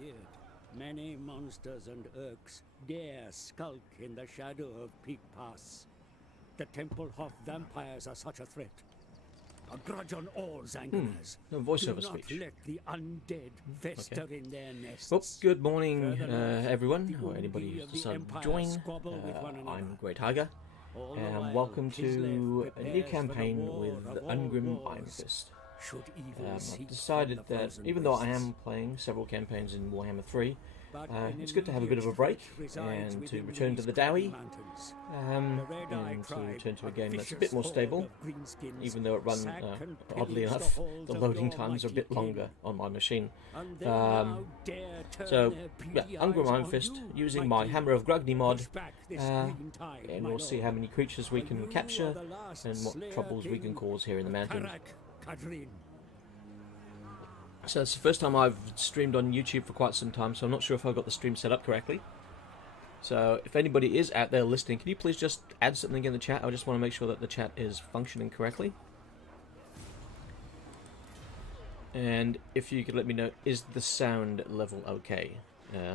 beard. Many monsters and orcs dare skulk in the shadow of Peak Pass. The Templehof vampires are such a threat. A grudge on all Zanganers. No voiceover Do not speech. let the undead fester in their nests. Well, good morning, Further north, everyone, the or anybody Ungrim who's of the decided to Empire join. squabble with one another. I'm Great Haga, All the and while, welcome to Kislev a new prepares for the campaign war with of all Ungrim wars. Ironfist. Should evil cease I've decided from the that frozen even though I wastes. am playing several campaigns in Warhammer 3, But it's an good to have a bit of a immediate break threat resides and to within return to these the craggy Dowie, mountains. and The Red-Eye to tribe, return to a a game that's a vicious bit more horde stable, of greenskins, even though it runs, sack and oddly pillage enough, halls the of loading your times are a mighty bit king. longer on my machine. And they now dare turn So, their yeah, beady Ungrim eyes on Ironfist, you, using my my king. Hammer of Grungni mod, Push back this green tide, and my we'll see lord. how many creatures we For can you capture are the last and what Slayer troubles we can King cause here in the of mountains. Karak Kadrin. So it's the first time I've streamed on YouTube for quite some time, so I'm not sure if I've got the stream set up correctly. So if anybody is out there listening, can you please just add something in the chat? I just want to make sure that the chat is functioning correctly. And if you could let me know, is the sound level okay?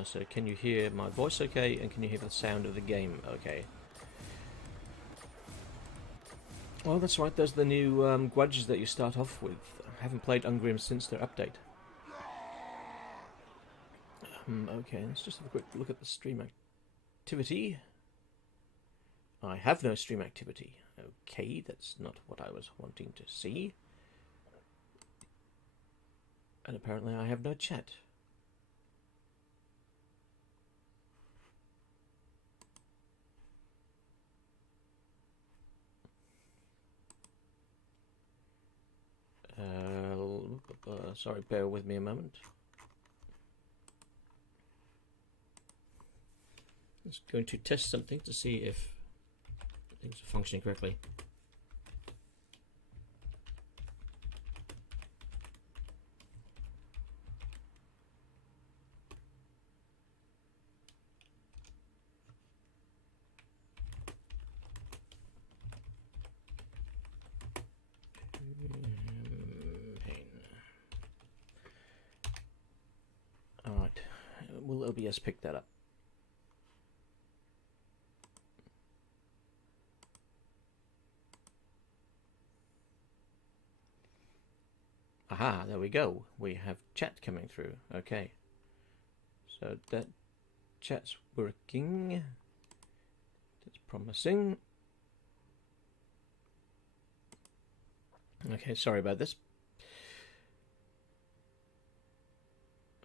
So can you hear my voice okay, and can you hear the sound of the game okay? Well, that's right, there's the new grudges that you start off with. I haven't played Ungrim since their update. Okay, let's just have a quick look at the stream activity. I have no stream activity. Okay, that's not what I was wanting to see. And apparently I have no chat. Sorry, bear with me a moment. Just going to test something to see if things are functioning correctly. Alright, will OBS pick that up? Aha, there we go. We have chat coming through. Okay. So that chat's working. That's promising. Okay, sorry about this.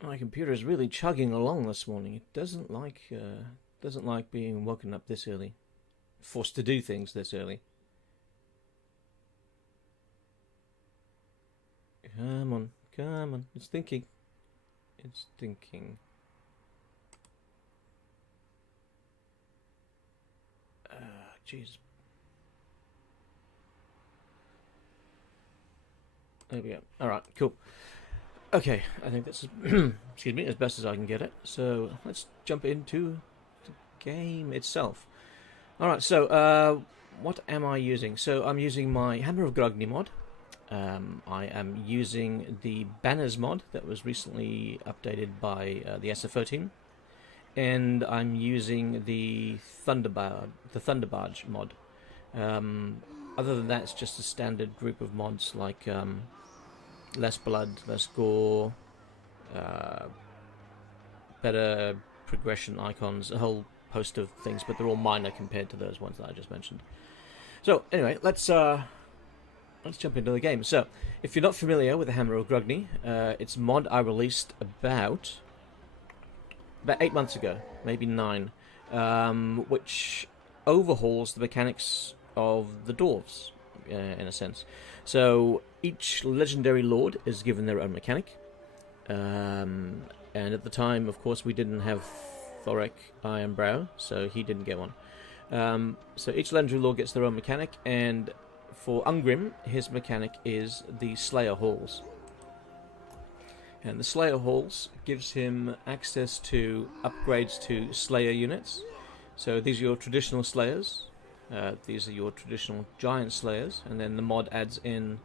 My computer is really chugging along this morning. It doesn't like being woken up this early. Forced to do things this early. Come on, come on. It's thinking. It's thinking. Jeez. There we go. Alright, cool. Okay, I think that's excuse me, as best as I can get it. So let's jump into the game itself. Alright, so what am I using? So I'm using my Hammer of Grungni mod. I am using the Banners mod that was recently updated by the SFO team, and I'm using the Thunderbarge mod. Other than that, it's just a standard group of mods like less blood, less gore, better progression icons, a whole host of things, but they're all minor compared to those ones that I just mentioned. So anyway, let's jump into the game. So, if you're not familiar with the Hammer of Grungni, it's a mod I released about 8 months ago, maybe 9, which overhauls the mechanics of the Dwarfs, in a sense. So, each legendary lord is given their own mechanic, and at the time, of course, we didn't have Thorek Ironbrow, so he didn't get one. So each legendary lord gets their own mechanic, and for Ungrim, his mechanic is the Slayer Halls. And the Slayer Halls gives him access to upgrades to Slayer units. So these are your traditional Slayers, these are your traditional Giant Slayers, and then the mod adds in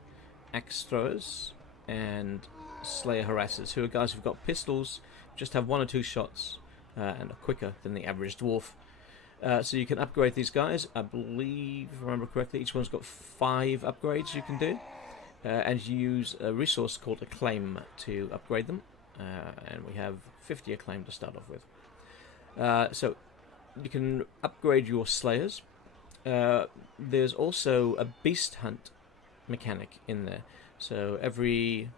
Axe Throwers and Slayer Harassers, who are guys who've got pistols, just have 1 or 2 shots and are quicker than the average dwarf. So you can upgrade these guys. I believe, if I remember correctly, each one's got 5 upgrades you can do. And you use a resource called Acclaim to upgrade them. And we have 50 Acclaim to start off with. So you can upgrade your Slayers. There's also a Beast Hunt mechanic in there. So every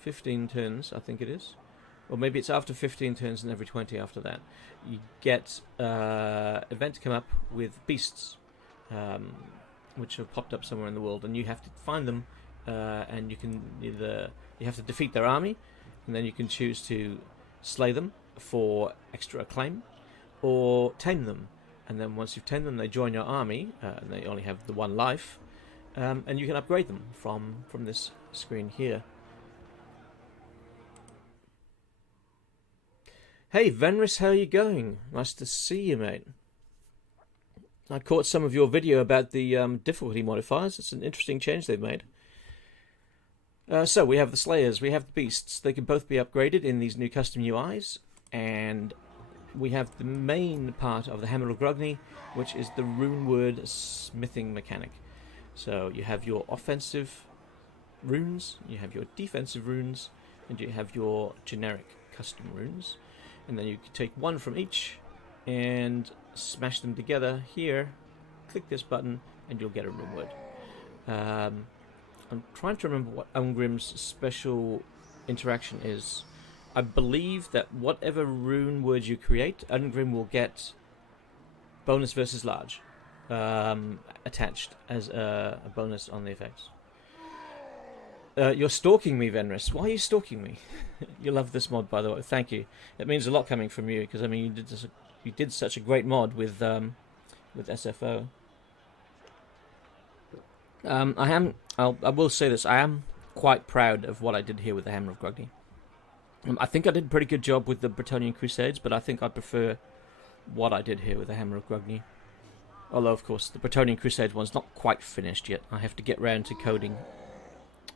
15 turns, I think it is, or maybe it's after 15 turns and every 20 after that, you get event to come up with beasts, which have popped up somewhere in the world, and you have to find them, and you have to defeat their army, and then you can choose to slay them for extra acclaim, or tame them, and then once you've tamed them, they join your army, and they only have the 1 life, and you can upgrade them from this screen here. Hey Venris, how are you going? Nice to see you, mate. I caught some of your video about the difficulty modifiers. It's an interesting change they've made. So we have the Slayers, we have the Beasts. They can both be upgraded in these new custom UIs, and we have the main part of the Hammer of Grungni, which is the runeword smithing mechanic. So you have your offensive runes, you have your defensive runes, and you have your generic custom runes. And then you can take 1 from each and smash them together here. Click this button and you'll get a rune word. I'm trying to remember what Ungrim's special interaction is. I believe that whatever rune word you create, Ungrim will get bonus versus large attached as a bonus on the effects. You're stalking me, Venris. Why are you stalking me? You love this mod, by the way. Thank you. It means a lot coming from you, because I mean, you did such a great mod with SFO. I will say this. I am quite proud of what I did here with the Hammer of Grungni. I think I did a pretty good job with the Bretonnian Crusades, but I think I prefer what I did here with the Hammer of Grungni. Although, of course, the Bretonnian Crusade one's not quite finished yet. I have to get round to coding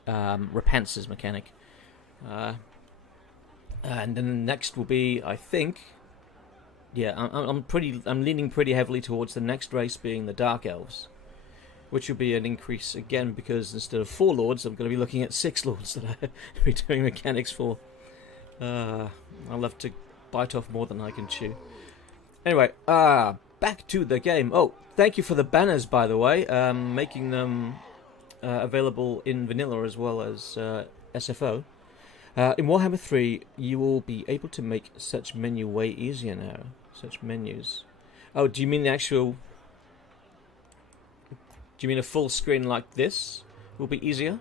Repence's mechanic. And then the next will be, I think, yeah, I'm leaning pretty heavily towards the next race being the Dark Elves, which will be an increase again, because instead of 4 lords, I'm going to be looking at 6 lords that I'll be doing mechanics for. I'll have to bite off more than I can chew. Anyway, back to the game. Oh, thank you for the banners, by the way, making them available in vanilla as well as SFO. In Warhammer 3, you will be able to make such menu way easier now. Such menus. Oh, do you mean the actual... Do you mean a full screen like this will be easier?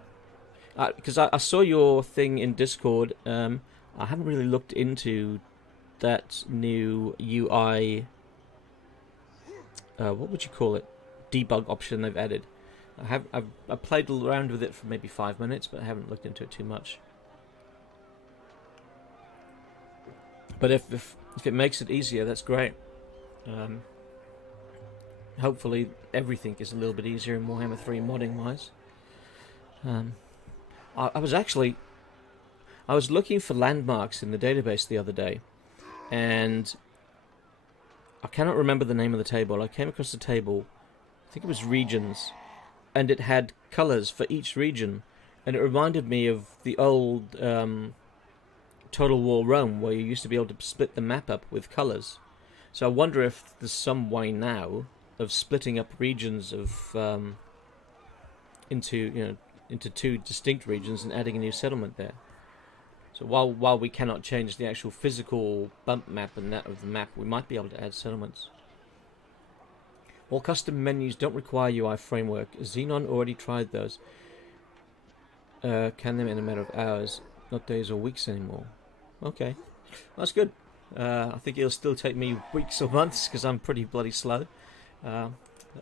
Because I saw your thing in Discord. I haven't really looked into that new UI... what would you call it? Debug option they've added. I've played around with it for maybe 5 minutes, but I haven't looked into it too much. But if it makes it easier, that's great. Hopefully everything is a little bit easier in Warhammer 3 modding wise. I was looking for landmarks in the database the other day, and I cannot remember the name of the table. I came across a table, I think it was regions, and it had colours for each region, and it reminded me of the old Total War Rome, where you used to be able to split the map up with colours. So I wonder if there's some way now of splitting up regions of into 2 distinct regions and adding a new settlement there. So while we cannot change the actual physical bump map and that of the map, we might be able to add settlements. While custom menus don't require UI framework, Xenon already tried those. Can them in a matter of hours, not days or weeks anymore. Okay, that's good. I think it'll still take me weeks or months, because I'm pretty bloody slow.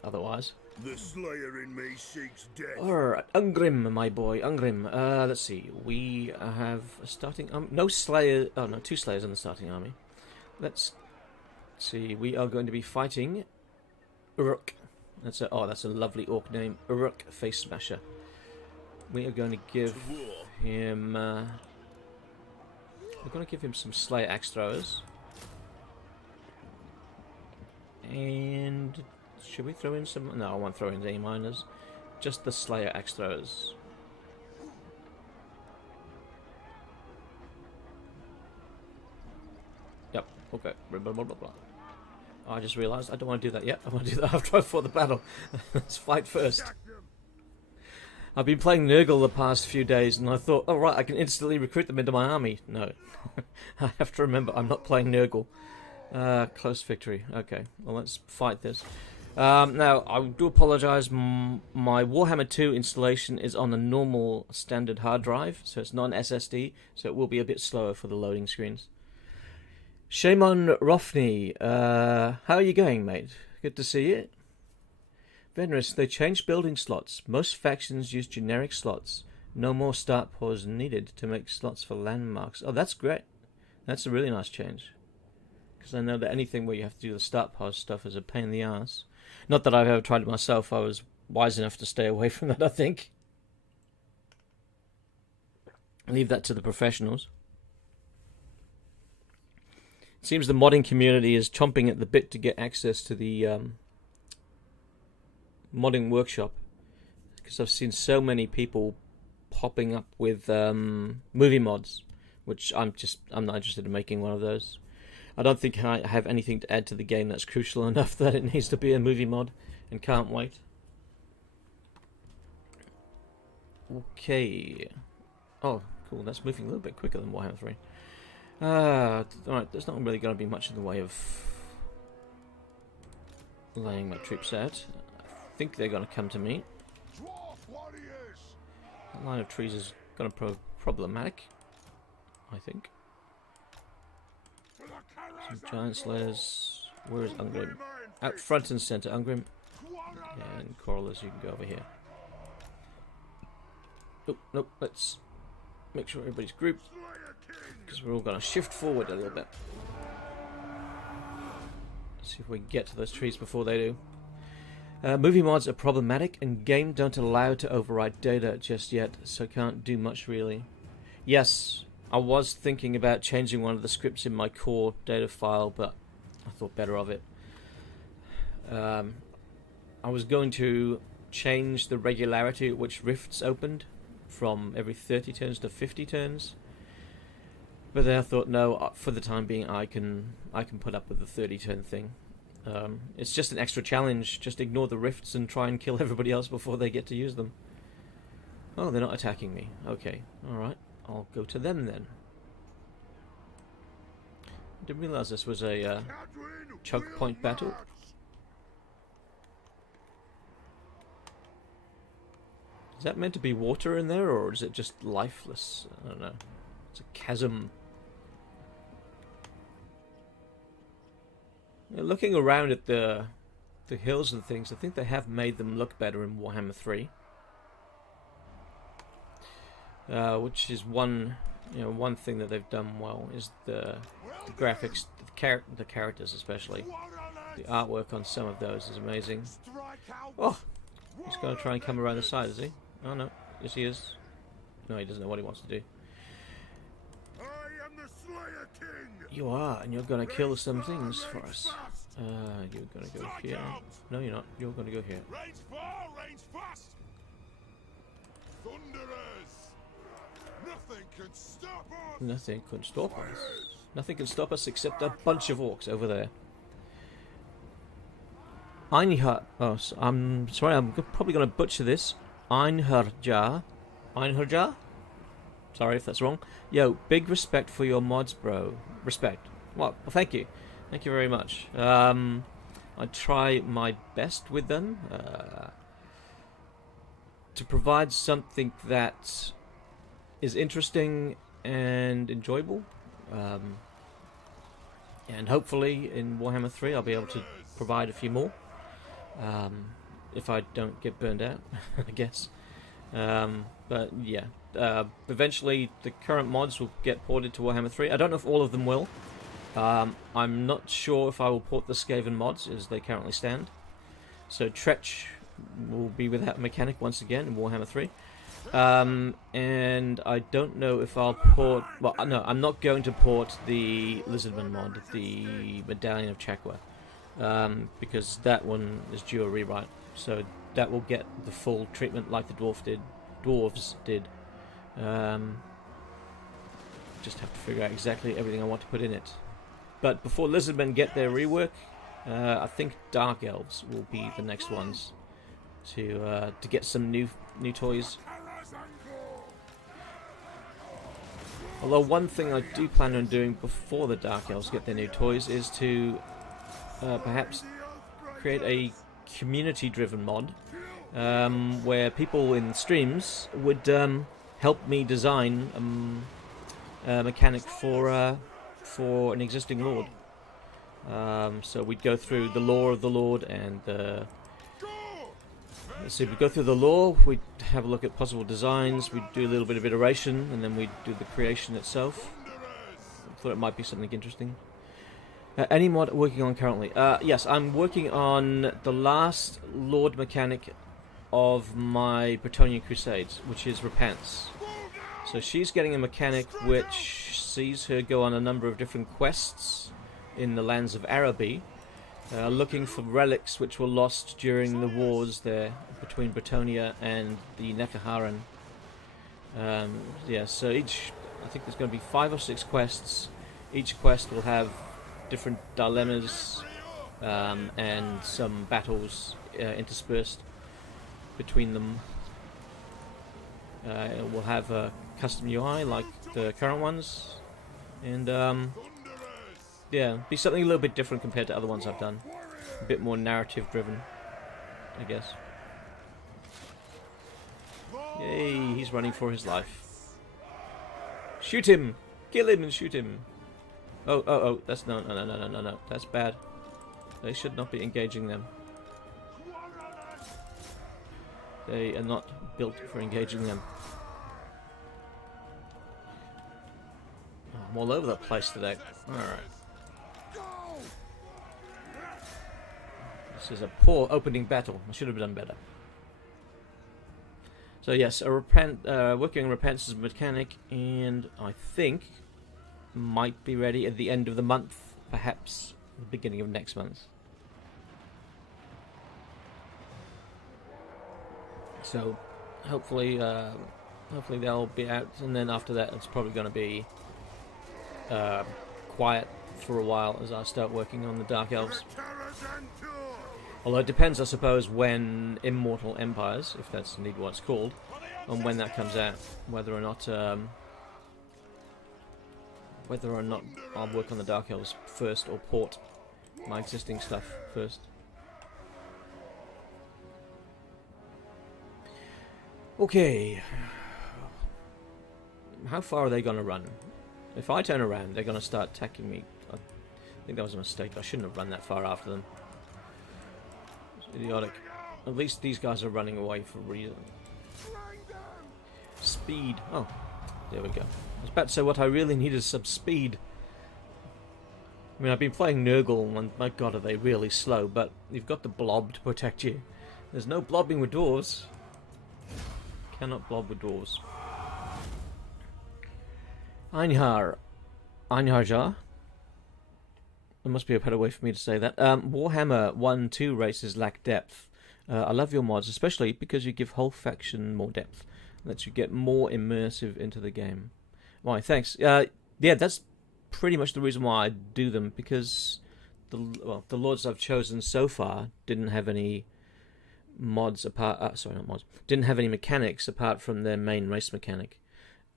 Otherwise. The Slayer in me seeks death. Alright, Ungrim, my boy, Ungrim. Let's see, we have a starting no Slayer. Oh no, 2 Slayers in the starting army. Let's see, we are going to be fighting Uruk. That's a lovely orc name, Uruk Face Smasher. We are going to give him We're going to give him some Slayer axe throwers. And should we throw in some? No, I won't throw in any miners. Just the Slayer axe throwers. Yep. Okay. Blah, blah, blah, blah. I just realised I don't want to do that yet. I want to do that after I fought the battle. Let's fight first. I've been playing Nurgle the past few days, and I thought, oh right, I can instantly recruit them into my army. No. I have to remember I'm not playing Nurgle. Close victory. Okay, well let's fight this. Now, I do apologise. My Warhammer 2 installation is on a normal standard hard drive, so it's not an SSD, so it will be a bit slower for the loading screens. Shaman Rofni, how are you going, mate? Good to see you. Venerus, they changed building slots. Most factions use generic slots. No more start pause needed to make slots for landmarks. Oh, that's great. That's a really nice change. Because I know that anything where you have to do the start pause stuff is a pain in the ass. Not that I've ever tried it myself. I was wise enough to stay away from that, I think. Leave that to the professionals. It seems the modding community is chomping at the bit to get access to the modding workshop, because I've seen so many people popping up with movie mods, which I'm not interested in making one of those. I don't think I have anything to add to the game that's crucial enough that it needs to be a movie mod, and can't wait. Okay. Oh, cool. That's moving a little bit quicker than Warhammer 3. Alright, there's not really going to be much in the way of laying my troops out. I think they're going to come to me. That line of trees is going to prove problematic, I think. Some giant slayers. Where is Ungrim? Out front and centre, Ungrim. And Corallers, you can go over here. Oh, nope, let's make sure everybody's grouped, because we're all going to shift forward a little bit. See if we can get to those trees before they do. Movie mods are problematic, and game don't allow to overwrite data just yet, so can't do much really. Yes, I was thinking about changing one of the scripts in my core data file, but I thought better of it. I was going to change the regularity at which rifts opened from every 30 turns to 50 turns. But then I thought, no, for the time being, I can put up with the 30-turn thing. It's just an extra challenge. Just ignore the rifts and try and kill everybody else before they get to use them. Oh, they're not attacking me. Okay, alright. I'll go to them then. I didn't realise this was a choke point battle. Is that meant to be water in there, or is it just lifeless? I don't know. It's a chasm. Looking around at the hills and things, I think they have made them look better in Warhammer 3. Which is one thing that they've done well is the graphics, the characters especially. The artwork on some of those is amazing. Oh, he's going to try and come around the side, is he? Oh no, yes he is. No, he doesn't know what he wants to do. You are, and you're going to kill some things for us. You're going to go here. No, you're not. You're going to go here. Nothing can stop us. Nothing can stop us except a bunch of orcs over there. Einhard. Oh, I'm sorry. I'm probably going to butcher this. Einhardja. Einhardja? Sorry if that's wrong. Yo, big respect for your mods, bro. Respect. Well, thank you. Thank you very much. I try my best with them to provide something that is interesting and enjoyable. And hopefully in Warhammer 3 I'll be able to provide a few more. If I don't get burned out, I guess. But yeah. Eventually the current mods will get ported to Warhammer 3. I don't know if all of them will. I'm not sure if I will port the Skaven mods as they currently stand. So Tretch will be without mechanic once again in Warhammer 3. And I don't know if I'll port... Well, no, I'm not going to port the Lizardman mod, the Medallion of Chakwa, because that one is due a rewrite. So that will get the full treatment like the Dwarves did. Just have to figure out exactly everything I want to put in it. But before Lizardmen get their rework, I think Dark Elves will be the next ones to get some new toys. Although one thing I do plan on doing before the Dark Elves get their new toys is to perhaps create a community-driven mod where people in streams would help me design a mechanic for an existing lord. So we'd go through the lore of the lord and let's see, we'd go through the lore, we'd have a look at possible designs, we'd do a little bit of iteration, and then we'd do the creation itself. I thought it might be something interesting. Any mod working on currently? Yes, I'm working on the last lord mechanic of my Bretonnian Crusades, which is Repents. So she's getting a mechanic which sees her go on a number of different quests in the lands of Araby, looking for relics which were lost during the wars there between Bretonnia and the Nekaharen. Yeah, so I think there's going to be 5 or 6 quests. Each quest will have different dilemmas and some battles interspersed between them. We'll have a custom UI like the current ones, and yeah, be something a little bit different compared to other ones I've done. A bit more narrative driven, I guess. Yay, he's running for his life. Shoot him! Kill him and shoot him! Oh, that's no, that's bad. They should not be engaging them. They are not built for engaging them. Oh, I'm all over the place today. Alright. This is a poor opening battle. I should have done better. So yes, working on Repent's as a mechanic, and I think might be ready at the end of the month, perhaps the beginning of next month. So hopefully they'll be out, and then after that it's probably going to be quiet for a while as I start working on the Dark Elves. Although it depends, I suppose, when Immortal Empires, if that's indeed what it's called, and when that comes out, whether or not I'll work on the Dark Elves first or port my existing stuff first. Okay. How far are they going to run? If I turn around, they're going to start attacking me. I think that was a mistake. I shouldn't have run that far after them. It's idiotic. At least these guys are running away for a reason. Speed. Oh, there we go. I was about to say what I really need is some speed. I mean, I've been playing Nurgle, and my god, are they really slow, but you've got the blob to protect you. There's no blobbing with dwarves. Cannot blob with dwarves. Einharjar. There must be a better way for me to say that. Warhammer 1-2 races lack depth. I love your mods, especially because you give whole faction more depth. Lets you get more immersive into the game. Why, thanks. Yeah, that's pretty much the reason why I do them, because the lords I've chosen so far didn't have any mods apart. Sorry, not mods. Didn't have any mechanics apart from their main race mechanic.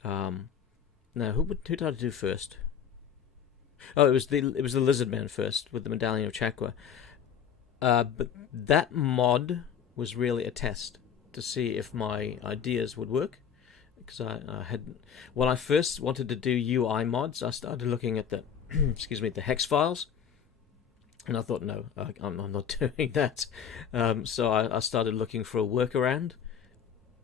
No, who did I do first? Oh, it was the Lizard Man first with the Medallion of Chakwa. But that mod was really a test to see if my ideas would work, because I had, when I first wanted to do UI mods, I started looking at the the hex files, and I thought, no, I'm not doing that. So I started looking for a workaround,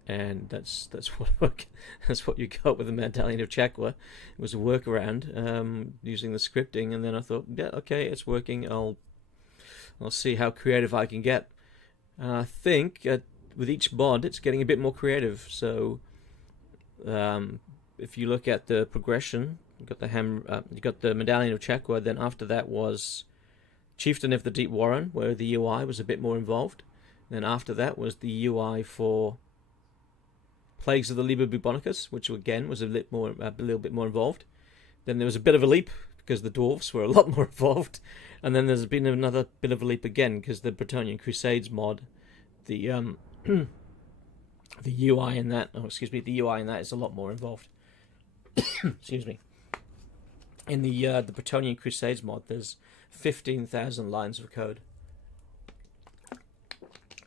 and that's what you got with the Medallion of Chakwa. It was a workaround using the scripting, and then I thought, yeah, okay, it's working. I'll see how creative I can get. I think with each mod, it's getting a bit more creative. So If you look at the progression, you got the you got the Medallion of Chakwa. Then after that was Chieftain of the Deep Warren, where the UI was a bit more involved. Then after that was the UI for Plagues of the Liber Bubonicus, which again was a little bit more involved. Then there was a bit of a leap because the Dwarfs were a lot more involved, and then there's been another bit of a leap again because the Bretonnian Crusades mod, the the UI in that, the UI in that is a lot more involved. Excuse me. In the Bretonnian Crusades mod, there's 15,000 lines of code,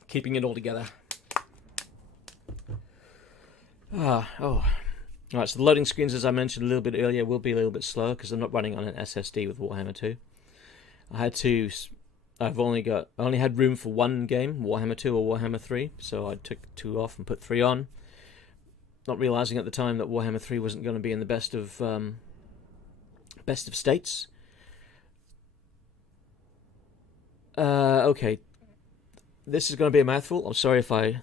keeping it all together. Right, so the loading screens, as I mentioned a little bit earlier, will be a little bit slower because I'm not running on an SSD with Warhammer 2. I only had room for one game, Warhammer 2 or Warhammer 3, so I took 2 off and put 3 on. Not realizing at the time that Warhammer 3 wasn't going to be in the best of states. Okay, this is going to be a mouthful. I'm sorry if I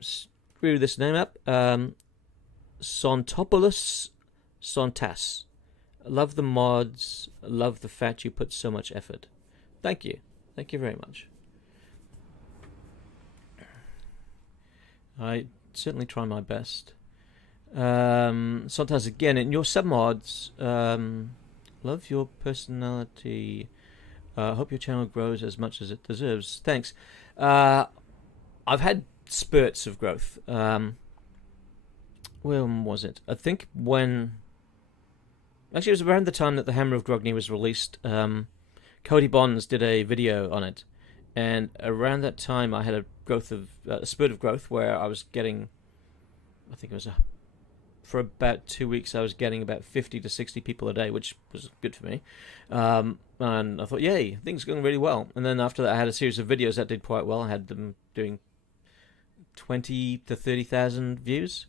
screw this name up. Sontopoulos Sontas. Love the mods. Love the fact you put so much effort. Thank you. Thank you very much. I certainly try my best. Sontas again, in your submods, love your personality. Hope your channel grows as much as it deserves. Thanks. I've had spurts of growth. When was it? I think when... Actually, it was around the time that the Hammer of Grungni was released. Cody Bonds did a video on it. And around that time, I had a spurt of growth where I was getting... I think it was for about 2 weeks, I was getting about 50 to 60 people a day, which was good for me. And I thought, yay, things are going really well. And then after that, I had a series of videos that did quite well. I had them doing 20 to 30,000 views.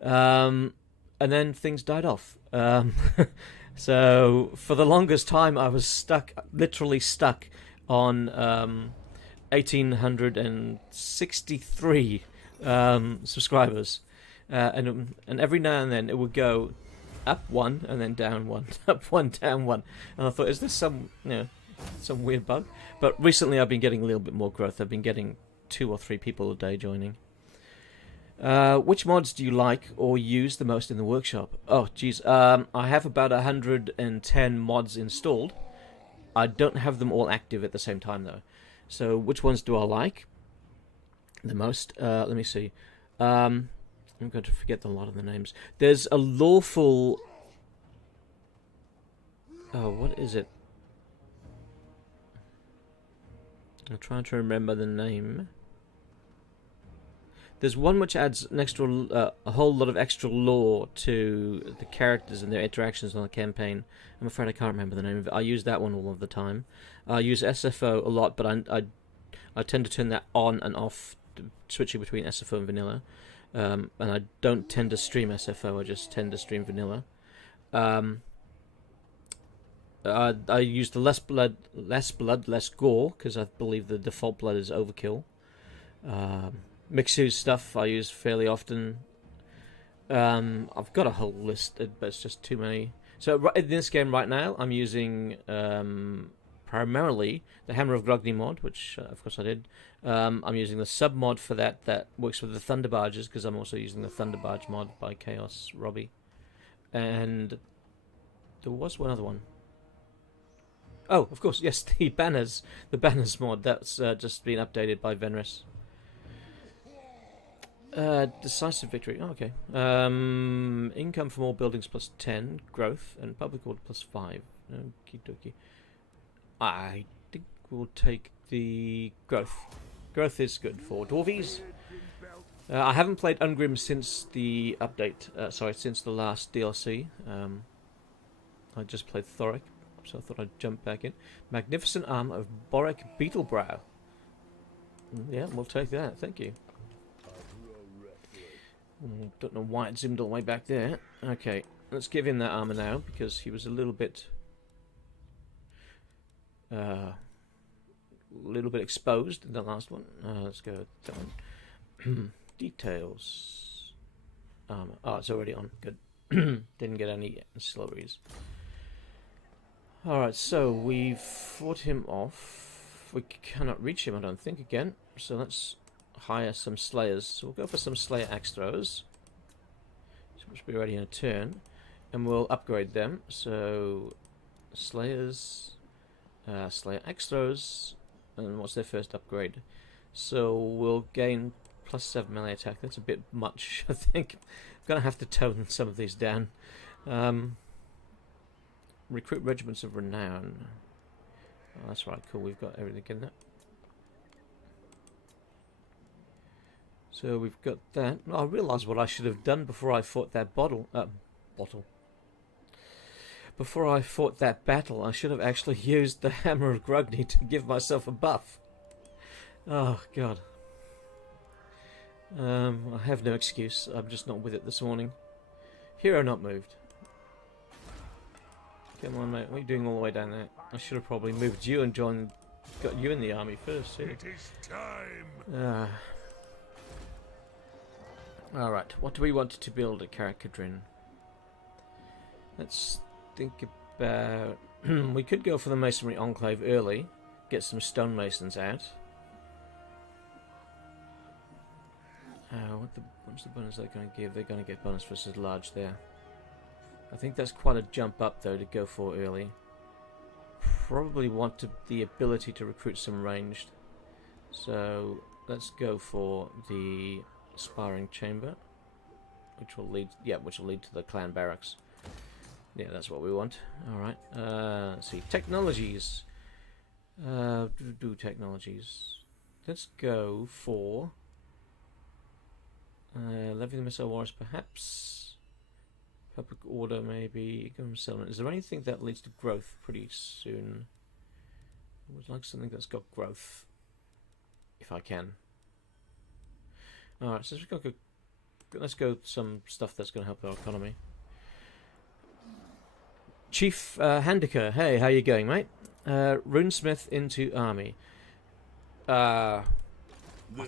And then things died off. So for the longest time, I was literally stuck on 1,863 subscribers. And every now and then it would go up 1 and then down 1, up 1, down 1. And I thought, is this some weird bug? But recently I've been getting a little bit more growth. I've been getting 2 or 3 people a day joining. Which mods do you like or use the most in the workshop? Oh, geez. I have about 110 mods installed. I don't have them all active at the same time, though. So which ones do I like the most? Let me see. I'm going to forget a lot of the names. There's a lawful... Oh, what is it? I'm trying to remember the name. There's one which adds an extra, a whole lot of extra lore to the characters and their interactions on the campaign. I'm afraid I can't remember the name of it. I use that one all of the time. I use SFO a lot, but I tend to turn that on and off, switching between SFO and vanilla. And I don't tend to stream SFO, I just tend to stream vanilla. I use the less blood, less gore, because I believe the default blood is overkill. Mixu's stuff I use fairly often. I've got a whole list, but it's just too many. So in this game right now, I'm using primarily the Hammer of Grungni mod, which of course I did. I'm using the sub mod for that works with the Thunder Barges, because I'm also using the Thunder Barge mod by Chaos Robbie. And there was one other one. Oh, of course, yes, the banners mod. That's just been updated by Venris. Decisive victory. Oh, okay. Income from all buildings plus 10, growth, and public order plus 5. Okie dokie. I think we'll take the growth. Growth is good for dwarvies. I haven't played Ungrim since the update. Since the last DLC. I just played Thoric, so I thought I'd jump back in. Magnificent arm of Borek Beetlebrow. Yeah, we'll take that. Thank you. Don't know why it zoomed all the way back there. Okay, let's give him that armor now, because he was a little bit exposed in the last one. Let's go with that one. Details. armor. Oh, it's already on. Good. Didn't get any ancillaries. Alright, so we've fought him off. We cannot reach him, I don't think, again. So let's hire some Slayers. So we'll go for some Slayer axe throwers. So we should be ready in a turn. And we'll upgrade them. So Slayers, Slayer axe throwers. And what's their first upgrade? So we'll gain +7 melee attack. That's a bit much, I think. I'm going to have to tone some of these down. Recruit regiments of renown. Oh, that's right, cool. We've got everything in that. So we've got that. Oh, I realised what I should have done before I fought that Before I fought that battle, I should have actually used the Hammer of Grungni to give myself a buff. Oh, God. I have no excuse. I'm just not with it this morning. Hero not moved. Come on, mate. What are you doing all the way down there? I should have probably moved you and got you in the army first. Too. It is time. Alright, what do we want to build at Karakadrin? Let's think about... we could go for the Masonry Enclave early. Get some stonemasons out. What's the bonus they're going to give? They're going to get bonus versus large there. I think that's quite a jump up, though, to go for early. Probably want the ability to recruit some ranged. So let's go for the sparring chamber, which will lead to the clan barracks. Yeah, that's what we want. All right. Let's see, technologies. Technologies. Let's go for levy the missile wars, perhaps. Public order, maybe. Is there anything that leads to growth pretty soon? I would like something that's got growth, if I can. Alright, so let's go some stuff that's going to help our economy. Chief Handicare, hey, how you going, mate? Runesmith into army. I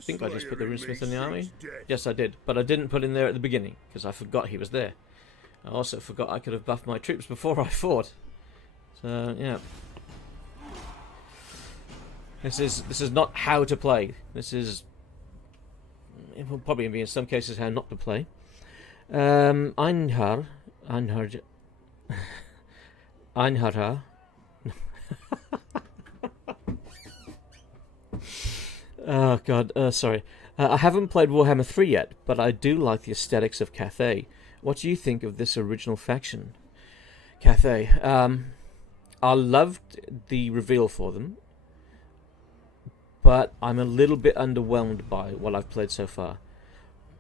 think I just put the Runesmith in the army. Yes, I did, but I didn't put him there at the beginning, because I forgot he was there. I also forgot I could have buffed my troops before I fought. So, yeah. This is not how to play. This is... it will probably be in some cases how not to play. Einhar... Oh, God. Sorry. I haven't played Warhammer 3 yet, but I do like the aesthetics of Cathay. What do you think of this original faction? Cathay. I loved the reveal for them, but I'm a little bit underwhelmed by what I've played so far.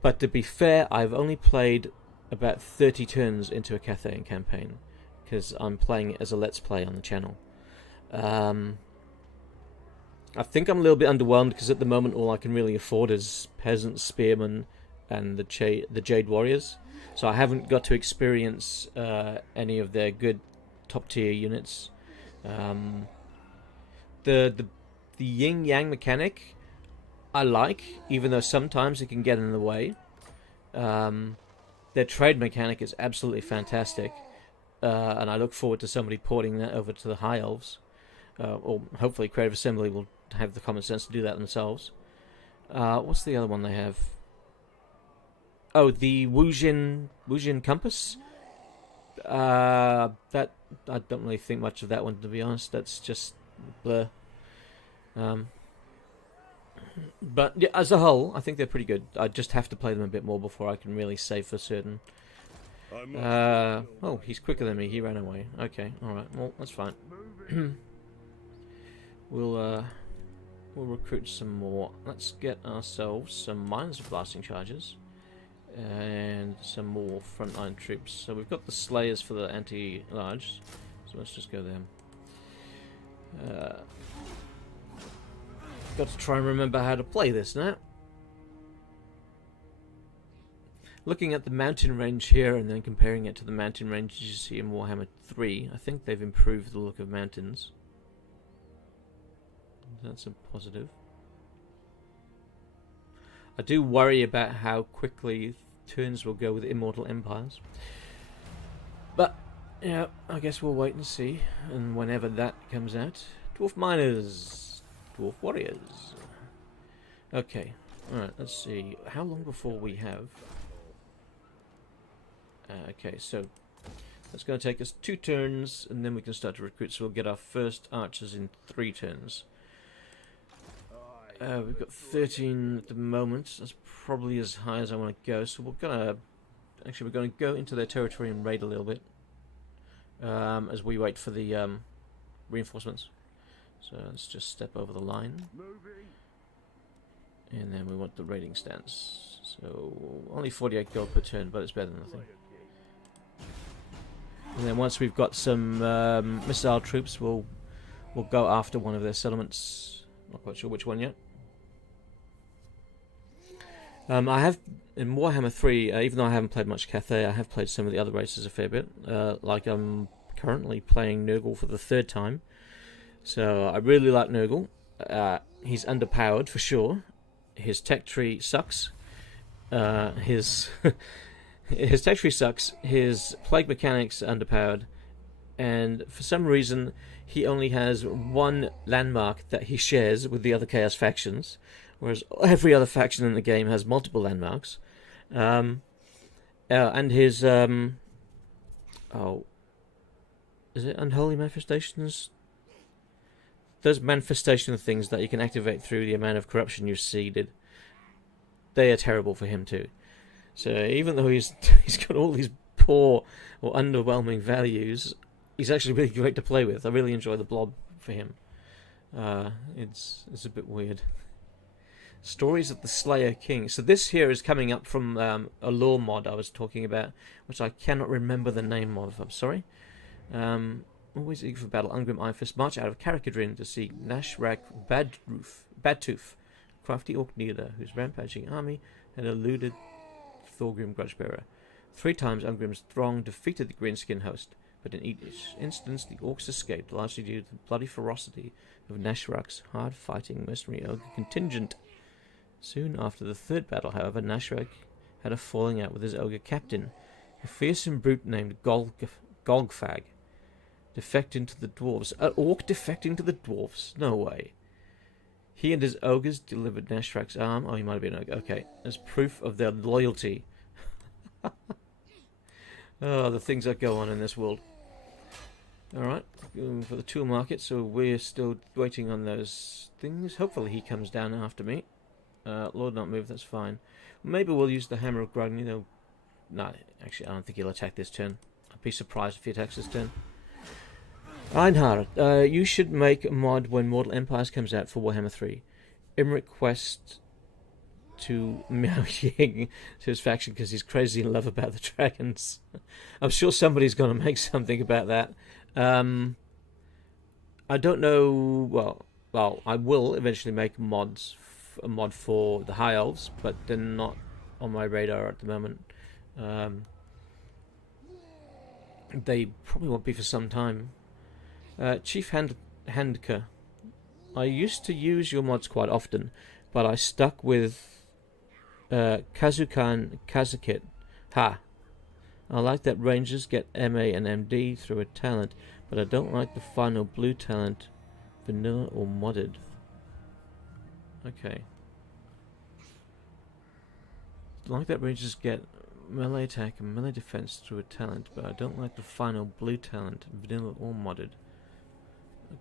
But to be fair, I've only played about 30 turns into a Cathay campaign, because I'm playing it as a Let's Play on the channel. I think I'm a little bit underwhelmed, because at the moment all I can really afford is Peasants, Spearmen, and the Jade Warriors. So I haven't got to experience any of their good top-tier units. The yin-yang mechanic I like, even though sometimes it can get in the way. Their trade mechanic is absolutely fantastic, and I look forward to somebody porting that over to the High Elves. Or hopefully Creative Assembly will have the common sense to do that themselves. What's the other one they have? Oh, the Wujin Compass. That I don't really think much of that one, to be honest. That's just blur. But yeah, as a whole, I think they're pretty good. I just have to play them a bit more before I can really say for certain. Oh, he's quicker than me. He ran away. Okay, all right. Well, that's fine. We'll recruit some more. Let's get ourselves some miners of blasting charges. And some more frontline troops. So we've got the Slayers for the anti-large. So let's just go there. Got to try and remember how to play this now. Looking at the mountain range here and then comparing it to the mountain ranges you see in Warhammer 3, I think they've improved the look of mountains. That's a positive. I do worry about how quickly turns will go with Immortal Empires. But, yeah, I guess we'll wait and see. And whenever that comes out. Dwarf Miners. Dwarf Warriors. Okay. Alright, let's see. How long before we have... okay, so... That's going to take us 2 turns, and then we can start to recruit. So we'll get our first archers in 3 turns. We've got 13 at the moment. That's probably as high as I want to go. So we're going to go into their territory and raid a little bit. As we wait for the reinforcements. So let's just step over the line. And then we want the raiding stance. So only 48 gold per turn, but it's better than nothing. And then once we've got some missile troops, we'll go after one of their settlements. Not quite sure which one yet. I have in Warhammer 3, even though I haven't played much Cathay, I have played some of the other races a fair bit. Like I'm currently playing Nurgle for the 3rd time, so I really like Nurgle. He's underpowered for sure. His tech tree sucks. His tech tree sucks, his plague mechanics are underpowered, and for some reason he only has 1 landmark that he shares with the other Chaos factions, whereas every other faction in the game has multiple landmarks. And his... is it Unholy Manifestations? Those manifestation things that you can activate through the amount of corruption you've seeded, they are terrible for him too. So even though he's got all these poor or underwhelming values, he's actually really great to play with. I really enjoy the blob for him. It's a bit weird. Stories of the Slayer King. So this here is coming up from a lore mod I was talking about, which I cannot remember the name of. I'm sorry. Always eager for battle. Ungrim Ironfist march out of Carrickadrin to see Nashrak Badtooth, crafty orc leader whose rampaging army had eluded Thorgrim Grudgebearer. 3 times Ungrim's throng defeated the Greenskin host, but in each instance the orcs escaped, largely due to the bloody ferocity of Nashrak's hard-fighting mercenary ogre contingent. Soon after the 3rd battle, however, Nashrak had a falling out with his ogre captain, a fearsome brute named Golgfag, defecting to the dwarves. An orc defecting to the dwarves? No way. He and his ogres delivered Nashrak's arm. Oh, he might have been an ogre. Okay, as proof of their loyalty. Oh, the things that go on in this world. Alright, for the tool market, so we're still waiting on those things. Hopefully he comes down after me. Lord not move, that's fine. Maybe we'll use the Hammer of Grungni, though. No, actually I don't think he'll attack this turn. I'd be surprised if he attacks this turn. Einhard, you should make a mod when Mortal Empires comes out for Warhammer 3. Imric Quest to Miao Ying to his faction because he's crazy in love about the dragons. I'm sure somebody's going to make something about that. I don't know. Well, I will eventually make a mod for the High Elves, but they're not on my radar at the moment. They probably won't be for some time. Chief Handker, I used to use your mods quite often, but I stuck with Kazukan Kazakit. Ha! I like that Rangers get MA and MD through a talent, but I don't like the final blue talent, vanilla or modded. Okay. I like that Rangers get melee attack and melee defense through a talent, but I don't like the final blue talent, vanilla or modded.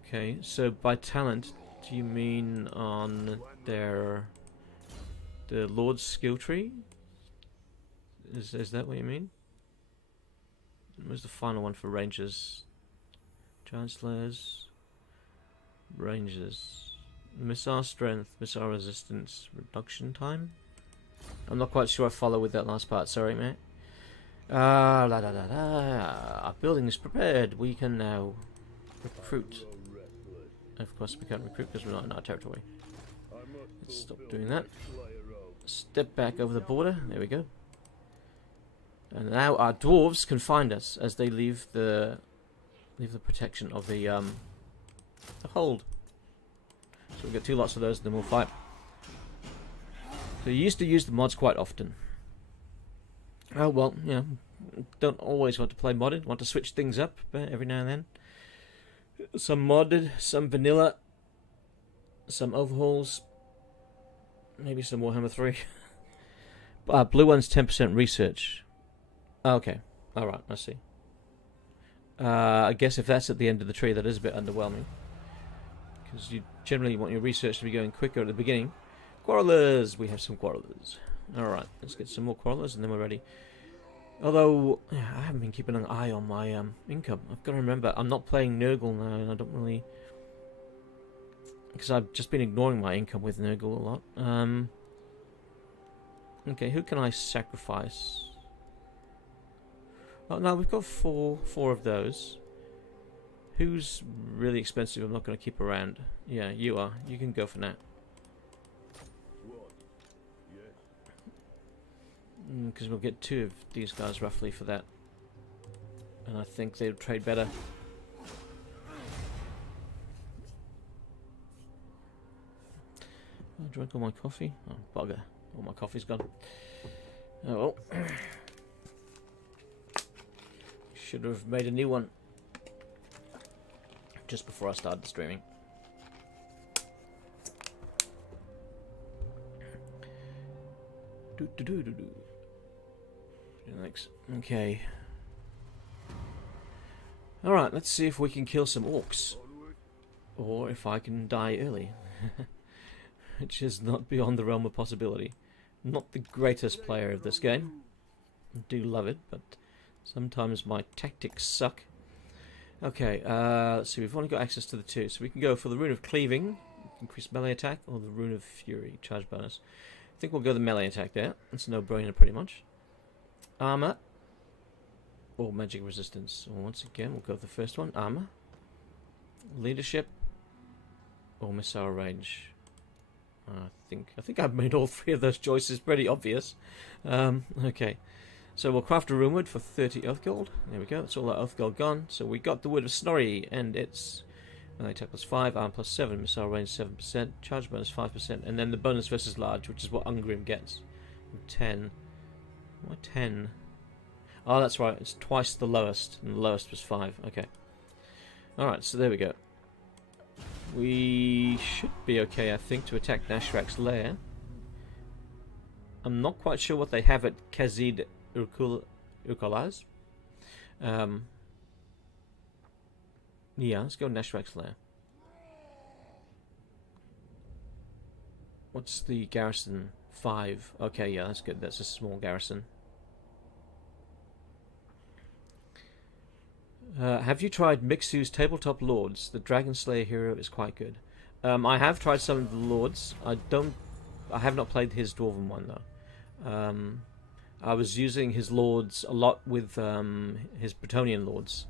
Okay, so by talent, do you mean on the Lord's skill tree? Is that what you mean? Where's the final one for Rangers? Giant Slayers, Rangers, missile strength, missile resistance, reduction time. I'm not quite sure I follow with that last part. Sorry, mate. Our building is prepared. We can now recruit. Of course, we can't recruit because we're not in our territory. Let's stop doing that. Step back over the border. There we go. And now our dwarves can find us as they leave the protection of the hold. So we'll get 2 lots of those, and then we'll fight. So you used to use the mods quite often. Oh, well, you know, don't always want to play modded. Want to switch things up every now and then. Some modded, some vanilla, some overhauls, maybe some Warhammer 3. Blue one's 10% research. Okay, alright, I see. I guess if that's at the end of the tree, that is a bit underwhelming. Because you generally want your research to be going quicker at the beginning. Quarrelers! We have some quarrelers. Alright, let's get some more quarrelers and then we're ready. Although, yeah, I haven't been keeping an eye on my income. I've got to remember, I'm not playing Nurgle now, and I don't really... Because I've just been ignoring my income with Nurgle a lot. Okay, who can I sacrifice? Oh, no, we've got four of those. Who's really expensive I'm not going to keep around? Yeah, you are. You can go for now. Because we'll get 2 of these guys roughly for that. And I think they would trade better. I drank all my coffee. Oh, bugger. All my coffee's gone. Oh well. Should have made a new one. Just before I started streaming. Thanks. Okay. Alright, let's see if we can kill some orcs. Or if I can die early. Which is not beyond the realm of possibility. Not the greatest player of this game. I do love it, but sometimes my tactics suck. Okay, let's see, we've only got access to the 2, so we can go for the Rune of Cleaving, increased melee attack, or the Rune of Fury, charge bonus. I think we'll go the melee attack there. It's a no-brainer pretty much. Armor, or magic resistance. Well, once again, we'll go with the first one, armor. Leadership, or missile range. I think I've made all 3 of those choices pretty obvious. Okay. So we'll craft a rune wood for 30 oath gold. There we go, that's all that oath gold gone. So we got the wood of Snorri, and it's melee attack plus 5, arm plus 7, missile range 7%, charge bonus 5%, and then the bonus versus large, which is what Ungrim gets. 10. Why 10? Oh, that's right, it's twice the lowest, and the lowest was 5. Okay. Alright, so there we go. We should be okay, I think, to attack Nashrak's lair. I'm not quite sure what they have at Khazid Urkulaz. Yeah, let's go Nashrak's lair. What's the garrison? 5. Okay, yeah, that's good. That's a small garrison. Have you tried Mixu's Tabletop Lords? The Dragon Slayer hero is quite good. I have tried some of the Lords. I have not played his Dwarven one though. I was using his Lords a lot with his Bretonnian Lords,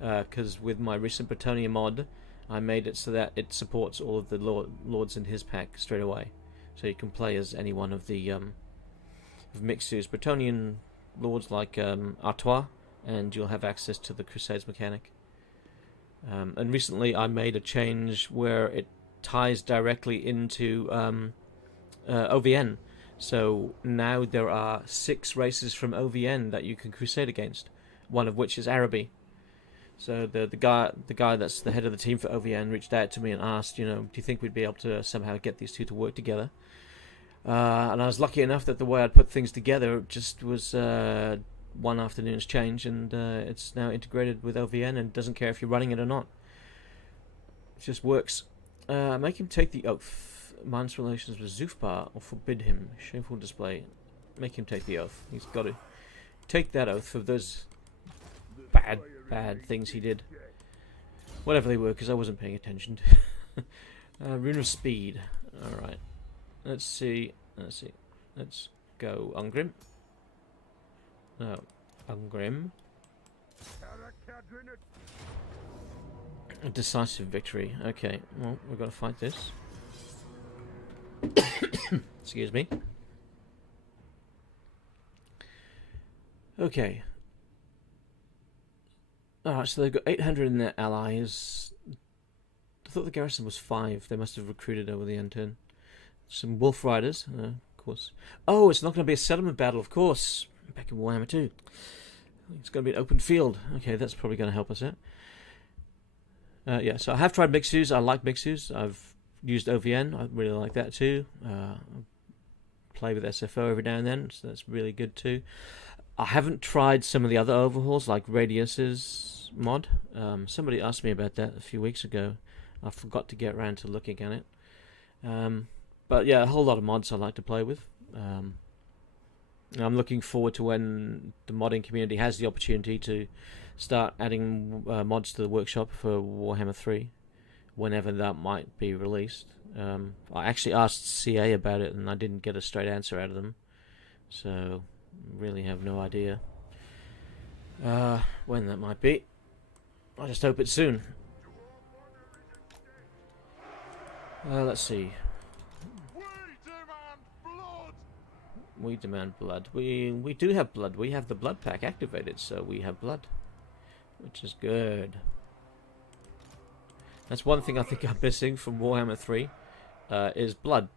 because with my recent Bretonnia mod, I made it so that it supports all of the Lords in his pack straight away, so you can play as any one of the of Mixu's Bretonnian Lords like Artois, and you'll have access to the Crusades mechanic. And recently I made a change where it ties directly into OVN. So now there are 6 races from OVN that you can crusade against, one of which is Araby. So the guy that's the head of the team for OVN reached out to me and asked, you know, do you think we'd be able to somehow get these 2 to work together? And I was lucky enough that the way I'd put things together just was one afternoon's change, and it's now integrated with OVN and doesn't care if you're running it or not. It just works. Make him take the oath. Man's relations with Zufbar, or forbid him. Shameful display. Make him take the oath. He's got to take that oath for those bad things he did. Whatever they were, because I wasn't paying attention. Rune of Speed. Alright. Let's see. Let's go Ungrim. No, Ungrim. A decisive victory. Okay, well, we've got to fight this. Excuse me. Okay. Alright, so they've got 800 in their allies. I thought the garrison was 5. They must have recruited over the end turn. Some wolf riders, of course. Oh, it's not going to be a settlement battle, of course. back in Warhammer 2. It's going to be an open field. Okay, that's probably going to help us out. Yeah, so I have tried mixed use. I like mixed use. I've used OVN. I really like that too. Play with SFO every now and then, so that's really good too. I haven't tried some of the other overhauls like Radius's mod. Somebody asked me about that a few weeks ago. I forgot to get around to looking at it. But yeah, a whole lot of mods I like to play with. I'm looking forward to when the modding community has the opportunity to start adding mods to the workshop for Warhammer 3, whenever that might be released. I actually asked CA about it and I didn't get a straight answer out of them, so really have no idea when that might be. I just hope it's soon. Let's see. We demand blood. We do have blood. We have the blood pack activated, so we have blood, which is good. That's one thing I think I'm missing from Warhammer 3, is blood.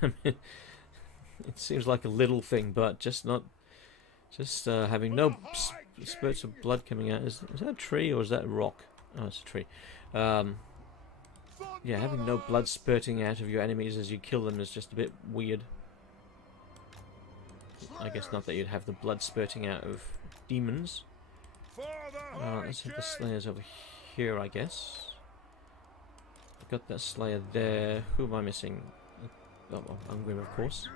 I mean, it seems like a little thing, but just having no spurts of blood coming out. Is that a tree or is that a rock? Oh, it's a tree. Yeah, having no blood spurting out of your enemies as you kill them is just a bit weird. I guess not that you'd have the blood spurting out of demons. Let's have the Slayers over here, I guess. I've got that Slayer there. Who am I missing? Oh, well, Ungrim, of course.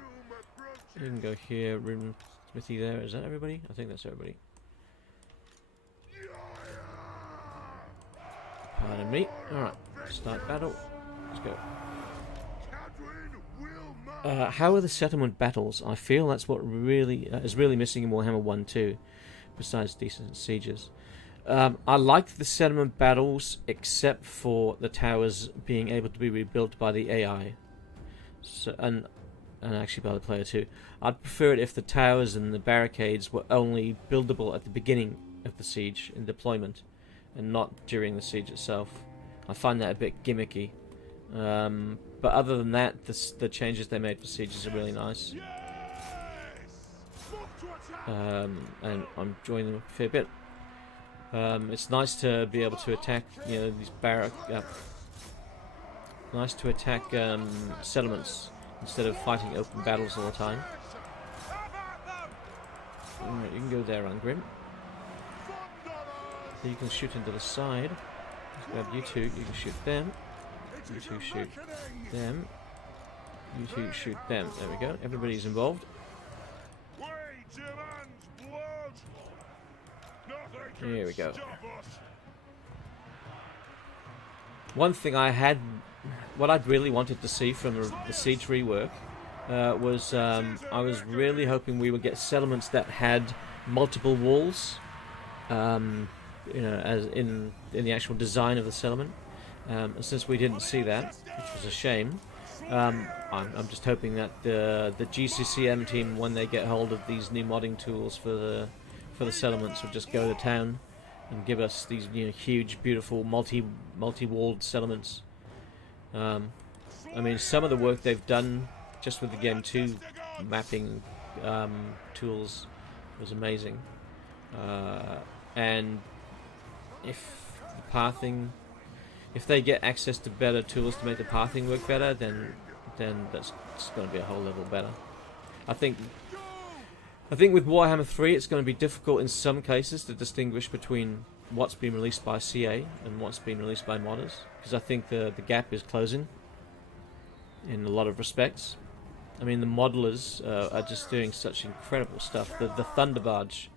You can go here, Rune Smithy there. Is that everybody? I think that's everybody. Pardon me. Alright, start battle. Let's go. How are the settlement battles? I feel that's what really is really missing in Warhammer 1 too, besides decent sieges. I like the settlement battles, except for the towers being able to be rebuilt by the AI, so, and actually by the player too. I'd prefer it if the towers and the barricades were only buildable at the beginning of the siege in deployment, and not during the siege itself. I find that a bit gimmicky. But other than that, the changes they made for sieges are really nice. And I'm enjoying them a fair bit. It's nice to be able to attack, these nice to attack settlements instead of fighting open battles all the time. Alright, you can go there, Ungrim. You can shoot into the side. Let's grab you two. You can shoot them. You two shoot them. You two shoot them. There we go. Everybody's involved. Here we go. One thing what I'd really wanted to see from the siege rework was I was really hoping we would get settlements that had multiple walls, as in the actual design of the settlement. Since we didn't see that, which was a shame, I'm just hoping that the GCCM team, when they get hold of these new modding tools for the settlements, will just go to town and give us these huge, beautiful, multi-walled settlements. I mean, some of the work they've done just with the Game 2 mapping tools was amazing, and if the pathing. If they get access to better tools to make the pathing work better, then that's going to be a whole level better. I think with Warhammer 3, it's going to be difficult in some cases to distinguish between what's been released by CA and what's been released by modders, because I think the gap is closing in a lot of respects. I mean, the modelers are just doing such incredible stuff. The Thunderbarge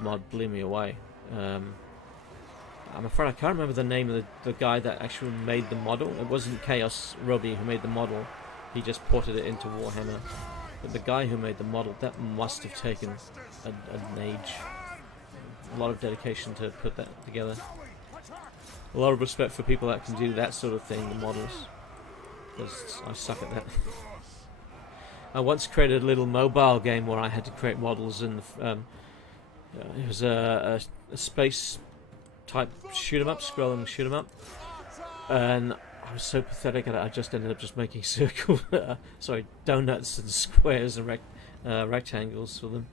mod blew me away. I'm afraid I can't remember the name of the guy that actually made the model. It wasn't Chaos Robbie who made the model. He just ported it into Warhammer. But the guy who made the model, that must have taken an age. A lot of dedication to put that together. A lot of respect for people that can do that sort of thing, the models. Because I suck at that. I once created a little mobile game where I had to create models, and it was a space type shoot 'em up, scroll and shoot 'em up, and I was so pathetic at it. I just ended up just making donuts and squares and rectangles for them.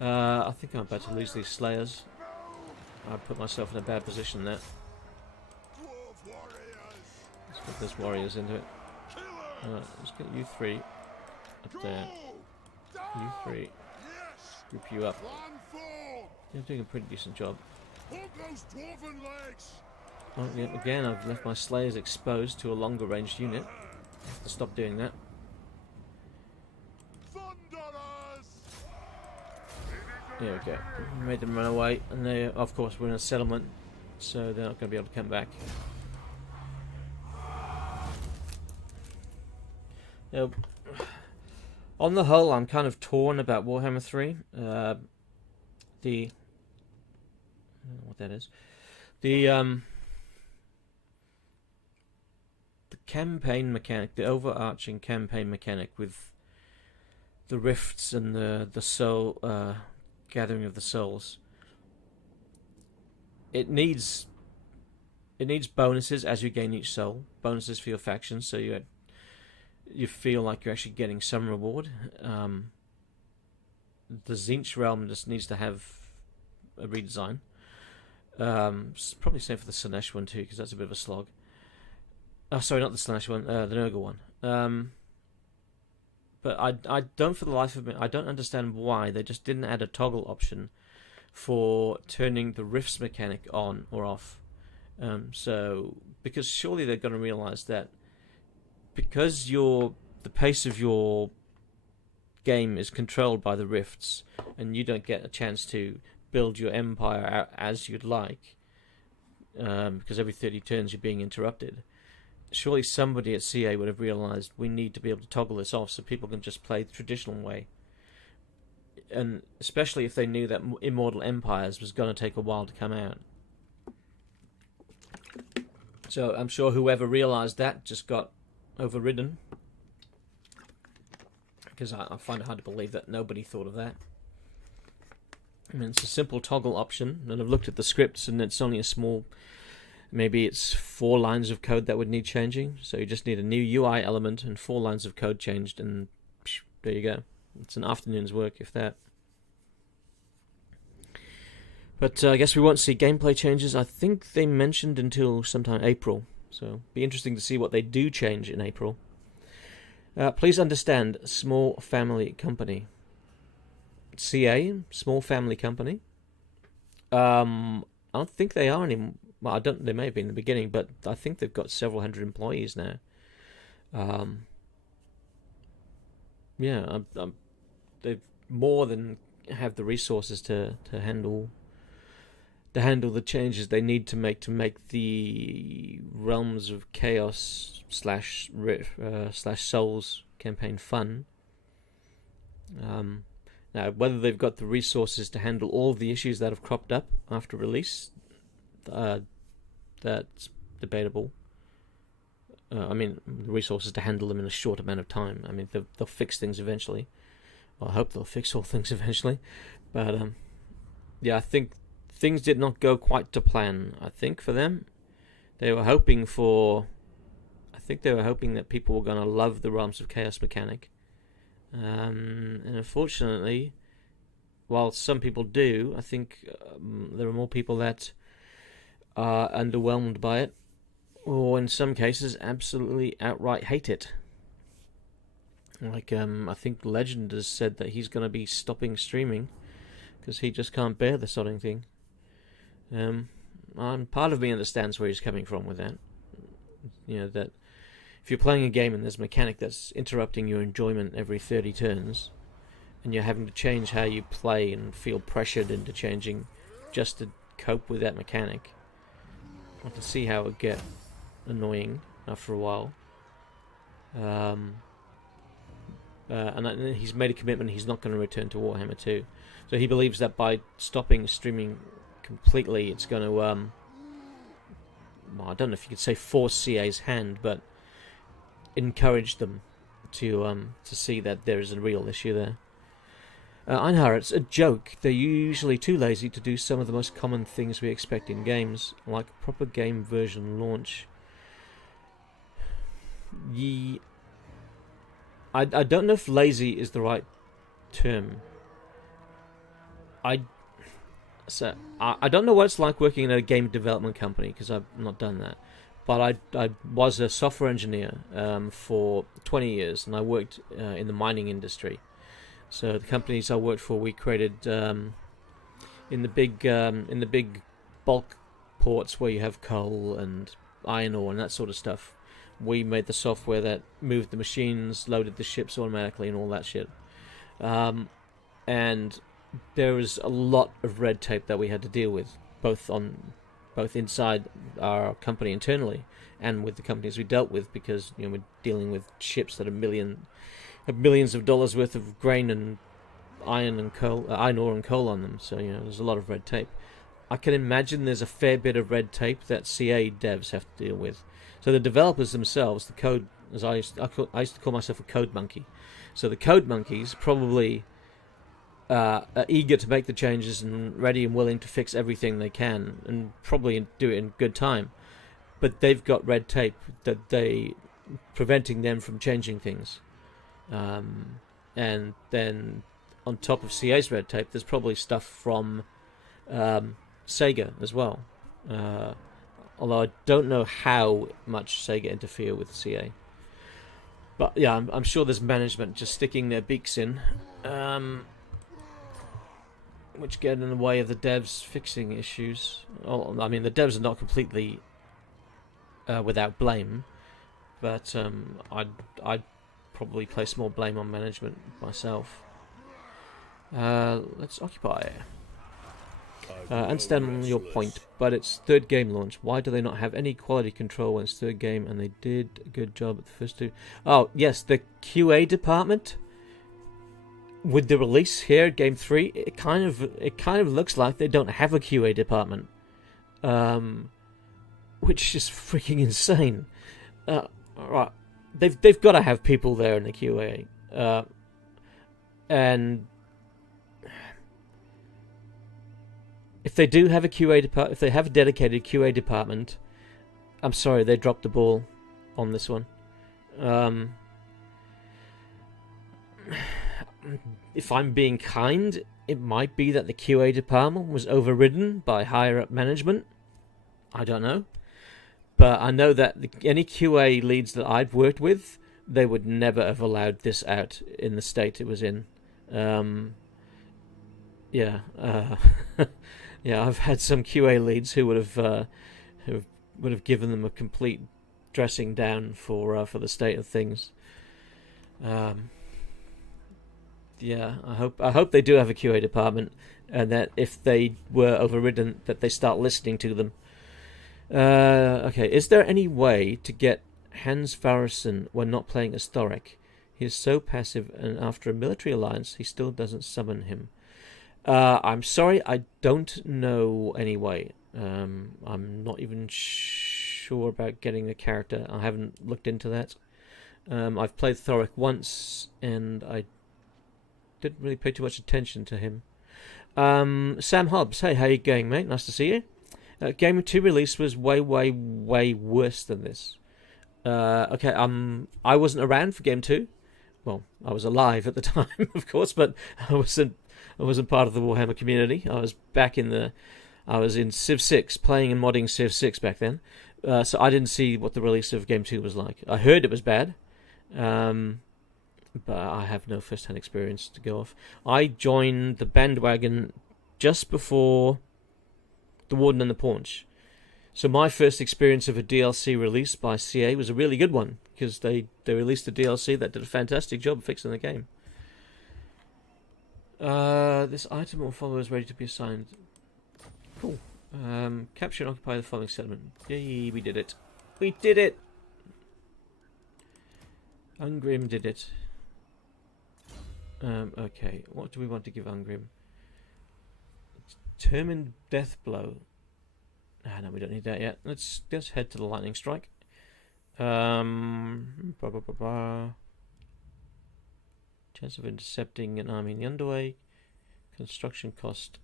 I think I'm about to lose these Slayers. I put myself in a bad position there. Let's get those warriors into it. Alright, let's get you three up there. You three. Group you up. You're doing a pretty decent job. Oh, yeah, again, I've left my Slayers exposed to a longer ranged unit. I have to stop doing that. There we go. Made them run away, and they, of course, we're in a settlement, so they're not going to be able to come back. Now, on the whole, I'm kind of torn about Warhammer 3. I don't know what that is. The campaign mechanic, the overarching campaign mechanic with the rifts and the soul gathering of the souls. It needs bonuses as you gain each soul, bonuses for your factions, so you feel like you're actually getting some reward. The Tzeentch realm just needs to have a redesign. Probably same for the Slaanesh one too, because that's a bit of a slog. Oh, sorry, not the Slaanesh one, the Nurgle one. But I don't, for the life of me, I don't understand why they just didn't add a toggle option for turning the rifts mechanic on or off. So, because surely they're going to realize that because the pace of your game is controlled by the rifts, and you don't get a chance to build your empire out as you'd like, because every 30 turns you're being interrupted. Surely somebody at CA would have realised we need to be able to toggle this off so people can just play the traditional way. And especially if they knew that Immortal Empires was going to take a while to come out. So I'm sure whoever realised that just got overridden. Because I find it hard to believe that nobody thought of that. I mean, it's a simple toggle option, and I've looked at the scripts, and it's only a small... Maybe it's 4 lines of code that would need changing. So you just need a new UI element and 4 lines of code changed, and psh, there you go. It's an afternoon's work, if that. But I guess we won't see gameplay changes. I think they mentioned until sometime April. So be interesting to see what they do change in April. Please understand, small family company. CA, small family company. I don't think they are anymore. Well, they may have been in the beginning, but I think they've got several hundred employees now. They've more than have the resources to handle the changes they need to make the Realms of Chaos slash Souls campaign fun. Now, whether they've got the resources to handle all of the issues that have cropped up after release, that's debatable. I mean, the resources to handle them in a short amount of time. I mean, they'll fix things eventually. Well, I hope they'll fix all things eventually. But, yeah, I think things did not go quite to plan, I think, for them. They were hoping that people were going to love the Realms of Chaos mechanic. And unfortunately, while some people do, I think there are more people that are underwhelmed by it, or in some cases absolutely outright hate it. Like, I think Legend has said that he's going to be stopping streaming because he just can't bear the sodding thing. And part of me understands where he's coming from with that. You know, that if you're playing a game and there's a mechanic that's interrupting your enjoyment every 30 turns, and you're having to change how you play and feel pressured into changing just to cope with that mechanic, I can see how it would get annoying after a while. And he's made a commitment he's not going to return to Warhammer 2. So he believes that by stopping streaming completely, it's going to, well, I don't know if you could say force CA's hand, but encourage them to see that there is a real issue there. Einhar, it's a joke. They're usually too lazy to do some of the most common things we expect in games, like a proper game version launch. I don't know if lazy is the right term. I don't know what it's like working in a game development company because I've not done that. But I was a software engineer for 20 years, and I worked in the mining industry. So the companies I worked for, we created in the big bulk ports where you have coal and iron ore and that sort of stuff. We made the software that moved the machines, loaded the ships automatically, and all that shit. And there was a lot of red tape that we had to deal with, both inside our company internally and with the companies we dealt with, because we're dealing with ships that have millions of dollars worth of grain and iron ore and coal on them. So there's a lot of red tape. I can imagine there's a fair bit of red tape that CA devs have to deal with. So the developers themselves, the code, as I used to call myself a code monkey. So the code monkeys probably are eager to make the changes and ready and willing to fix everything they can, and probably do it in good time. But they've got red tape preventing them from changing things. And then on top of CA's red tape, there's probably stuff from Sega as well. Although I don't know how much Sega interfere with CA. But yeah, I'm sure there's management just sticking their beaks in, which get in the way of the devs fixing issues. I mean, the devs are not completely without blame, but I'd probably place more blame on management myself. Let's occupy. Understand your point, but it's third game launch. Why do they not have any quality control when it's third game and they did a good job at the first two? Oh, yes, the QA department. With the release here, Game 3, it kind of looks like they don't have a QA department. Which is freaking insane. Right. They've got to have people there in the QA. And if they do have a QA department, if they have a dedicated QA department, I'm sorry, they dropped the ball on this one. If I'm being kind, it might be that the QA department was overridden by higher up management. I don't know. But I know that any QA leads that I've worked with, they would never have allowed this out in the state it was in. Yeah, I've had some QA leads who would have given them a complete dressing down for the state of things. Yeah, I hope they do have a QA department, and that if they were overridden, that they start listening to them. Okay, is there any way to get Hans Varison when not playing Astoric? He is so passive, and after a military alliance, he still doesn't summon him. I'm sorry, I don't know any way. I'm not even sure about getting the character. I haven't looked into that. I've played Thoric once, and I didn't really pay too much attention to him. Sam Hobbs, hey, how you going, mate? Nice to see you. Game 2 release was way, way, way worse than this. Okay, I wasn't around for Game 2. Well, I was alive at the time, of course, but I wasn't part of the Warhammer community. I was in Civ 6, playing and modding Civ 6 back then. So I didn't see what the release of Game 2 was like. I heard it was bad, but I have no first-hand experience to go off. I joined the bandwagon just before The Warden and the Paunch. So my first experience of a DLC release by CA was a really good one, because they released a DLC that did a fantastic job of fixing the game. This item or follower is ready to be assigned. Cool. Capture and occupy the following settlement. Yay, we did it. We did it! Ungrim did it. Okay, what do we want to give Ungrim? Determined death blow. No, we don't need that yet. Let's head to the lightning strike. Chance of intercepting an army in the underway. Construction cost.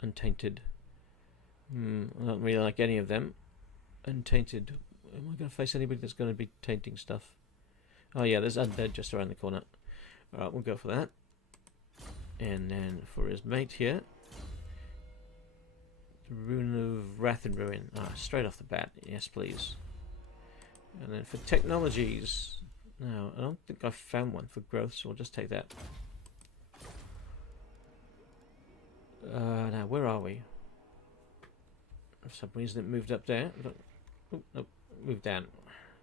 Untainted. I don't really like any of them. Untainted. Am I going to face anybody that's going to be tainting stuff? Oh yeah, there's undead just around the corner. Alright, we'll go for that. And then for his mate here, the Rune of Wrath and Ruin. Straight off the bat, yes please. And then for technologies, no, I don't think I found one for growth, so I'll just take that. Now, where are we? For some reason it moved up there. Oh, no, moved down.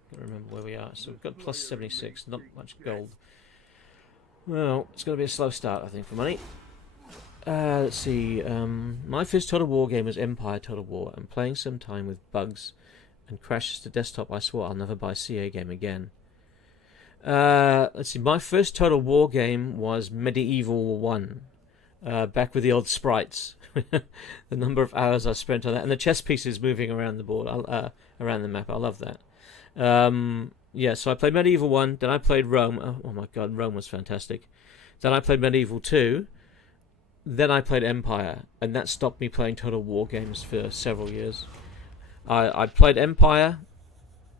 Can't remember where we are. So we've got plus 76, not much gold. Well, it's going to be a slow start, I think, for money. Let's see. My first Total War game was Empire Total War. I'm playing some time with bugs and crashes to desktop. I swore I'll never buy a CA game again. Let's see. My first Total War game was Medieval 1. Back with the old sprites. The number of hours I spent on that. And the chess pieces moving around the board, around the map. I love that. Yeah, so I played Medieval 1. Then I played Rome. Oh my god, Rome was fantastic. Then I played Medieval 2. Then I played Empire. And that stopped me playing Total War games for several years. I played Empire.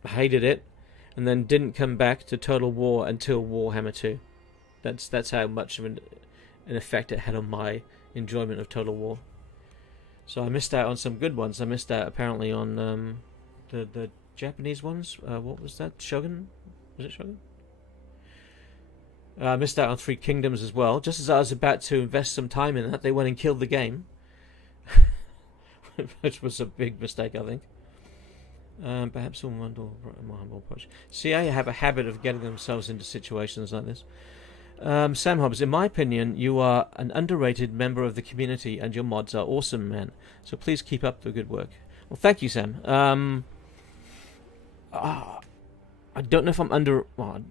Hated it. And then didn't come back to Total War until Warhammer 2. That's how much of an effect it had on my enjoyment of Total War. So I missed out on some good ones. I missed out apparently on the Japanese ones. What was that? Shogun? Was it Shogun? I missed out on Three Kingdoms as well. Just as I was about to invest some time in that, they went and killed the game. Which was a big mistake, I think. Perhaps a more humble approach. CA have a habit of getting themselves into situations like this. Sam Hobbs, in my opinion, you are an underrated member of the community and your mods are awesome, man. So please keep up the good work. Well, thank you, Sam. I don't know if I'm well,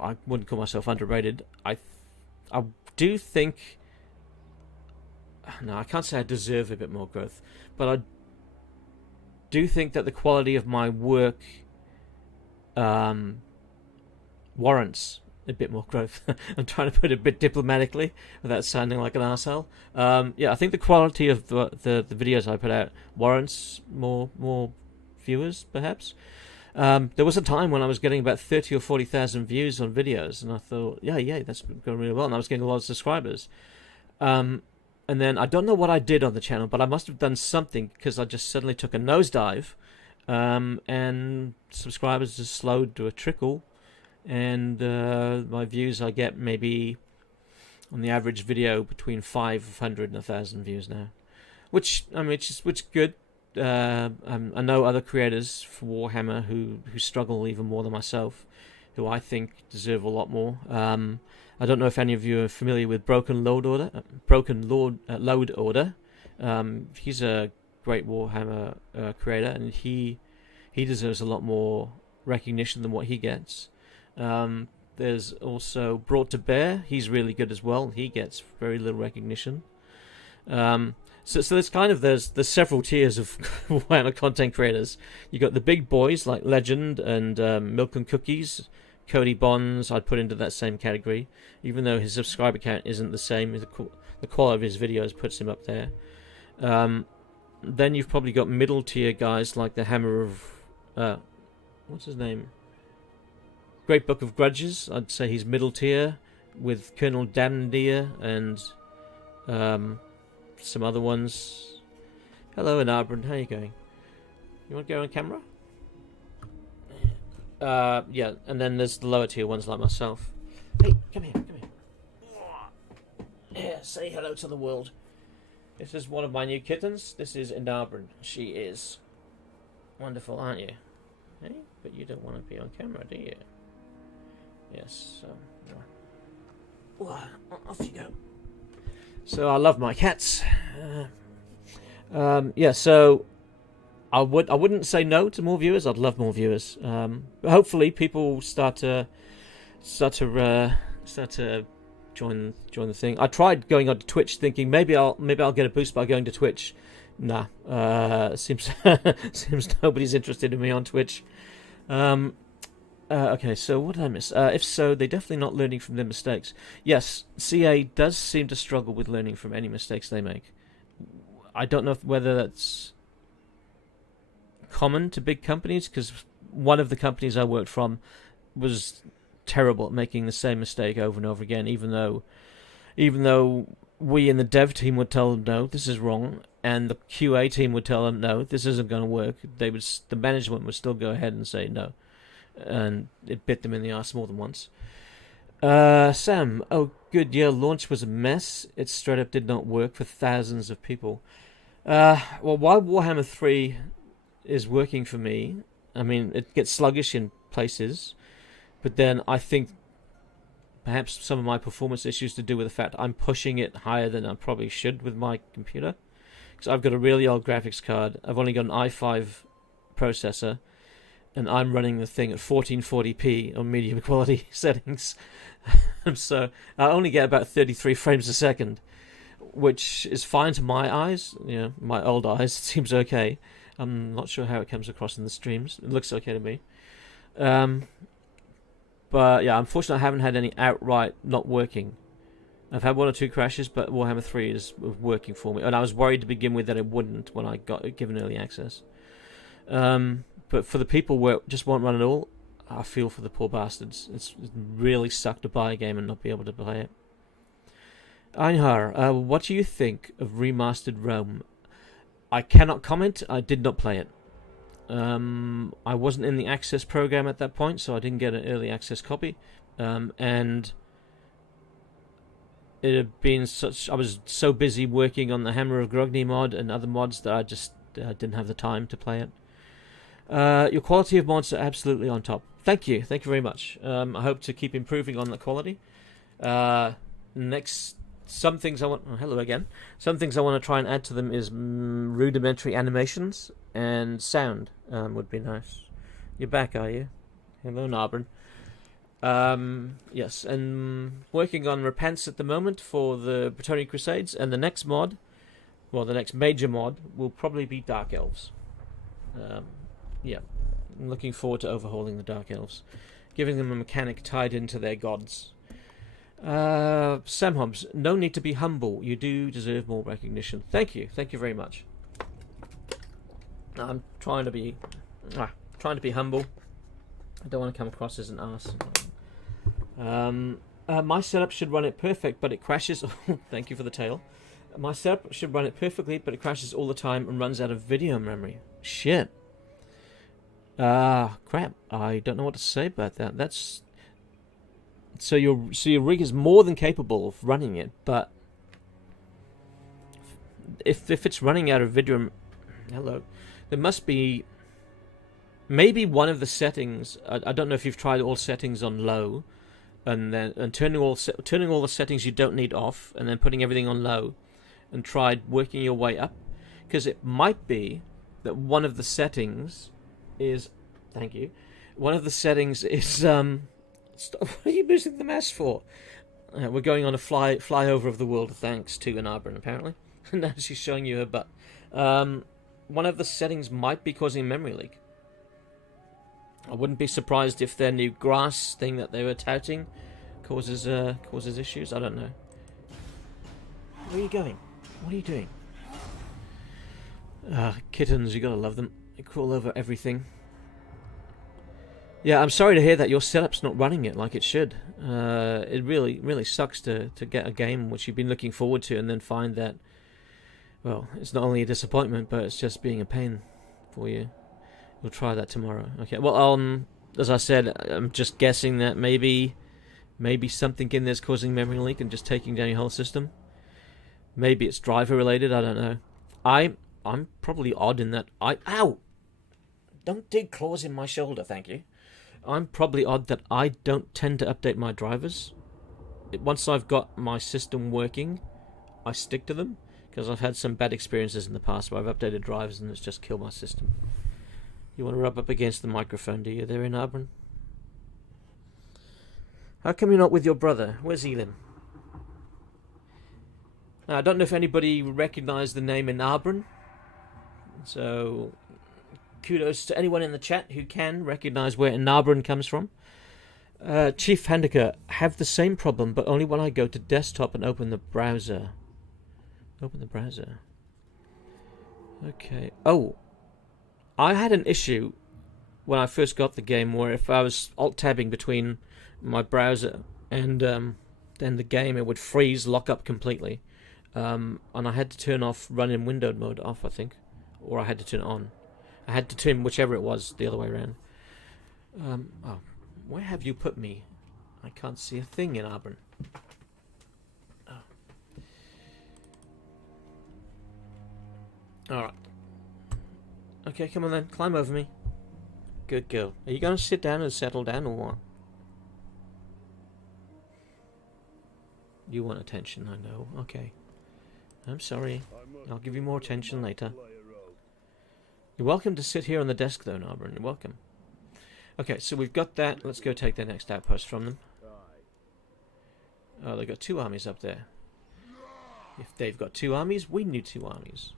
I wouldn't call myself underrated. I do think... No, I can't say I deserve a bit more growth. But I do think that the quality of my work warrants a bit more growth. I'm trying to put it a bit diplomatically without sounding like an arsehole. Yeah, I think the quality of the videos I put out warrants more viewers, perhaps. There was a time when I was getting about 30 or 40,000 views on videos, and I thought, yeah, that's going really well, and I was getting a lot of subscribers. And then I don't know what I did on the channel, but I must have done something because I just suddenly took a nosedive, and subscribers just slowed to a trickle. And my views, I get maybe on the average video between 500 and 1,000 views now, which I mean, which good. I know other creators for Warhammer who struggle even more than myself, who I think deserve a lot more. I don't know if any of you are familiar with Broken Load Order. He's a great Warhammer creator, and he deserves a lot more recognition than what he gets. There's also Brought to Bear. He's really good as well. He gets very little recognition. So there's there's several tiers of Warhammer content creators. You got the big boys like Legend and Milk and Cookies. Cody Bonds I'd put into that same category, even though his subscriber count isn't the same. The quality of his videos puts him up there. Then you've probably got middle tier guys like the Hammer of what's his name? Great Book of Grudges. I'd say he's middle tier, with Colonel Damndeer and some other ones. Hello, Anabran. How you going? You want to go on camera? Yeah, and then there's the lower tier ones like myself. Hey, come here. Yeah, say hello to the world. This is one of my new kittens. This is Inabran. She is wonderful, aren't you? Hey, but you don't want to be on camera, do you? Yes, so off you go. So I love my cats. Yeah, so I wouldn't say no to more viewers. I'd love more viewers. But hopefully people start to join the thing. I tried going on to Twitch, thinking maybe I'll get a boost by going to Twitch. Nah, seems nobody's interested in me on Twitch. Okay, so what did I miss? If so, they're definitely not learning from their mistakes. Yes, CA does seem to struggle with learning from any mistakes they make. I don't know whether that's common to big companies, because one of the companies I worked from was terrible at making the same mistake over and over again, even though we in the dev team would tell them, no, this is wrong, and the QA team would tell them, no, this isn't going to work. The management would still go ahead and say no, and it bit them in the ass more than once. Sam, oh good, yeah, launch was a mess. It straight up did not work for thousands of people. Well, why Warhammer 3 is working for me, I mean, it gets sluggish in places, but then I think perhaps some of my performance issues to do with the fact I'm pushing it higher than I probably should with my computer. Because I've got a really old graphics card. I've only got an i5 processor, and I'm running the thing at 1440p on medium quality settings. So I only get about 33 frames a second, which is fine to my eyes. You know, my old eyes, it seems okay. I'm not sure how it comes across in the streams. It looks okay to me. But yeah, unfortunately I haven't had any outright not working. I've had 1 or 2 crashes, but Warhammer 3 is working for me. And I was worried to begin with that it wouldn't when I got given early access. But for the people where it just won't run at all, I feel for the poor bastards. It's really sucked to buy a game and not be able to play it. Einhar, what do you think of remastered Rome? I cannot comment. I did not play it. I wasn't in the access program at that point, so I didn't get an early access copy. And it had been I was so busy working on the Hammer of Grungni mod and other mods that I just didn't have the time to play it. Your quality of mods are absolutely on top. Thank you very much. I hope to keep improving on the quality. Some things I want. Oh, hello again. Some things I want to try and add to them is rudimentary animations and sound. Would be nice. You're back, are you? Hello, Narbon. Yes, and working on Repents at the moment for the Bretonnian Crusades, and the next mod, well, the next major mod will probably be Dark Elves. Yeah, I'm looking forward to overhauling the Dark Elves, giving them a mechanic tied into their gods. Sam Hobbs, no need to be humble. You do deserve more recognition. Thank you very much. I'm trying to be humble. I don't want to come across as an arse. My setup should run it perfect, but it crashes. Thank you for the tail. My setup should run it perfectly, but it crashes all the time and runs out of video memory. Shit. Crap. I don't know what to say about that. That's so your rig is more than capable of running it, but if it's running out of video, hello, there must be maybe one of the settings. I don't know if you've tried all settings on low, and turning all the settings you don't need off, and then putting everything on low, and tried working your way up, because it might be that one of the settings is. Thank you. One of the settings is what are you using the mask for? We're going on a flyover of the world, thanks to Anabran, apparently. Now she's showing you her butt. One of the settings might be causing memory leak. I wouldn't be surprised if their new grass thing that they were touting causes issues. I don't know. Where are you going? What are you doing? Kittens, you gotta love them. They crawl over everything. Yeah, I'm sorry to hear that your setup's not running it like it should. It really sucks to get a game which you've been looking forward to and then find that, well, it's not only a disappointment, but it's just being a pain for you. We'll try that tomorrow. Okay, well, as I said, I'm just guessing that maybe something in there's causing memory leak and just taking down your whole system. Maybe it's driver related, I don't know. I'm probably odd in that ow! Don't dig claws in my shoulder, thank you. I'm probably odd that I don't tend to update my drivers. Once I've got my system working, I stick to them, because I've had some bad experiences in the past where I've updated drivers and it's just killed my system. You want to rub up against the microphone, do you, there in Arbon? How come you're not with your brother? Where's Elim? Now, I don't know if anybody recognised the name in Arbon, so kudos to anyone in the chat who can recognise where Narbran comes from. Chief Handicap, have the same problem, but only when I go to desktop and open the browser. Open the browser. Okay. Oh, I had an issue when I first got the game where if I was alt-tabbing between my browser and then the game, it would freeze, lock up completely. and I had to turn off run-in windowed mode off, I think, or I had to turn it on. I had to turn whichever it was the other way around. Oh, where have you put me? I can't see a thing in Auburn. Oh. Alright. Okay, come on then. Climb over me. Good girl. Are you going to sit down and settle down or what? You want attention, I know. Okay. I'm sorry. I'll give you more attention later. You're welcome to sit here on the desk though, Narborough. You're welcome. Okay, so we've got that. Let's go take the next outpost from them. Oh, they've got 2 armies up there. If they've got 2 armies, we need 2 armies.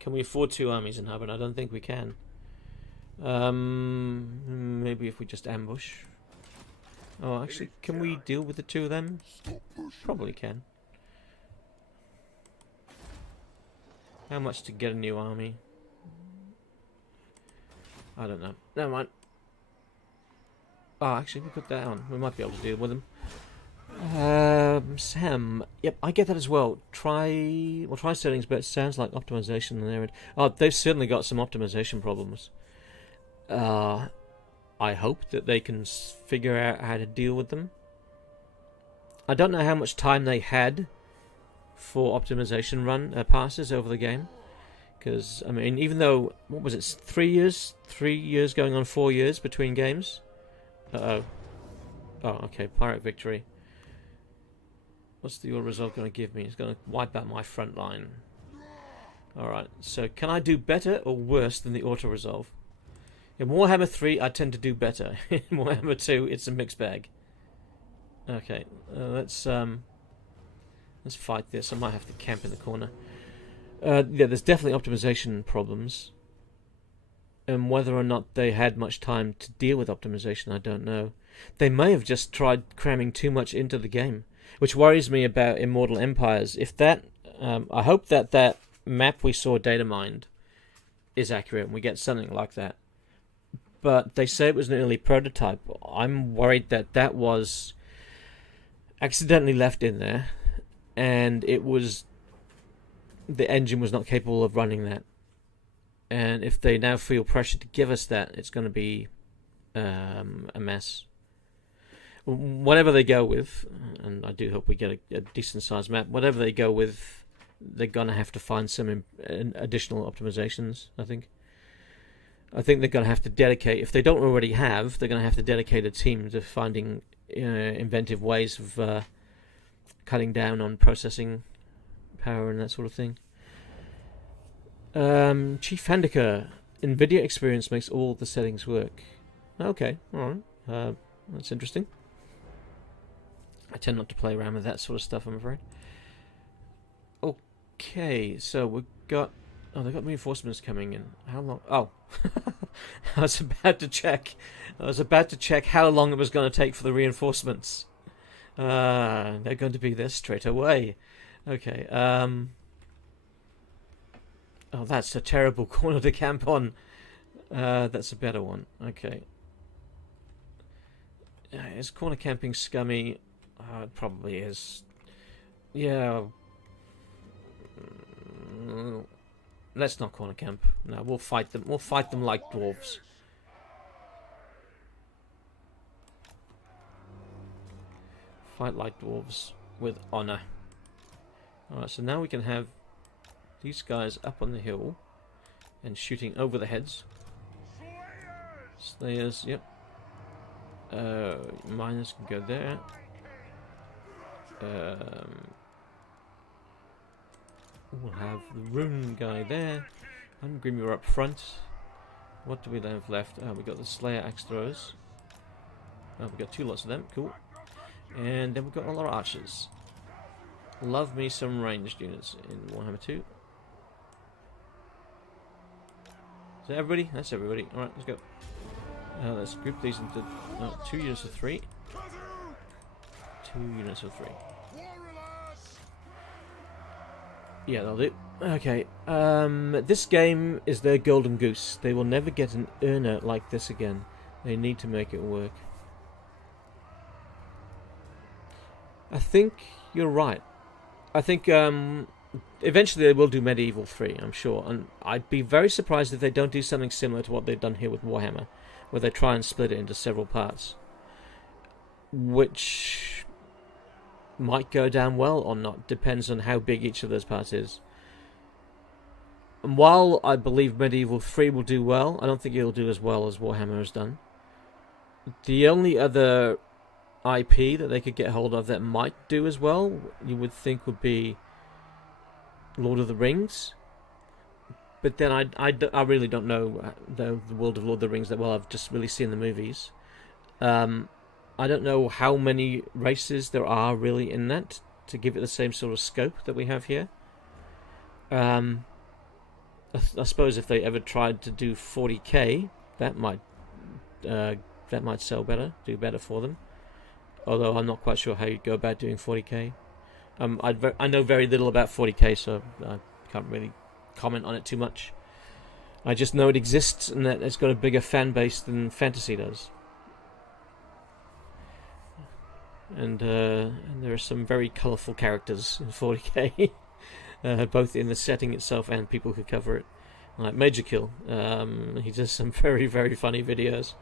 Can we afford 2 armies in Auburn? I don't think we can. Maybe if we just ambush. Oh, actually, can we deal with the 2 of them? Probably can. How much to get a new army? I don't know. Never mind. Oh, actually, we put that on. We might be able to deal with them. Sam. Yep, I get that as well. Try settings, but it sounds like optimization in there. Oh, they've certainly got some optimization problems. I hope that they can figure out how to deal with them. I don't know how much time they had for optimization run passes over the game, because I mean, even though what was it, 3 years going on 4 years between games. Oh, okay, pirate victory. What's the result going to give me? It's going to wipe out my front line. Alright, so can I do better or worse than the auto resolve? In Warhammer 3 I tend to do better. In Warhammer 2 it's a mixed bag. Okay, let's fight this. I might have to camp in the corner. Yeah, there's definitely optimization problems. And whether or not they had much time to deal with optimization, I don't know. They may have just tried cramming too much into the game, which worries me about Immortal Empires. If that, I hope that map we saw data mined is accurate and we get something like that. But they say it was an early prototype. I'm worried that that was accidentally left in there, and it was the engine was not capable of running that. And if they now feel pressure to give us that, it's going to be a mess. Whatever they go with, and I do hope we get a decent sized map, whatever they go with, they're going to have to find some additional optimizations, I think. I think they're going to have to dedicate, if they don't already have, they're going to have to dedicate a team to finding inventive ways of cutting down on processing power and that sort of thing. Chief Handicare, NVIDIA experience makes all the settings work. Okay, alright. That's interesting. I tend not to play around with that sort of stuff, I'm afraid. Okay, so we've got... Oh, they've got reinforcements coming in. How long? Oh. I was about to check. How long it was going to take for the reinforcements. They're going to be there straight away. Okay, oh, that's a terrible corner to camp on. That's a better one. Okay. Is corner camping scummy? It probably is. Yeah. Let's not corner camp. No, we'll fight them. We'll fight them like dwarves. Fight like dwarves with honor. Alright, so now we can have these guys up on the hill and shooting over the heads. Slayers, yep. Miners can go there. We'll have the rune guy there. Ungrim, you're up front. What do we have left? Oh, we got the Slayer axe throwers. Oh, we got 2 lots of them. Cool. And then we've got a lot of archers. Love me some ranged units in Warhammer 2. Is that everybody? That's everybody. Alright, let's go. Let's group these into 2 units of 3. 2 units of 3. Yeah, that'll do. Okay. This game is their golden goose. They will never get an earner like this again. They need to make it work. I think you're right. I think eventually they will do Medieval 3, I'm sure. And I'd be very surprised if they don't do something similar to what they've done here with Warhammer, where they try and split it into several parts. Which might go down well or not. Depends on how big each of those parts is. And while I believe Medieval 3 will do well, I don't think it'll do as well as Warhammer has done. The only other IP that they could get hold of that might do as well, you would think, would be Lord of the Rings. But then I really don't know the world of Lord of the Rings that well. I've just really seen the movies. I don't know how many races there are really in that to give it the same sort of scope that we have here. I suppose if they ever tried to do 40k, that might sell better, do better for them. Although I'm not quite sure how you'd go about doing 40k. I know very little about 40k, so I can't really comment on it too much. I just know it exists and that it's got a bigger fan base than fantasy does. And there are some very colourful characters in 40k, both in the setting itself and people who cover it. Like Major Kill, he does some very, very funny videos.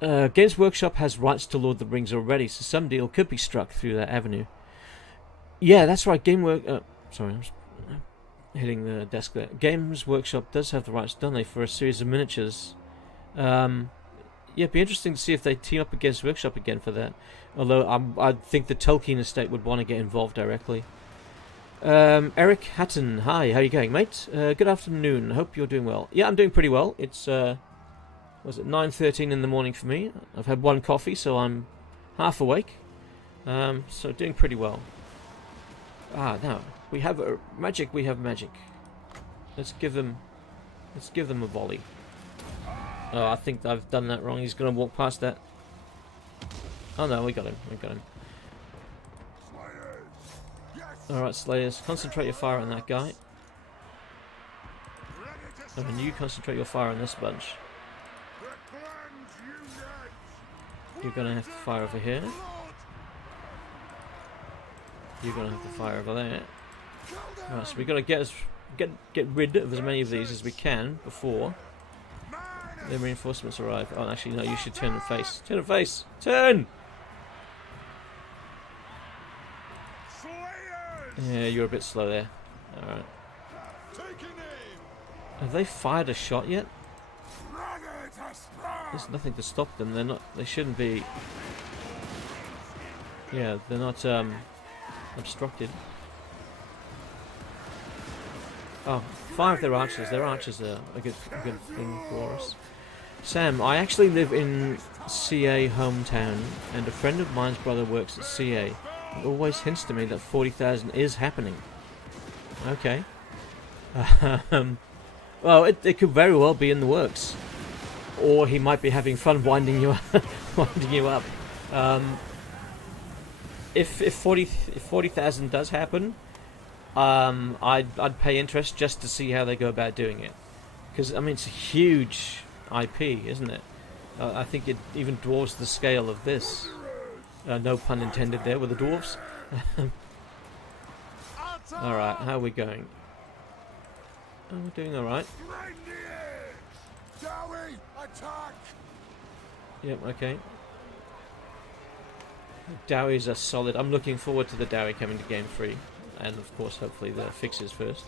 Games Workshop has rights to Lord of the Rings already, so some deal could be struck through that avenue. Yeah, that's right. Sorry, I'm hitting the desk there. Games Workshop does have the rights, don't they, for a series of miniatures? Yeah, it'd be interesting to see if they team up against Workshop again for that. Although I think the Tolkien estate would want to get involved directly. Eric Hatton, hi, how you going, mate? Good afternoon. Hope you're doing well. Yeah, I'm doing pretty well. It's 9:13 in the morning for me. I've had one coffee, so I'm half awake. So doing pretty well. Now we have magic. We have magic. Let's give them a volley. Oh, I think I've done that wrong. He's going to walk past that. Oh no, we got him. Alright, Slayers, concentrate your fire on that guy. And then you concentrate your fire on this bunch. You're going to have to fire over here. You're going to have to fire over there. Right, so we've got to get rid of as many of these as we can before the reinforcements arrive. Oh, actually, no, you should turn and face. Turn and face! Turn! Yeah, you're a bit slow there. Alright. Have they fired a shot yet? There's nothing to stop them. They shouldn't be... Yeah, they're not obstructed. Oh, fire if they're archers. Their archers are a good thing for us. Sam, I actually live in CA hometown, and a friend of mine's brother works at CA. It always hints to me that 40,000 is happening. Okay. Well, it could very well be in the works. Or he might be having fun winding you up. If 40,000 does happen, I'd pay interest just to see how they go about doing it. Because, I mean, it's a huge IP, isn't it? I think it even dwarfs the scale of this. No pun intended there with the dwarves. Alright, how are we going? Oh, we're doing alright. Yep, okay. Dowies are solid. I'm looking forward to the Dowie coming to Game 3. And of course, hopefully the fixes first.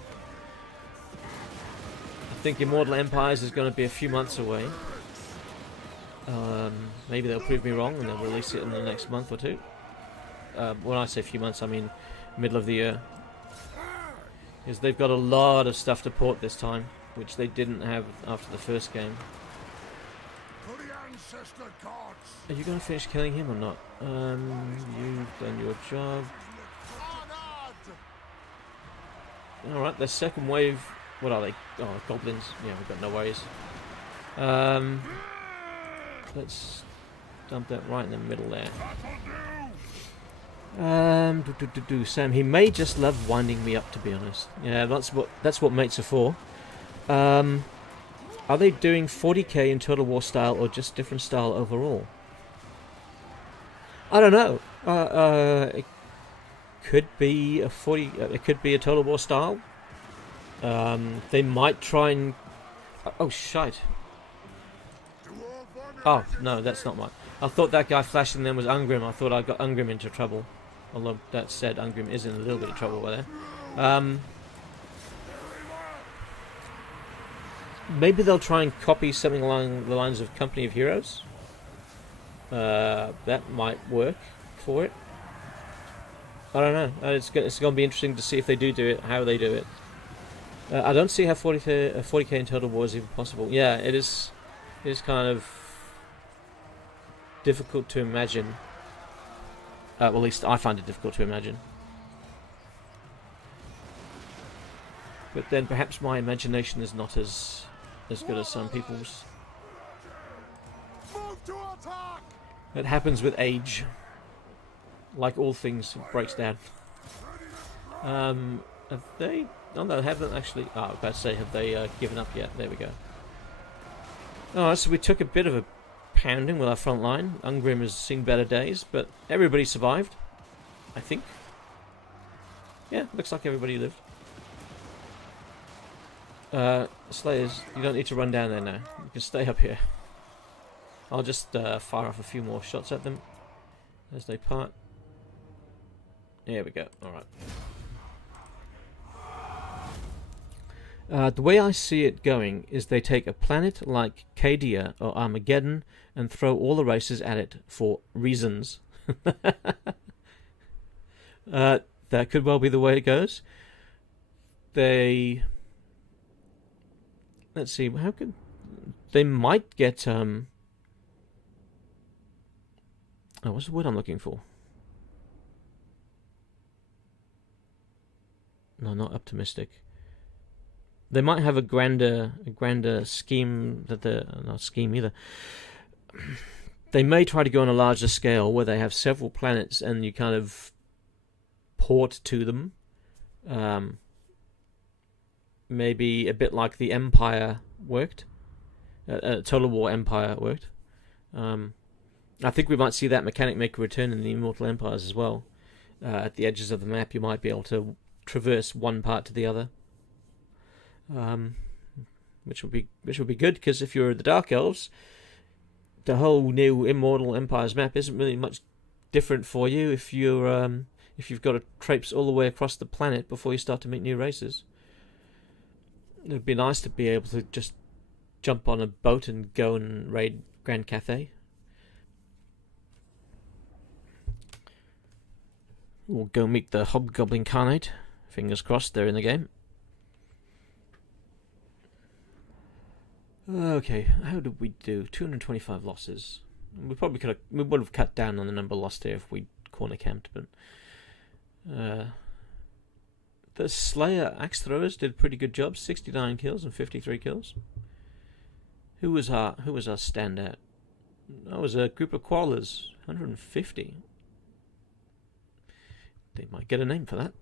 I think Immortal Empires is going to be a few months away. Maybe they'll prove me wrong and they'll release it in the next month or two. When I say a few months, I mean middle of the year. Because they've got a lot of stuff to port this time, which they didn't have after the first game. Are you going to finish killing him or not? You've done your job. Alright, the second wave... What are they? Oh, goblins. Yeah, we've got no worries. Let's dump that right in the middle there. Sam, he may just love winding me up, to be honest. Yeah, that's what mates are for. Are they doing 40k in Total War style or just different style overall? I don't know. could be a 40. It could be a Total War style. They might try and. Oh shite! Oh no, that's not mine. I thought that guy flashing them was Ungrim. I thought I got Ungrim into trouble. Although that said, Ungrim is in a little bit of trouble with there. Maybe they'll try and copy something along the lines of Company of Heroes. That might work for it. I don't know. It's going to be interesting to see if they do it, how they do it. I don't see how 40k in Total War is even possible. Yeah, it is kind of difficult to imagine. Well, at least I find it difficult to imagine. But then perhaps my imagination is not as good as some people's. It happens with age. Like all things, it breaks down. Have they? Oh no, they haven't actually. Oh, I was about to say, have they given up yet? There we go. Alright, so we took a bit of a pounding with our front line. Ungrim has seen better days, but everybody survived. I think. Yeah, looks like everybody lived. Slayers, you don't need to run down there now. You can stay up here. I'll just fire off a few more shots at them as they part. There we go. Alright. The way I see it going is they take a planet like Cadia or Armageddon and throw all the races at it for reasons. That could well be the way it goes. Let's see, how could... They might get... Oh, what's the word I'm looking for? No, not optimistic. They might have a grander scheme that they're not scheme either. They may try to go on a larger scale where they have several planets and you kind of port to them. Maybe a bit like the Empire worked. Total War Empire worked. I think we might see that mechanic make a return in the Immortal Empires as well. At the edges of the map, you might be able to traverse one part to the other. Which would be good, because if you're the Dark Elves, the whole new Immortal Empires map isn't really much different for you if you've got to traipse all the way across the planet before you start to meet new races. It would be nice to be able to just jump on a boat and go and raid Grand Cathay. We'll go meet the Hobgoblin Carnate. Fingers crossed they're in the game. Okay, how did we do? 225 losses. We would have cut down on the number lost here if we corner camped, but the Slayer axe throwers did a pretty good job. 69 kills and 53 kills. Who was our standout? That was a group of Quarrelers. 150. They might get a name for that.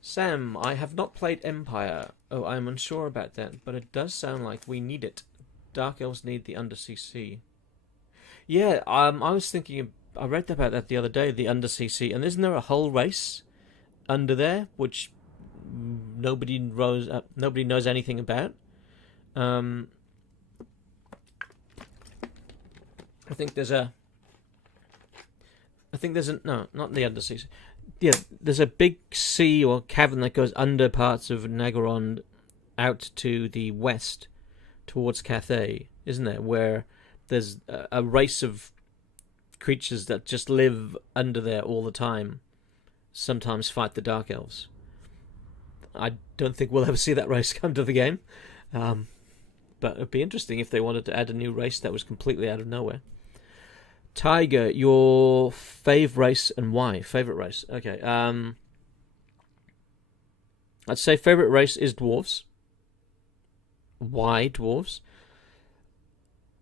Sam, I have not played Empire. Oh, I'm unsure about that, but it does sound like we need it. Dark Elves need the Undersea Sea. Yeah, I was thinking... I read about that the other day, the Undersea Sea, and isn't there a whole race under there, which nobody knows anything about? I think there's a... No, not the Undersea Sea. Yeah, there's a big sea or cavern that goes under parts of Nagaron out to the west towards Cathay, isn't there? Where there's a race of creatures that just live under there all the time, sometimes fight the Dark Elves. I don't think we'll ever see that race come to the game, but it'd be interesting if they wanted to add a new race that was completely out of nowhere. Tiger, your fave race and why? Favorite race. Okay. I'd say favorite race is Dwarfs. Why Dwarfs?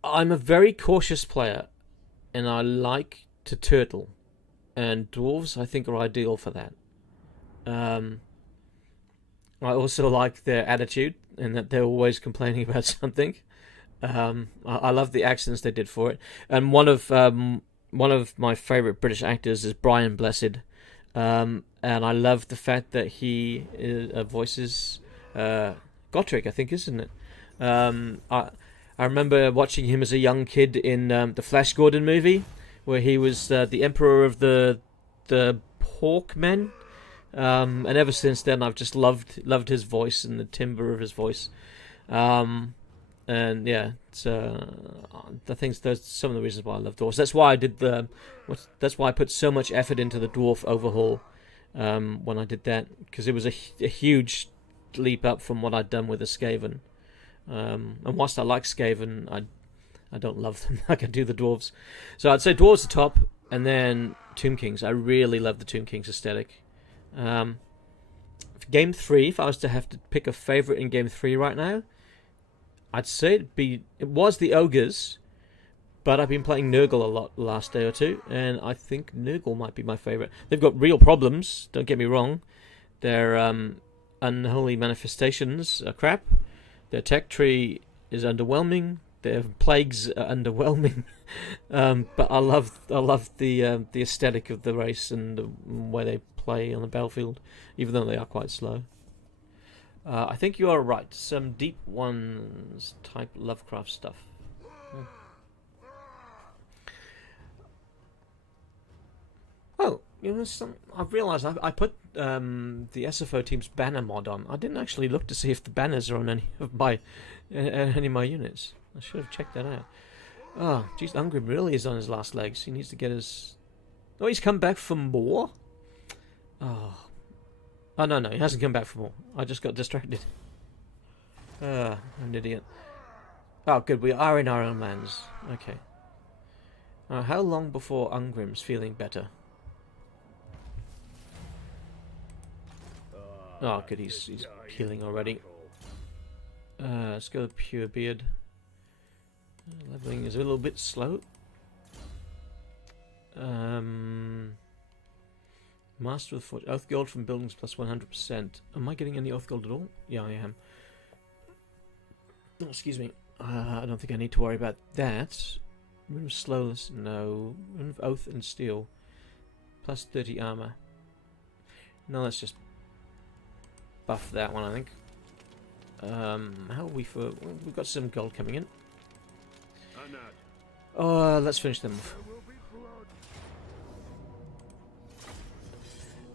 I'm a very cautious player, and I like to turtle, and Dwarves I think are ideal for that. I also like their attitude, and that they're always complaining about something. I love the accents they did for it, and one of one of my favourite British actors is Brian Blessed, and I love the fact that he voices Gotrek, I think, isn't it? I remember watching him as a young kid in the Flash Gordon movie, where he was the Emperor of the Hawkmen, and ever since then I've just loved his voice and the timbre of his voice. And yeah, it's I think there's some of the reasons why I love dwarves. That's why I did that's why I put so much effort into the dwarf overhaul when I did that, because it was a huge leap up from what I'd done with the Skaven. And whilst I like Skaven, I don't love them like I do the dwarves. So I'd say dwarves are top, and then Tomb Kings. I really love the Tomb Kings aesthetic. Game 3, if I was to have to pick a favourite in Game 3 right now, I'd say it was the Ogres, but I've been playing Nurgle a lot the last day or two, and I think Nurgle might be my favourite. They've got real problems, don't get me wrong. Their unholy manifestations are crap. Their tech tree is underwhelming. Their plagues are underwhelming. But I love the aesthetic of the race and the way they play on the battlefield, even though they are quite slow. I think you are right. Some Deep Ones type Lovecraft stuff. Oh, you know, I've realised I put the SFO team's banner mod on. I didn't actually look to see if the banners are on any of my units. I should have checked that out. Oh, geez, Ungrim really is on his last legs. He needs to get his... Oh, he's come back for more? Oh, no, he hasn't come back for more. I just got distracted. I'm an idiot. Oh, good, we are in our own lands. Okay. How long before Ungrim's feeling better? Oh, good, he's healing already. Let's go to Pure Beard. Leveling is a little bit slow. Master of the Forge. Oath Gold from buildings plus 100%. Am I getting any Oath Gold at all? Yeah, I am. Oh, excuse me. I don't think I need to worry about that. Rune of Slowness, no. Rune of Oath and Steel. Plus 30 armor. No, let's just buff that one, I think. How are we for... We've got some gold coming in. Let's finish them off.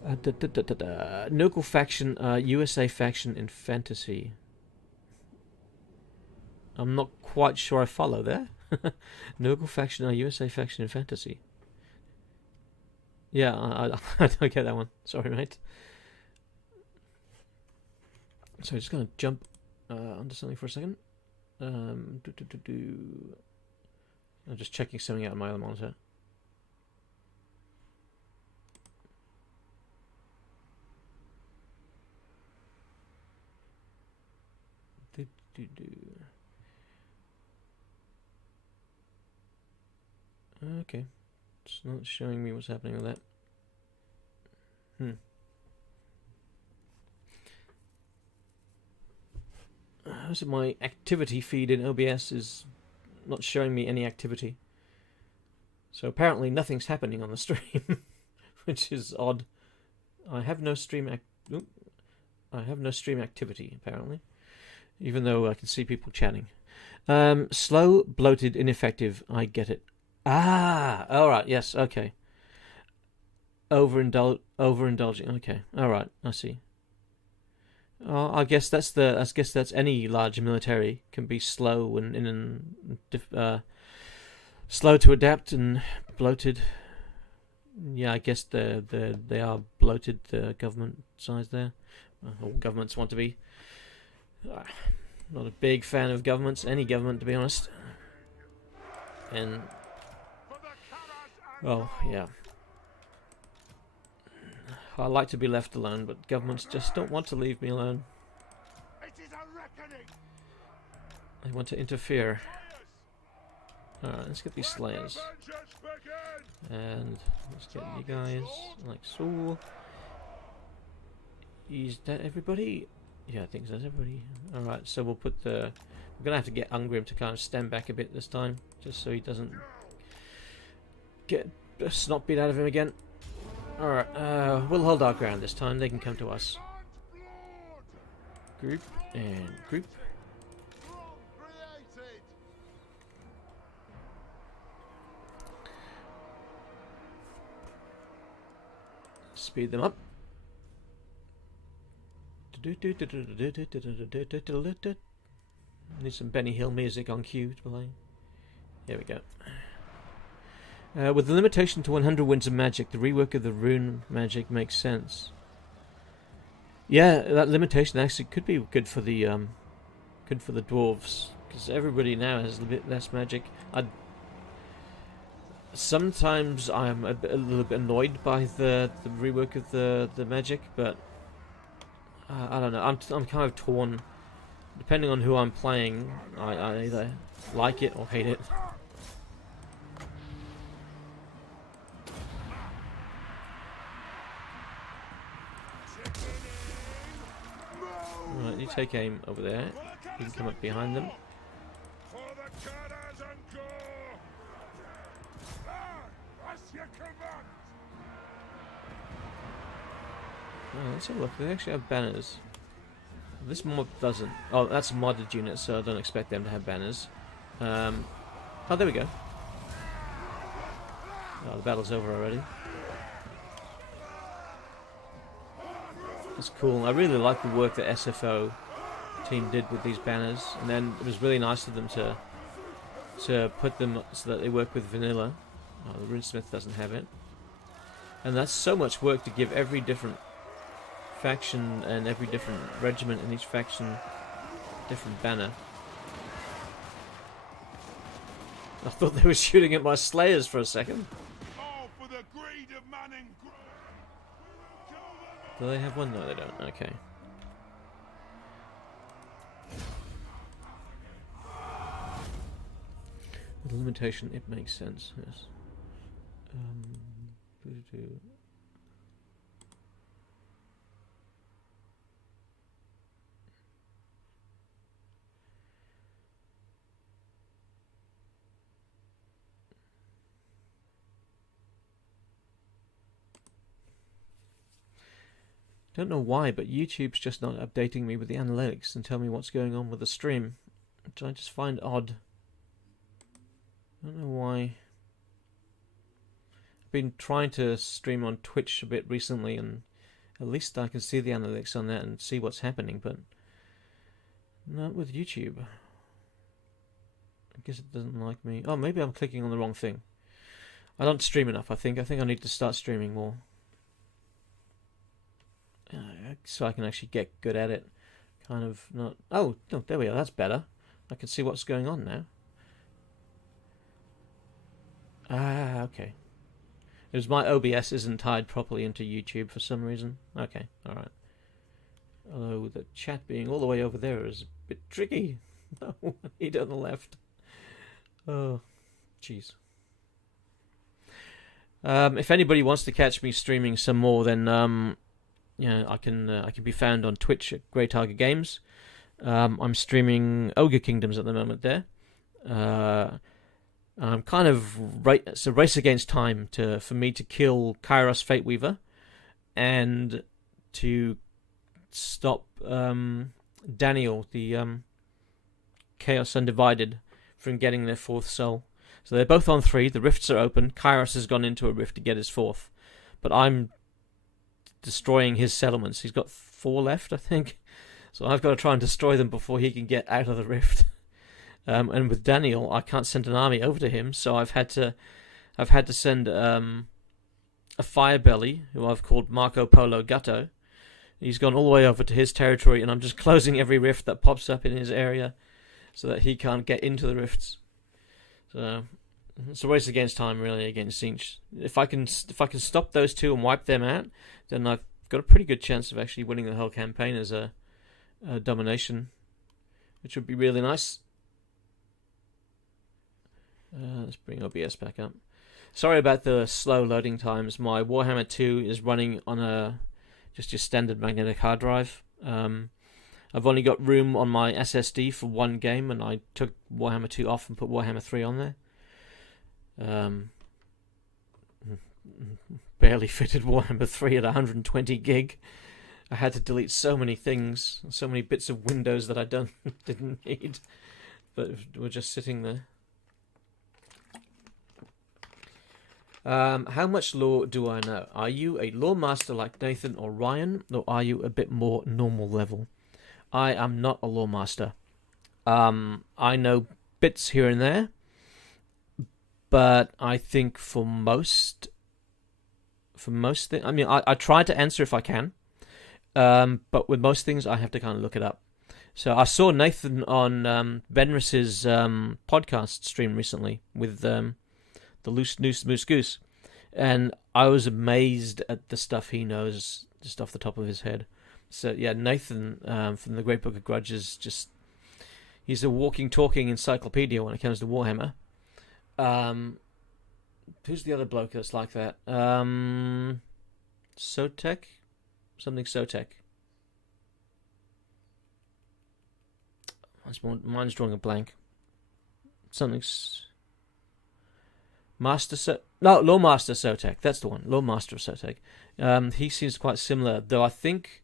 Nurgle faction, USA faction in fantasy. I'm not quite sure I follow there. Nurgle faction, USA faction in fantasy. Yeah, I don't get that one. Sorry, mate. So I'm just going to jump onto something for a second. I'm just checking something out on my other monitor. Okay, it's not showing me what's happening with that. So my activity feed in OBS is not showing me any activity. So apparently nothing's happening on the stream, which is odd. I have no stream activity apparently, even though I can see people chatting. Slow, bloated, ineffective. I get it. Ah, all right. Yes. Okay. Overindulging. Okay. All right. I see. I guess that's any large military can be slow and slow to adapt and bloated. Yeah, I guess they are bloated. The government size there. All governments want to be. Not a big fan of governments. Any government, to be honest. And oh yeah. I like to be left alone, but governments just don't want to leave me alone. They want to interfere. Alright, let's get these Slayers. And let's get you guys, like so. Is that everybody? Yeah, I think that's everybody. Alright, so we'll put the... We're going to have to get Ungrim to kind of stand back a bit this time, just so he doesn't get a snot beat out of him again. Alright, we'll hold our ground this time. They can come to us. Group and group. Speed them up. Need some Benny Hill music on cue to play. Here we go. With the limitation to 100 winds of magic, the rework of the rune magic makes sense. Yeah, that limitation actually could be good for the dwarves, because everybody now has a bit less magic. Sometimes I'm a little bit annoyed by the rework of the magic, but I don't know. I'm kind of torn. Depending on who I'm playing, I either like it or hate it. Right, you take aim over there. You can come up behind them. Oh, let's have a look. They actually have banners. This mob doesn't. Oh, that's a modded unit, so I don't expect them to have banners. Oh, there we go. Oh, the battle's over already. That's cool. I really like the work that SFO team did with these banners, and then it was really nice of them to put them so that they work with vanilla. Oh, the Runesmith doesn't have it, and that's so much work to give every different faction and every different regiment in each faction different banner. I thought they were shooting at my slayers for a second. Do they have one? No, they don't. Okay. With the limitation, it makes sense. Yes. Don't know why, but YouTube's just not updating me with the analytics and tell me what's going on with the stream, which I just find odd. I don't know why. I've been trying to stream on Twitch a bit recently, and at least I can see the analytics on that and see what's happening, but not with YouTube. I guess it doesn't like me. Oh, maybe I'm clicking on the wrong thing. I don't stream enough, I think. I think I need to start streaming more. So I can actually get good at it. Kind of not... Oh, no, there we are. That's better. I can see what's going on now. Ah, okay. It was my OBS isn't tied properly into YouTube for some reason. Okay, alright. Although the chat being all the way over there is a bit tricky. No, need on the left. Oh, jeez. If anybody wants to catch me streaming some more, then... yeah, I can be found on Twitch at Grey Tiger Games. I'm streaming Ogre Kingdoms at the moment there. I'm kind of it's a race against time for me to kill Kairos Fateweaver and to stop Daniel, the Chaos Undivided, from getting their 4th soul. So they're both on 3. The rifts are open. Kairos has gone into a rift to get his 4th, but I'm destroying his settlements. He's got 4 left, I think. So I've got to try and destroy them before he can get out of the rift. And with Daniel, I can't send an army over to him, so I've had to send a Firebelly, who I've called Marco Polo Gatto. He's gone all the way over to his territory, and I'm just closing every rift that pops up in his area, so that he can't get into the rifts. So it's a race against time, really, against Sinch. If I can stop those 2 and wipe them out, then I've got a pretty good chance of actually winning the whole campaign as a domination, which would be really nice. Let's bring OBS back up. Sorry about the slow loading times. My Warhammer 2 is running on just your standard magnetic hard drive. I've only got room on my SSD for 1 game, and I took Warhammer 2 off and put Warhammer 3 on there. barely fitted Warhammer 3 at 120 gig. I had to delete so many things, so many bits of Windows that I didn't need, but were just sitting there. How much lore do I know? Are you a lore master like Nathan or Ryan, or are you a bit more normal level? I am not a lore master. I know bits here and there, but I think for most things, I mean, I try to answer if I can, but with most things, I have to kind of look it up. So I saw Nathan on Benris's podcast stream recently with the Loose Noose Moose Goose, and I was amazed at the stuff he knows just off the top of his head. So yeah, Nathan from the Great Book of Grudges, he's a walking, talking encyclopedia when it comes to Warhammer. Who's the other bloke that's like that? Sotek? Something Sotek. Mine's drawing a blank. Something's... Lore Master Sotek. That's the one. Lore Master of Sotek. He seems quite similar, though I think,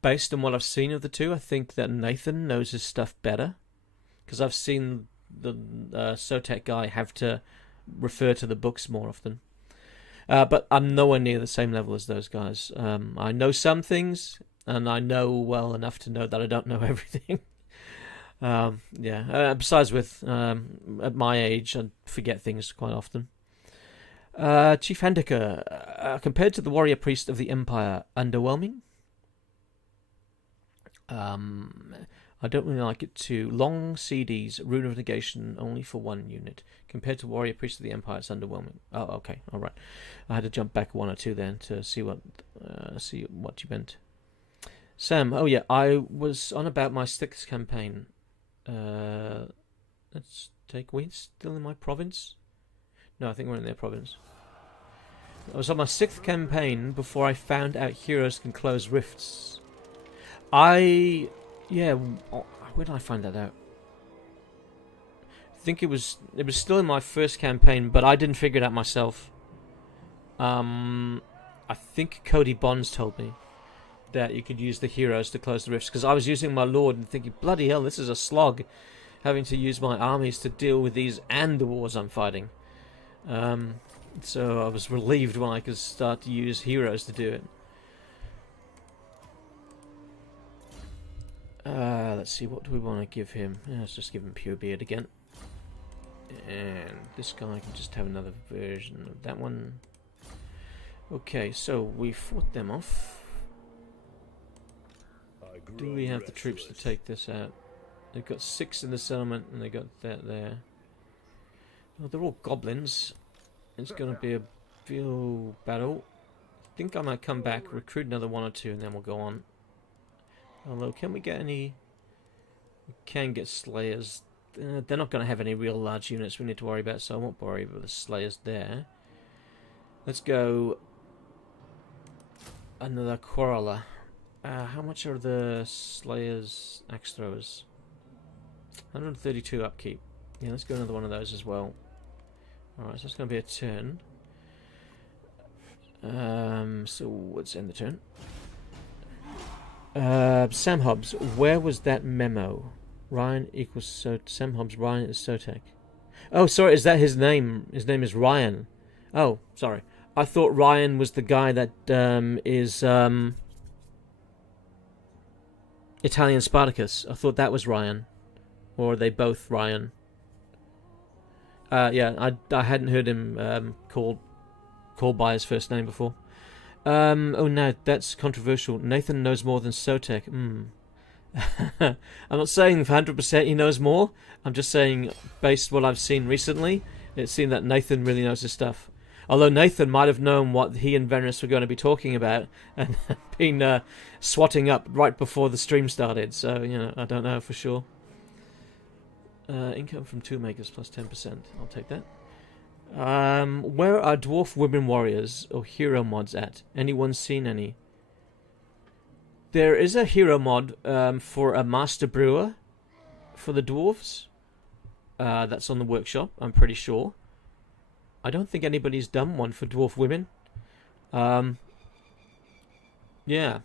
based on what I've seen of the two, I think that Nathan knows his stuff better. Because I've seen the Sotek guy have to refer to the books more often. But I'm nowhere near the same level as those guys. I know some things, and I know well enough to know that I don't know everything. Besides, at my age, I forget things quite often. Chief Handicke, compared to the warrior priest of the Empire, underwhelming? I don't really like it too. Long CDs, Rune of Negation, only for one unit. Compared to Warrior Priest of the Empire, it's underwhelming. Oh, okay, all right. I had to jump back one or two then to see what you meant. Sam, oh yeah, I was on about my 6th campaign. Let's take... Wait, still in my province? No, I think we're in their province. I was on my 6th campaign before I found out heroes can close rifts. Yeah, where did I find that out? I think it was still in my first campaign, but I didn't figure it out myself. I think Cody Bonds told me that you could use the heroes to close the rifts, because I was using my lord and thinking, bloody hell, this is a slog, having to use my armies to deal with these and the wars I'm fighting. So I was relieved when I could start to use heroes to do it. Let's see, what do we want to give him? Let's just give him Pure Beard again. And this guy can just have another version of that one. Okay, so we fought them off. Do we have the troops to take this out? They've got 6 in the settlement, and they got that there. Well, they're all goblins. It's going to be a real battle. I think I might come back, recruit another 1 or 2, and then we'll go on. Although, can we get any... We can get Slayers. They're not going to have any real large units we need to worry about, so I won't worry about the Slayers there. Let's go... Another Quarreler. How much are the Slayers axe throwers? 132 upkeep. Yeah, let's go another one of those as well. Alright, so it's going to be a turn. So let's end the turn. Sam Hobbs, where was that memo? Ryan equals Sam Hobbs, Ryan is Sotek. Oh, sorry, is that his name? His name is Ryan. Oh, sorry. I thought Ryan was the guy that is Italian Spartacus. I thought that was Ryan. Or are they both Ryan? Yeah, I hadn't heard him called by his first name before. Oh no, that's controversial. Nathan knows more than Sotek. I'm not saying 100% he knows more. I'm just saying, based on what I've seen recently, it seemed that Nathan really knows his stuff. Although Nathan might have known what he and Venris were going to be talking about and been swatting up right before the stream started. So, you know, I don't know for sure. Income from toolmakers plus 10%. I'll take that. Where are dwarf women warriors or hero mods at? Anyone seen any? There is a hero mod for a master brewer for the dwarves. That's on the workshop, I'm pretty sure. I don't think anybody's done one for dwarf women. Yeah.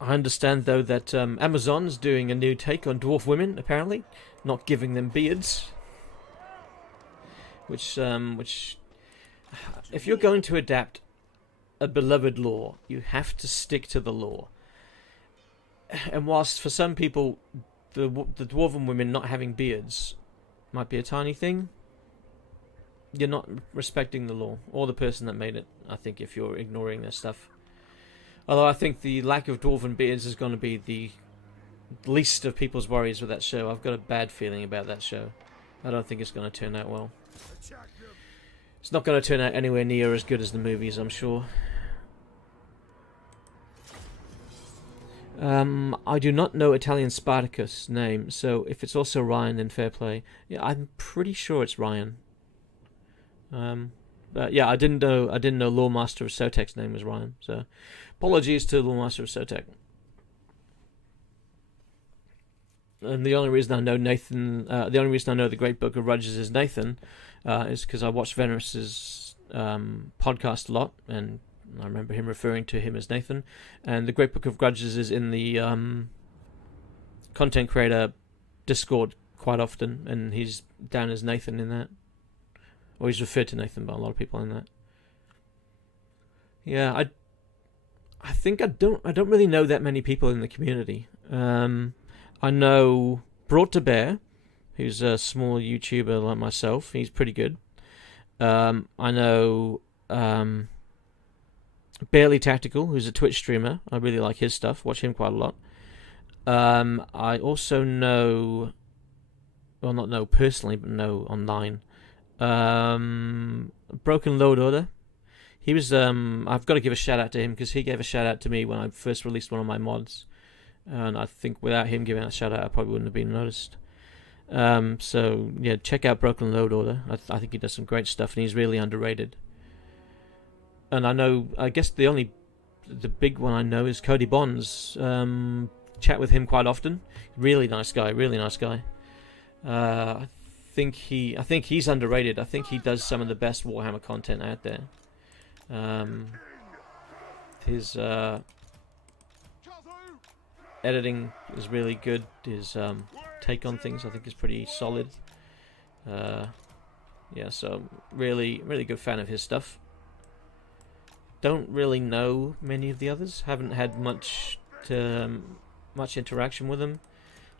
I understand, though, that Amazon's doing a new take on dwarf women, apparently. Not giving them beards. Which, if you're going to adapt a beloved lore, you have to stick to the lore. And whilst for some people, the dwarven women not having beards might be a tiny thing, you're not respecting the lore, or the person that made it, I think, if you're ignoring their stuff. Although I think the lack of dwarven beards is going to be the least of people's worries with that show. I've got a bad feeling about that show. I don't think it's going to turn out well. It's not going to turn out anywhere near as good as the movies, I'm sure. I do not know Italian Spartacus' name, so if it's also Ryan, then fair play. Yeah, I'm pretty sure it's Ryan. But yeah, I didn't know Lawmaster of Sotek's name was Ryan, so apologies to Lawmaster of Sotek. And the only reason I know the Great Book of Grudges is Nathan, is because I watched Veneris's podcast a lot, and I remember him referring to him as Nathan. And the Great Book of Grudges is in the content creator Discord quite often, and he's down as Nathan in that. Or he's referred to Nathan by a lot of people in that. Yeah, I think I don't really know that many people in the community. I know Brought to Bear, who's a small YouTuber like myself. He's pretty good. I know Barely Tactical, who's a Twitch streamer. I really like his stuff. Watch him quite a lot. I also know, well, not know personally, but know online. Broken Load Order. He was, I've got to give a shout out to him because he gave a shout out to me when I first released one of my mods. And I think without him giving a shout out, I probably wouldn't have been noticed. So yeah, check out Broken Load Order. I think he does some great stuff, and he's really underrated. And I guess the big one I know is Cody Bonds. Chat with him quite often. Really nice guy. I think he's underrated. I think he does some of the best Warhammer content out there. His editing is really good. His take on things, I think, is pretty solid. Yeah, so really good fan of his stuff. Don't really know many of the others. Haven't had much interaction with them.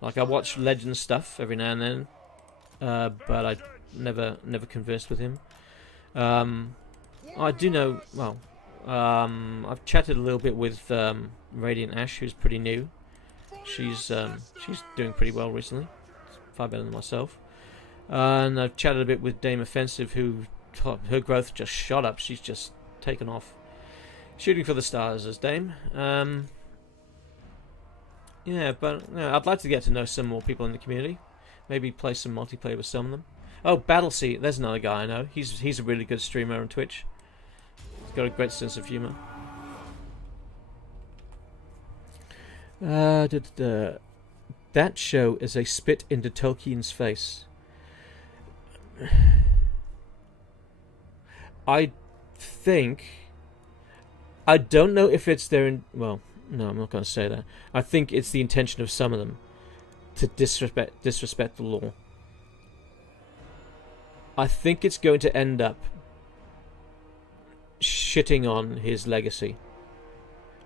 Like, I watch Legends stuff every now and then, but I never conversed with him. I do know. Well, I've chatted a little bit with Radiant Ash, who's pretty new. She's doing pretty well recently, far better than myself. And I've chatted a bit with Dame Offensive, who her growth just shot up. She's just taken off, shooting for the stars as Dame. Yeah, but I'd like to get to know some more people in the community. Maybe play some multiplayer with some of them. Oh, Battleseat, there's another guy I know. He's a really good streamer on Twitch. He's got a great sense of humour. That show is a spit into Tolkien's face. I don't know if it's their... Well, no, I'm not going to say that. I think it's the intention of some of them to disrespect the law. I think it's going to end up shitting on his legacy.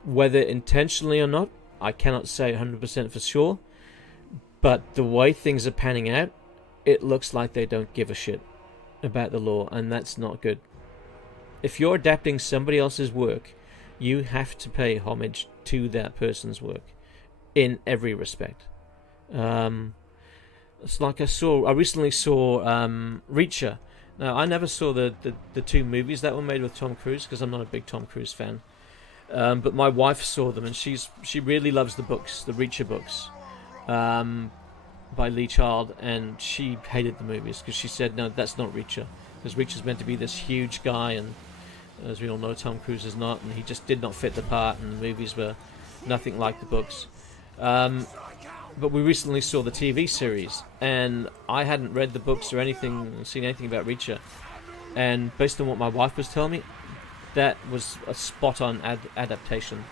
Whether intentionally or not, I cannot say 100% for sure. But the way things are panning out, it looks like they don't give a shit about the law, and that's not good. If you're adapting somebody else's work, you have to pay homage to that person's work in every respect. It's like I recently saw Reacher. Now, I never saw the two movies that were made with Tom Cruise because I'm not a big Tom Cruise fan. But my wife saw them, and she really loves the books, the Reacher books, by Lee Child, and she hated the movies because she said, no, that's not Reacher, because Reacher's meant to be this huge guy, and as we all know, Tom Cruise is not, and he just did not fit the part, and the movies were nothing like the books. but we recently saw the TV series, and I hadn't read the books or seen anything about Reacher. And based on what my wife was telling me, that was a spot-on adaptation.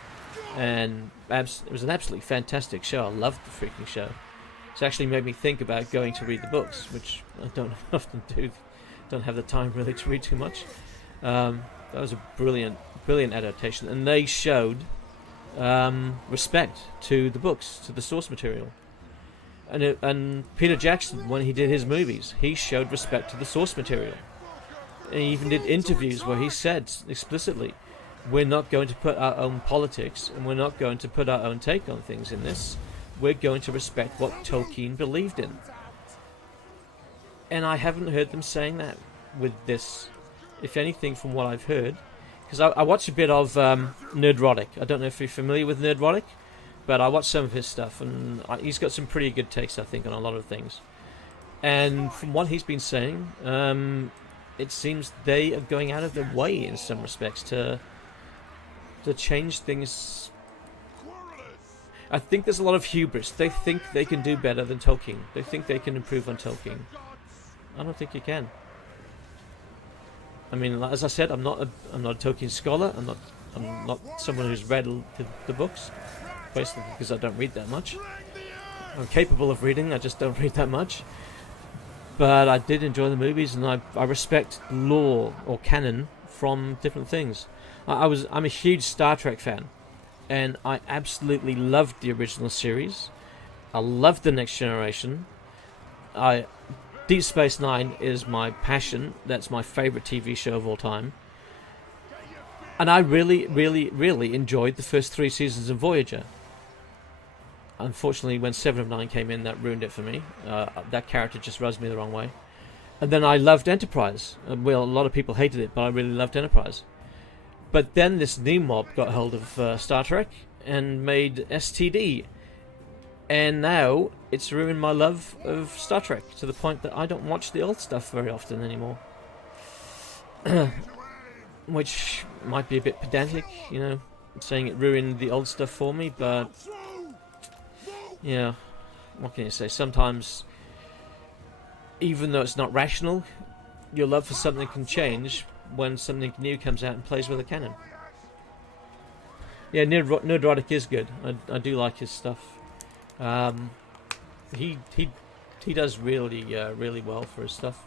And it was an absolutely fantastic show. I loved the freaking show. It's actually made me think about going to read the books, which I don't often do. Don't have the time really to read too much. That was a brilliant adaptation, and they showed respect to the books, to the source material. And Peter Jackson, when he did his movies, he showed respect to the source material. And he even did interviews where he said explicitly, we're not going to put our own politics and we're not going to put our own take on things in this. We're going to respect what Tolkien believed in. And I haven't heard them saying that with this. If anything, from what I've heard, because I watch a bit of Nerdrotic. I don't know if you're familiar with Nerdrotic, but I watch some of his stuff, and he's got some pretty good takes, I think, on a lot of things. And from what he's been saying, it seems they are going out of their way in some respects to change things. I think there's a lot of hubris. They think they can do better than Tolkien. They think they can improve on Tolkien. I don't think you can. I mean, as I said, I'm not a Tolkien scholar. I'm not someone who's read the books, basically because I don't read that much. I'm capable of reading, I just don't read that much. But I did enjoy the movies, and I respect lore or canon from different things. I'm a huge Star Trek fan, and I absolutely loved the original series. I loved The Next Generation. Deep Space Nine is my passion. That's my favourite TV show of all time. And I really, really, really enjoyed the first 3 seasons of Voyager. Unfortunately, when 7 of 9 came in, that ruined it for me. That character just rubs me the wrong way. And then I loved Enterprise. Well, a lot of people hated it, but I really loved Enterprise. But then this new mob got hold of Star Trek and made STD. And now it's ruined my love of Star Trek to the point that I don't watch the old stuff very often anymore. Which might be a bit pedantic, saying it ruined the old stuff for me, but yeah, what can you say? Sometimes, even though it's not rational, your love for something can change when something new comes out and plays with the canon. Yeah, Nerdrotic is good. I do like his stuff. He does really well for his stuff.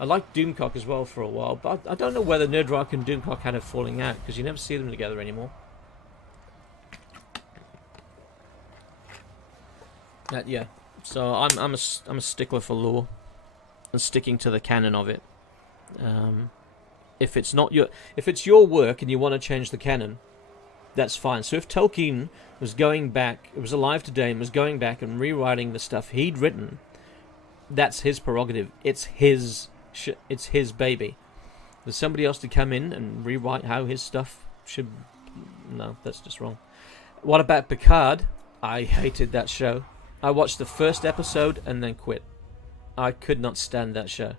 I liked Doomcock as well for a while, but I don't know whether Nerdrock and Doomcock had a falling out, because you never see them together anymore. Yeah, so I'm a stickler for lore and sticking to the canon of it. If it's your work and you want to change the canon, that's fine. So if Tolkien was alive today and was going back and rewriting the stuff he'd written, that's his prerogative. It's his baby. There's somebody else to come in and rewrite how his stuff should. No, that's just wrong. What about Picard? I hated that show. I watched the first episode and then quit. I could not stand that show.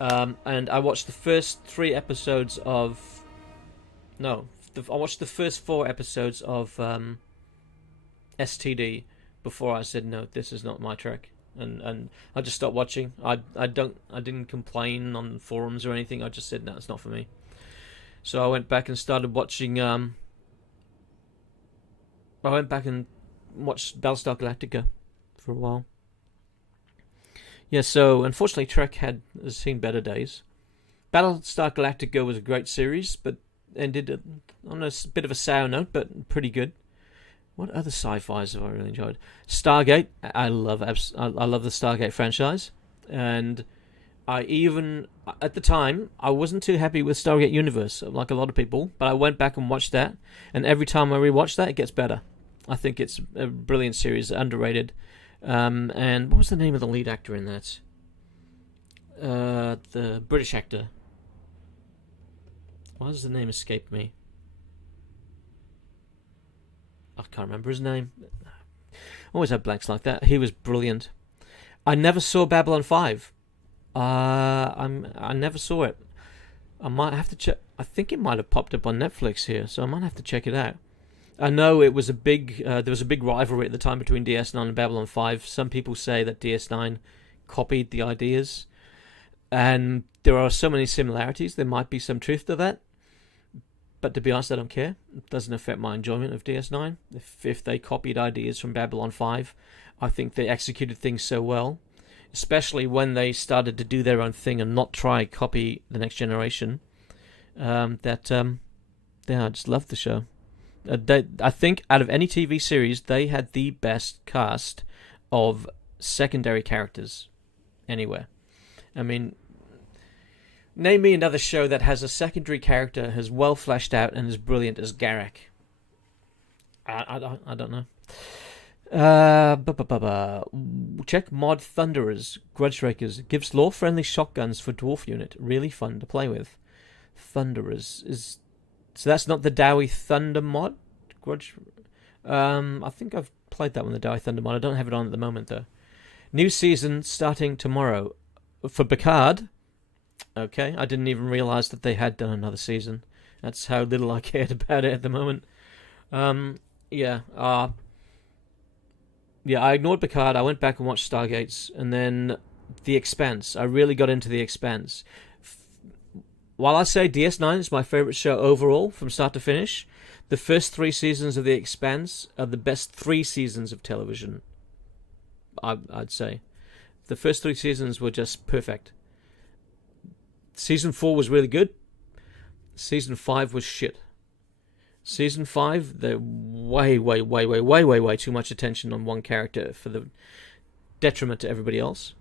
And I watched the first 3 episodes of. No, I watched the first 4 episodes of STD before I said no. This is not my Trek. And I just stopped watching. I didn't complain on forums or anything. I just said no, it's not for me. So I went back and started watching. I went back and watched Battlestar Galactica for a while. Yeah, so unfortunately, Trek has seen better days. Battlestar Galactica was a great series, but ended on a bit of a sour note, but pretty good. What other sci-fis have I really enjoyed? Stargate. I love the Stargate franchise, and at the time, I wasn't too happy with Stargate Universe, like a lot of people, but I went back and watched that, and every time I rewatch that, it gets better. I think it's a brilliant series, underrated. And what was the name of the lead actor in that? The British actor. Why does the name escape me? I can't remember his name. I always have blanks like that. He was brilliant. I never saw Babylon 5. I never saw it. I might have to check. I think it might have popped up on Netflix here, so I might have to check it out. I know it was a big. There was a big rivalry at the time between DS9 and Babylon 5. Some people say that DS9 copied the ideas, and there are so many similarities. There might be some truth to that, but to be honest, I don't care. It doesn't affect my enjoyment of DS9. If they copied ideas from Babylon 5, I think they executed things so well, especially when they started to do their own thing and not try copy the next generation. I just love the show. I think out of any TV series, they had the best cast of secondary characters anywhere. I mean, name me another show that has a secondary character as well fleshed out and as brilliant as Garak. I don't know. Check mod Thunderers, Grudgerakers. Gives law-friendly shotguns for dwarf unit. Really fun to play with. Thunderers is... So that's not the Dowie Thunder mod? I think I've played that one, the Dowie Thunder mod. I don't have it on at the moment, though. New season starting tomorrow. For Picard... Okay, I didn't even realise that they had done another season. That's how little I cared about it at the moment. I ignored Picard. I went back and watched Stargates, and then The Expanse. I really got into The Expanse. While I say DS9 is my favourite show overall, from start to finish, the first 3 seasons of The Expanse are the best 3 seasons of television, I'd say. The first 3 seasons were just perfect. Season 4 was really good. Season 5 was shit. Season 5, they're way too much attention on one character for the detriment to everybody else.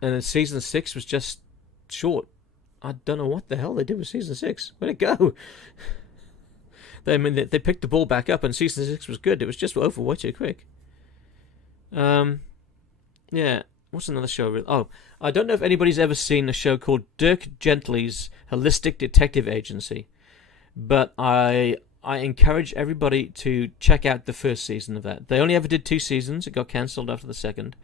And then Season 6 was just short. I don't know what the hell they did with Season 6. Where'd it go? They picked the ball back up and Season 6 was good. It was just over way too quick. Yeah. What's another show? Oh, I don't know if anybody's ever seen a show called Dirk Gently's Holistic Detective Agency, but I encourage everybody to check out the first season of that. They only ever did 2 seasons. It got cancelled after the second,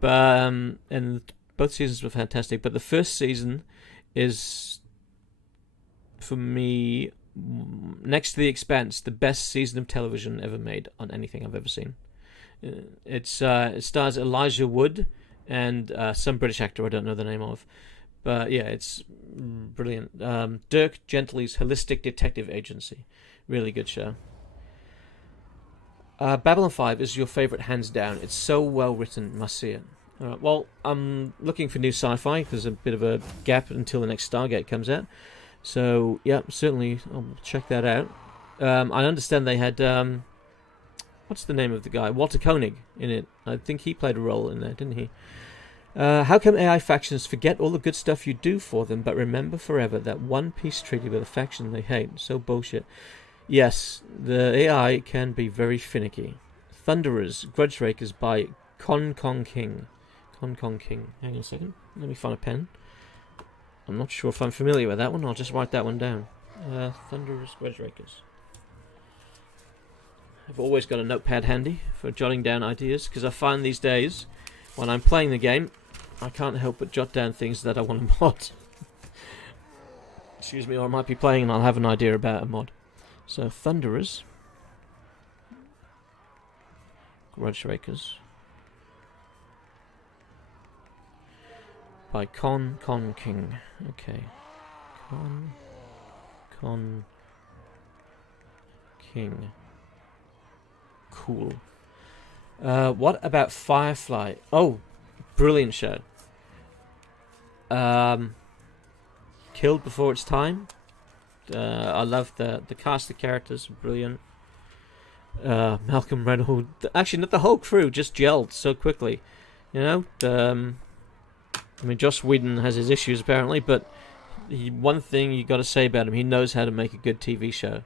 but and both seasons were fantastic. But the first season is, for me, next to The Expanse, the best season of television ever made on anything I've ever seen. It stars Elijah Wood and some British actor I don't know the name of. But yeah, it's brilliant. Dirk Gently's Holistic Detective Agency. Really good show. Babylon 5 is your favourite, hands down. It's so well written, must see it. Well, I'm looking for new sci-fi. There's a bit of a gap until the next Stargate comes out. So, yeah, certainly I'll check that out. I understand they had... what's the name of the guy? Walter Koenig in it. I think he played a role in there, didn't he? How come AI factions forget all the good stuff you do for them, but remember forever that one peace treaty with a faction they hate? So bullshit. Yes, the AI can be very finicky. Thunderers, Grudgerakers by Con King. Hang on a second. Let me find a pen. I'm not sure if I'm familiar with that one. I'll just write that one down. Thunderers, Grudgerakers. I've always got a notepad handy for jotting down ideas, because I find these days, when I'm playing the game, I can't help but jot down things that I want to mod. Excuse me, or I might be playing and I'll have an idea about a mod. So, Thunderers. Grudgerakers. By Con King. Okay. Con King. Cool. What about Firefly? Oh, brilliant show. Killed Before Its Time. I love the cast of characters, brilliant. Malcolm Reynolds. Actually, not the whole crew, just gelled so quickly. You know, I mean, Joss Whedon has his issues apparently, but one thing you got to say about him, he knows how to make a good TV show.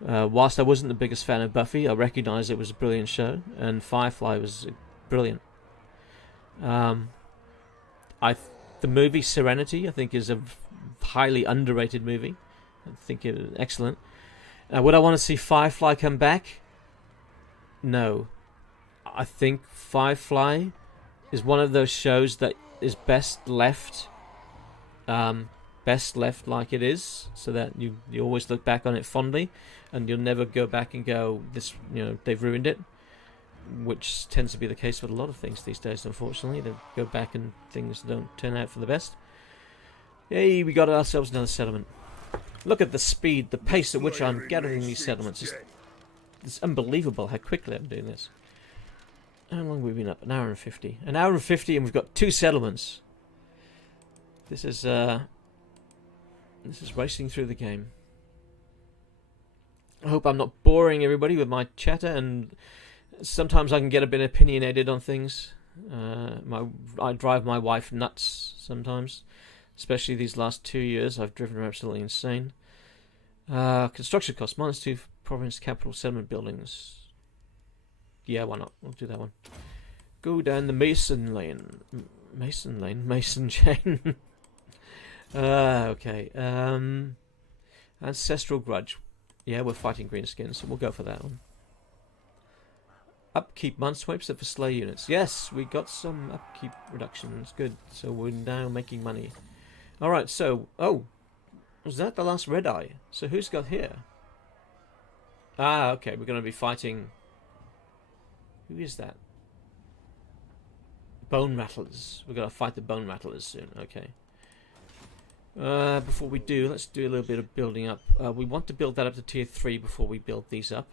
Whilst I wasn't the biggest fan of Buffy, I recognised it was a brilliant show, and Firefly was brilliant. The movie Serenity, I think, is a highly underrated movie. I think it was excellent. Would I want to see Firefly come back? No. I think Firefly is one of those shows that is best left best left like it is, so that you always look back on it fondly, and you'll never go back and go, this, they've ruined it, which tends to be the case with a lot of things these days, unfortunately. They go back and things don't turn out for the best. Yay, we got ourselves another settlement. Look at the speed, the pace at which I'm gathering these settlements. It's unbelievable how quickly I'm doing this. How long have we been up? An hour and 50. An hour and 50 and we've got 2 settlements. This is racing through the game. I hope I'm not boring everybody with my chatter, and sometimes I can get a bit opinionated on things. I drive my wife nuts sometimes. Especially these last 2 years, I've driven her absolutely insane. Construction costs, -2 province capital settlement buildings. Yeah, why not? We'll do that one. Go down the Mason lane. Mason chain. Okay. Ancestral grudge. Yeah, we're fighting greenskins, so we'll go for that one. Upkeep month swipes for slay units. Yes, we got some upkeep reductions. Good. So we're now making money. Alright, so... Oh! Was that the last red eye? So who's got here? Ah, okay, we're going to be fighting... Who is that? Bone Rattlers. We're going to fight the Bone Rattlers soon. Okay. Before we do, let's do a little bit of building up. We want to build that up to tier 3 before we build these up.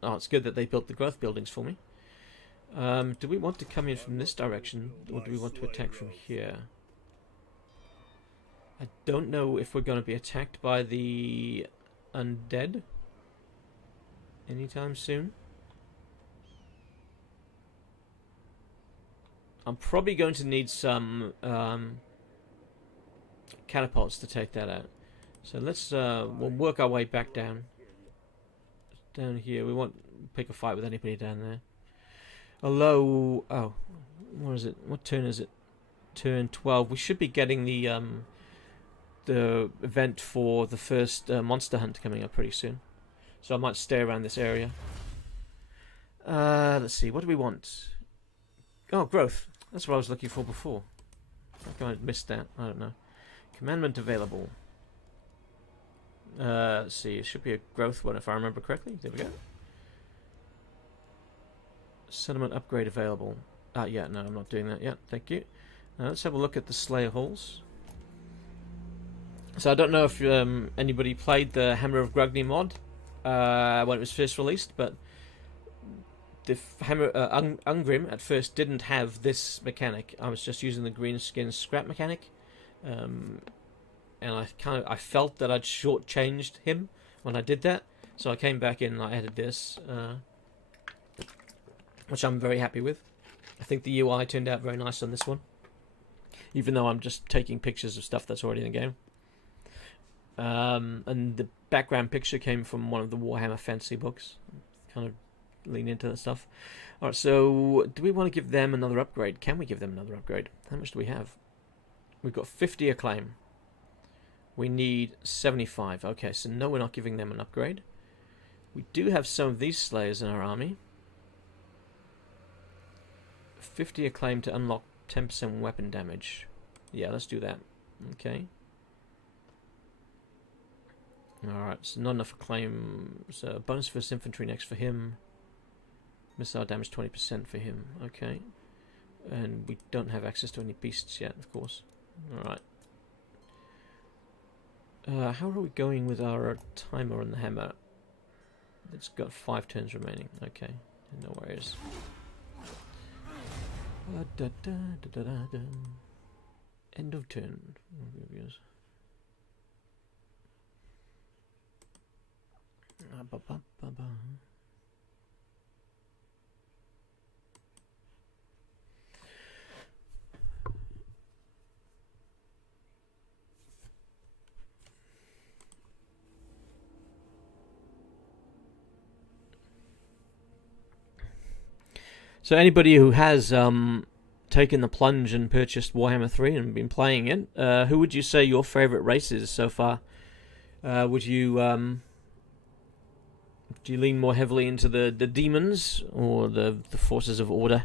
Oh, it's good that they built the growth buildings for me. Do we want to come in from this direction, or do we want to attack from here? I don't know if we're going to be attacked by the undead anytime soon. I'm probably going to need some catapults to take that out. So let's we'll work our way back down. Down here, we won't pick a fight with anybody down there. Although, oh, what is it? What turn is it? Turn 12. We should be getting the event for the first monster hunt coming up pretty soon. So I might stay around this area. Let's see, what do we want? Oh, growth. That's what I was looking for before. I missed that. I don't know. Commandment available. Let's see, it should be a growth one if I remember correctly. There we go. Settlement upgrade available. Yeah, no, I'm not doing that yet. Thank you. Let's have a look at the Slayer Halls. So I don't know if anybody played the Hammer of Grungni mod when it was first released, but the Hammer Ungrim at first didn't have this mechanic. I was just using the green skin scrap mechanic, and I felt that I'd shortchanged him when I did that. So I came back in and I added this, which I'm very happy with. I think the UI turned out very nice on this one, even though I'm just taking pictures of stuff that's already in the game. And the background picture came from one of the Warhammer fantasy books. Kind of lean into that stuff. Alright, so do we want to give them another upgrade? Can we give them another upgrade? How much do we have? We've got 50 acclaim. We need 75. Okay, so no, we're not giving them an upgrade. We do have some of these slayers in our army. 50 acclaim to unlock 10% weapon damage. Yeah, let's do that. Okay. Alright, so not enough acclaim. So bonus first infantry next for him. Missile damage 20% for him. Okay. And we don't have access to any beasts yet, of course. Alright. How are we going with our timer on the hammer? It's got 5 turns remaining. Okay. No worries. End of turn. So anybody who has taken the plunge and purchased Warhammer 3 and been playing it, who would you say your favourite race is so far? Would you do you lean more heavily into the demons or the forces of order?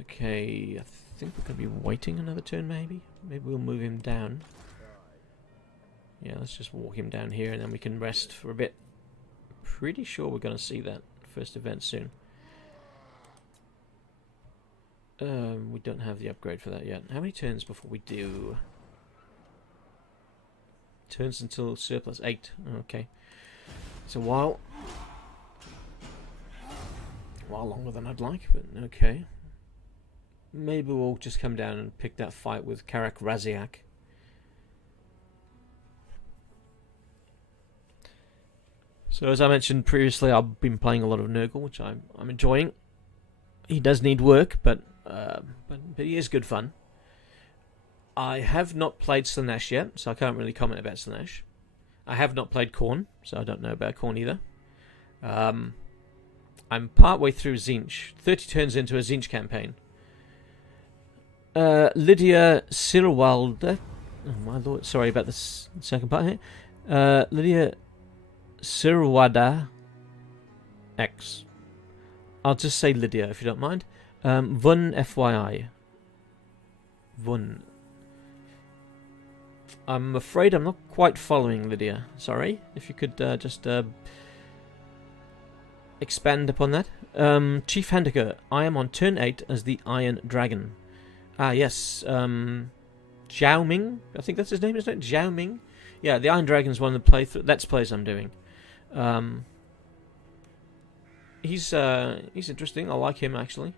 Okay, I think we're going to be waiting another turn, maybe? Maybe we'll move him down. Yeah, let's just walk him down here, and then we can rest for a bit. Pretty sure we're going to see that first event soon. We don't have the upgrade for that yet. How many turns before we do? Turns until surplus 8. Okay. It's a while. A while longer than I'd like, but okay. Maybe we'll just come down and pick that fight with Karak Raziak. So as I mentioned previously, I've been playing a lot of Nurgle, which I'm enjoying. He does need work, but he is good fun. I have not played Slanesh yet, so I can't really comment about Slanesh. I have not played Khorne, so I don't know about Khorne either. I'm partway through Tzeentch, 30 turns into a Tzeentch campaign. Lydia Sirwalda, oh my lord, sorry about the second part here. Lydia Sirwada X. I'll just say Lydia if you don't mind. Vun FYI. Vun. I'm afraid I'm not quite following Lydia. Sorry. If you could just expand upon that. Chief Handicare. I am on turn 8 as the Iron Dragon. Ah, yes. Zhao Ming. I think that's his name, isn't it? Zhao Ming. Yeah, the Iron Dragon's one of the Let's Plays I'm doing. He's interesting. I like him, actually.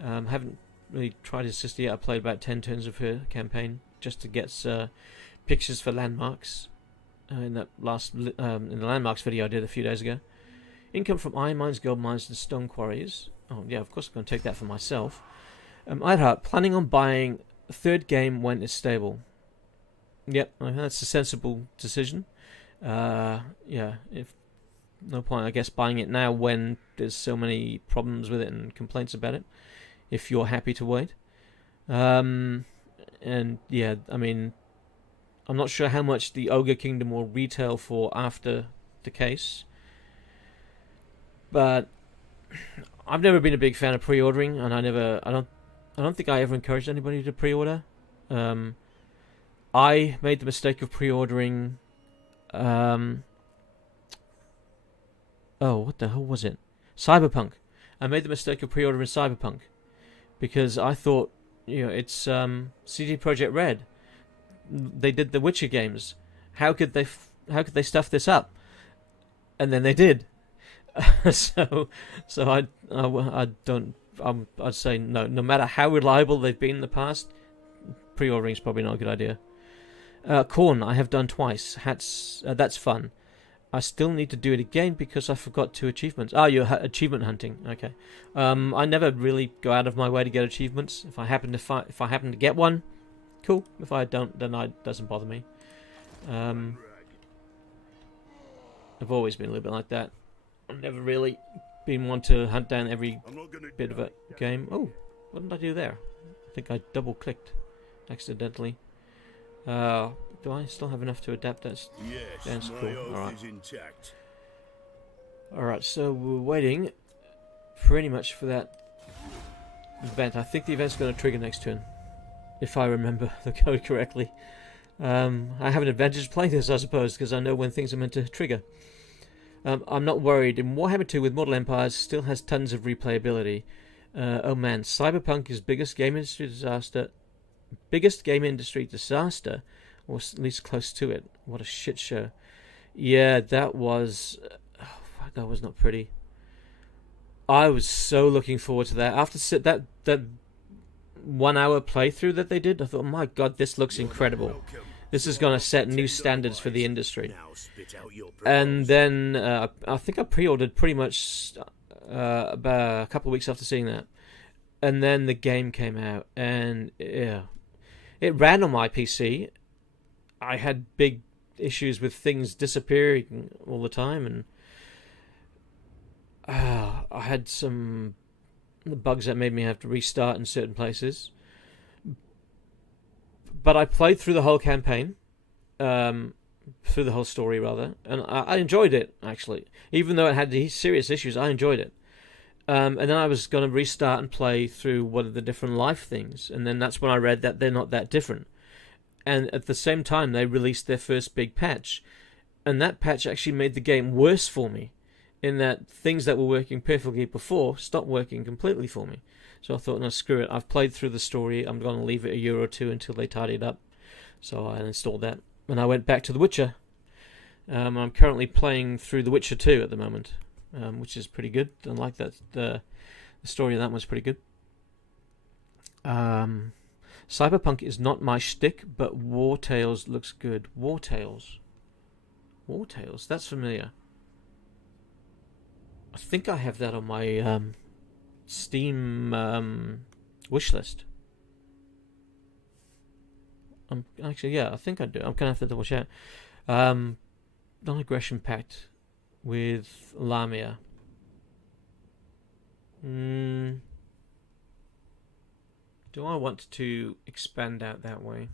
Haven't really tried his sister yet. I played about 10 turns of her campaign just to get pictures for landmarks in that in the landmarks video I did a few days ago. Income from iron mines, gold mines, and stone quarries. Oh yeah, of course I'm going to take that for myself. Eidhart, planning on buying a third game when it's stable. Yep, that's a sensible decision. Yeah, if no point, I guess, buying it now when there's so many problems with it and complaints about it. If you're happy to wait. And yeah, I mean, I'm not sure how much the Ogre Kingdom will retail for after the case. But I've never been a big fan of pre-ordering, and I don't think I ever encouraged anybody to pre-order. I made the mistake of pre-ordering. Oh, what the hell was it? Cyberpunk. I made the mistake of pre-ordering Cyberpunk because I thought, it's CD Projekt Red. They did the Witcher games. How could they stuff this up? And then they did. so I'd say no. No matter how reliable they've been in the past, pre-ordering is probably not a good idea. Khorne, I have done twice. That's fun. I still need to do it again because I forgot 2 achievements. Oh, you're achievement hunting. Okay. I never really go out of my way to get achievements. If I happen to get one, cool. If I don't, then it doesn't bother me. I've always been a little bit like that. I've never really been one to hunt down every bit of a game. Oh, what did I do there? I think I double-clicked accidentally. Do I still have enough to adapt? That's cool. Alright, so we're waiting pretty much for that event. I think the event's going to trigger next turn, if I remember the code correctly. I have an advantage playing this, I suppose, because I know when things are meant to trigger. I'm not worried. In Warhammer 2 with Mortal Empires still has tons of replayability. Oh man, Cyberpunk is biggest game industry disaster, or at least close to it. What a shit show. Yeah, that was not pretty. I was so looking forward to that. After that 1 hour playthrough that they did, I thought, oh my god, this looks incredible. This is going to set new standards for the industry. And then I think I pre-ordered pretty much about a couple of weeks after seeing that. And then the game came out, and yeah, it ran on my PC. I had big issues with things disappearing all the time, and I had some bugs that made me have to restart in certain places. But I played through the whole campaign, through the whole story rather, and I enjoyed it, actually. Even though it had these serious issues, I enjoyed it. And then I was going to restart and play through what are the different life things, and then that's when I read that they're not that different. And at the same time, they released their first big patch, and that patch actually made the game worse for me, in that things that were working perfectly before stopped working completely for me. So I thought, no, screw it. I've played through the story. I'm going to leave it a year or two until they tidy it up. So I installed that, and I went back to The Witcher. I'm currently playing through The Witcher 2 at the moment, which is pretty good. I like that. The story of that one's pretty good. Cyberpunk is not my shtick, but War Tales looks good. War Tales? That's familiar. I think I have that on my Steam wish list. Actually, yeah, I think I do. I'm gonna have to double check. Non-aggression pact with Lamia. Do I want to expand out that way?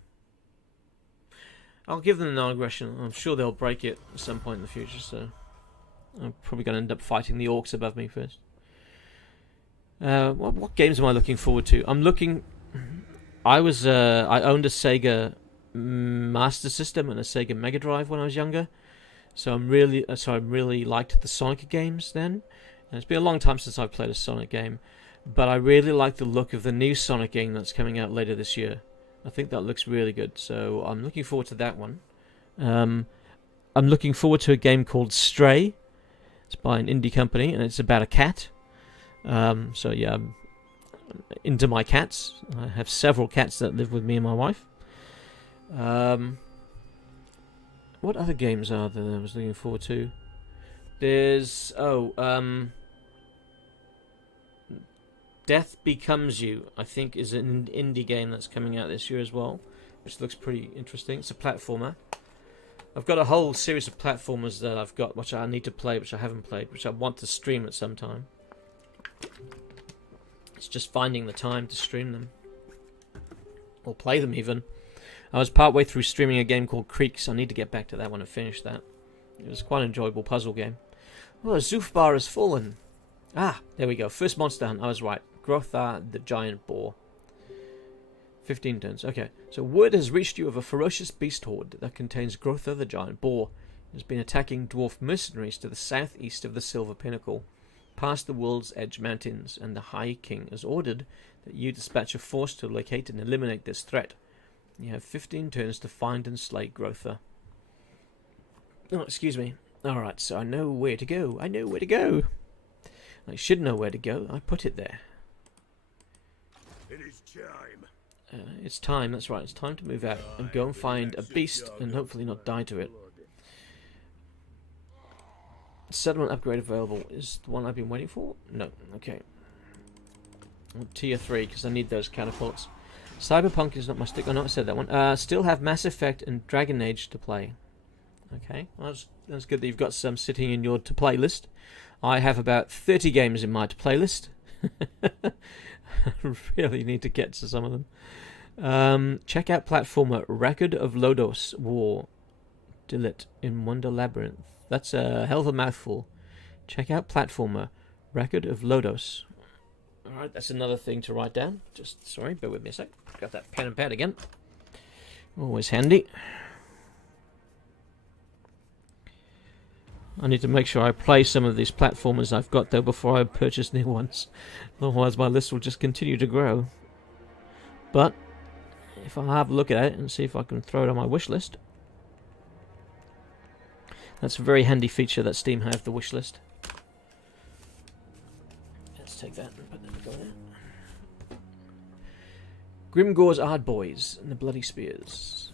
I'll give them the non-aggression. I'm sure they'll break it at some point in the future, so I'm probably going to end up fighting the orcs above me first. What games am I looking forward to? I owned a Sega Master System and a Sega Mega Drive when I was younger, so I really liked the Sonic games then. And it's been a long time since I've played a Sonic game, but I really like the look of the new Sonic game that's coming out later this year. I think that looks really good, so I'm looking forward to that one. I'm looking forward to a game called Stray. It's by an indie company, and it's about a cat. So yeah, I'm into my cats. I have several cats that live with me and my wife. What other games are there that I was looking forward to? There's Death Becomes You, I think, is an indie game that's coming out this year as well, which looks pretty interesting. It's a platformer. I've got a whole series of platformers that I've got, which I need to play, which I haven't played, which I want to stream at some time. It's just finding the time to stream them. Or play them, even. I was partway through streaming a game called Creeks. I need to get back to that one and finish that. It was quite an enjoyable puzzle game. Oh, Zufbar has fallen. Ah, there we go. First monster hunt. I was right. Grotha, the giant boar. 15 turns. Okay, so word has reached you of a ferocious beast horde that contains Grotha, the giant boar. It has been attacking dwarf mercenaries to the southeast of the Silver Pinnacle, past the World's Edge Mountains, and the High King has ordered that you dispatch a force to locate and eliminate this threat. You have 15 turns to find and slay Grotha. Oh, excuse me. Alright, so I know where to go. I should know where to go. I put it there. It is time. It's time, that's right. It's time to move out and go and find a beast and hopefully not die to it. Settlement upgrade available is the one I've been waiting for? No, okay. Tier 3, because I need those catapults. Cyberpunk is not my stick. Oh no, I said that one. Still have Mass Effect and Dragon Age to play. Okay, well, that's good that you've got some sitting in your to-play list. I have about 30 games in my to-play list. I really need to get to some of them. Check out platformer Record of Lodos War. Dilit in Wonder Labyrinth. That's a hell of a mouthful. Check out platformer Record of Lodos. Alright, that's another thing to write down. Sorry, bear with me a sec. Got that pen and pad again. Always handy. I need to make sure I play some of these platformers I've got though before I purchase new ones. Otherwise my list will just continue to grow. But if I'll have a look at it and see if I can throw it on my wish list. That's a very handy feature that Steam have, the wish list. Let's take that and put that go there. Grimgore's Ard Boys and the Bloody Spears.